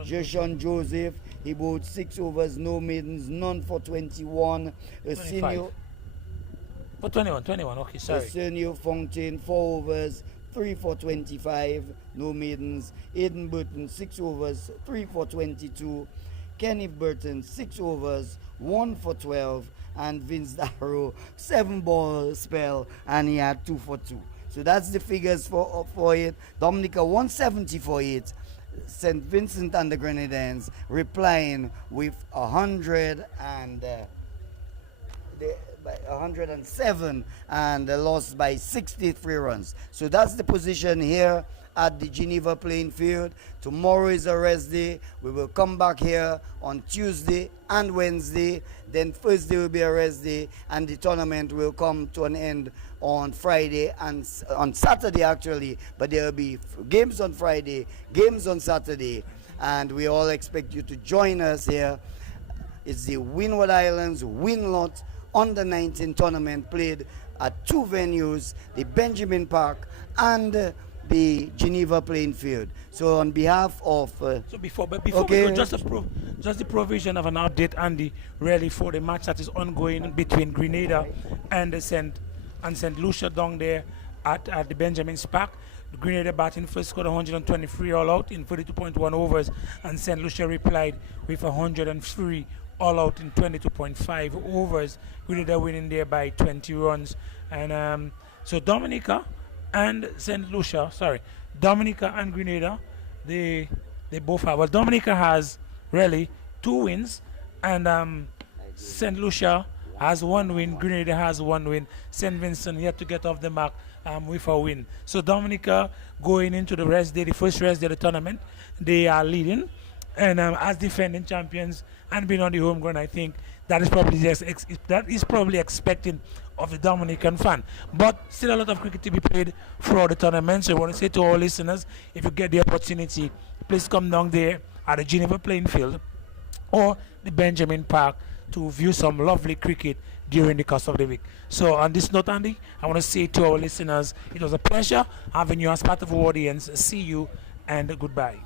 Joshan Joseph. He bowled 6 overs, no maidens, none for 21. 25. For 21, okay, sorry. Arsenio Fontaine, 4 overs, 3 for 25, no maidens. Aidan Burton, 6 overs, 3 for 22. Kenny Burton, 6 overs, 1 for 12. And Vince Darrow, 7-ball spell, and he had 2 for 2. So that's the figures for it. Dominica, 170 for it. St. Vincent and the Grenadines replying with 107 and lost by 63 runs. So that's the position here at the Geneva playing field. Tomorrow is a rest day. We will come back here on Tuesday and Wednesday. Then Thursday will be a rest day, and the tournament will come to an end on Friday and on Saturday actually. But there will be games on Friday, games on Saturday, and we all expect you to join us here. It's the Windward Islands Winlott Under 19 tournament played at 2 venues, the Benjamin Park and the Geneva playing field. So on behalf of So before we go, just the provision of an update, Andy, really for the match that is ongoing between Grenada and St Lucia down there at the Benjamin's Park. Grenada batting first scored 123 all out in 42.1 overs, and St Lucia replied with 103 all out in 22.5 overs. Grenada winning there by 20 runs. And so Dominica and Dominica and Grenada, they both have. Well, Dominica has really 2 wins, and St Lucia has 1 win. Grenada has 1 win. St Vincent yet to get off the mark with a win. So Dominica going into the first rest day of the tournament, they are leading, and as defending champions and being on the home ground, I think that is probably expecting of the Dominican fan. But still a lot of cricket to be played throughout the tournament. So I want to say to all listeners, if you get the opportunity, please come down there at the Geneva playing field or the Benjamin Park to view some lovely cricket during the course of the week. So on this note, Andy, I want to say to our listeners, it was a pleasure having you as part of our audience. See you and goodbye.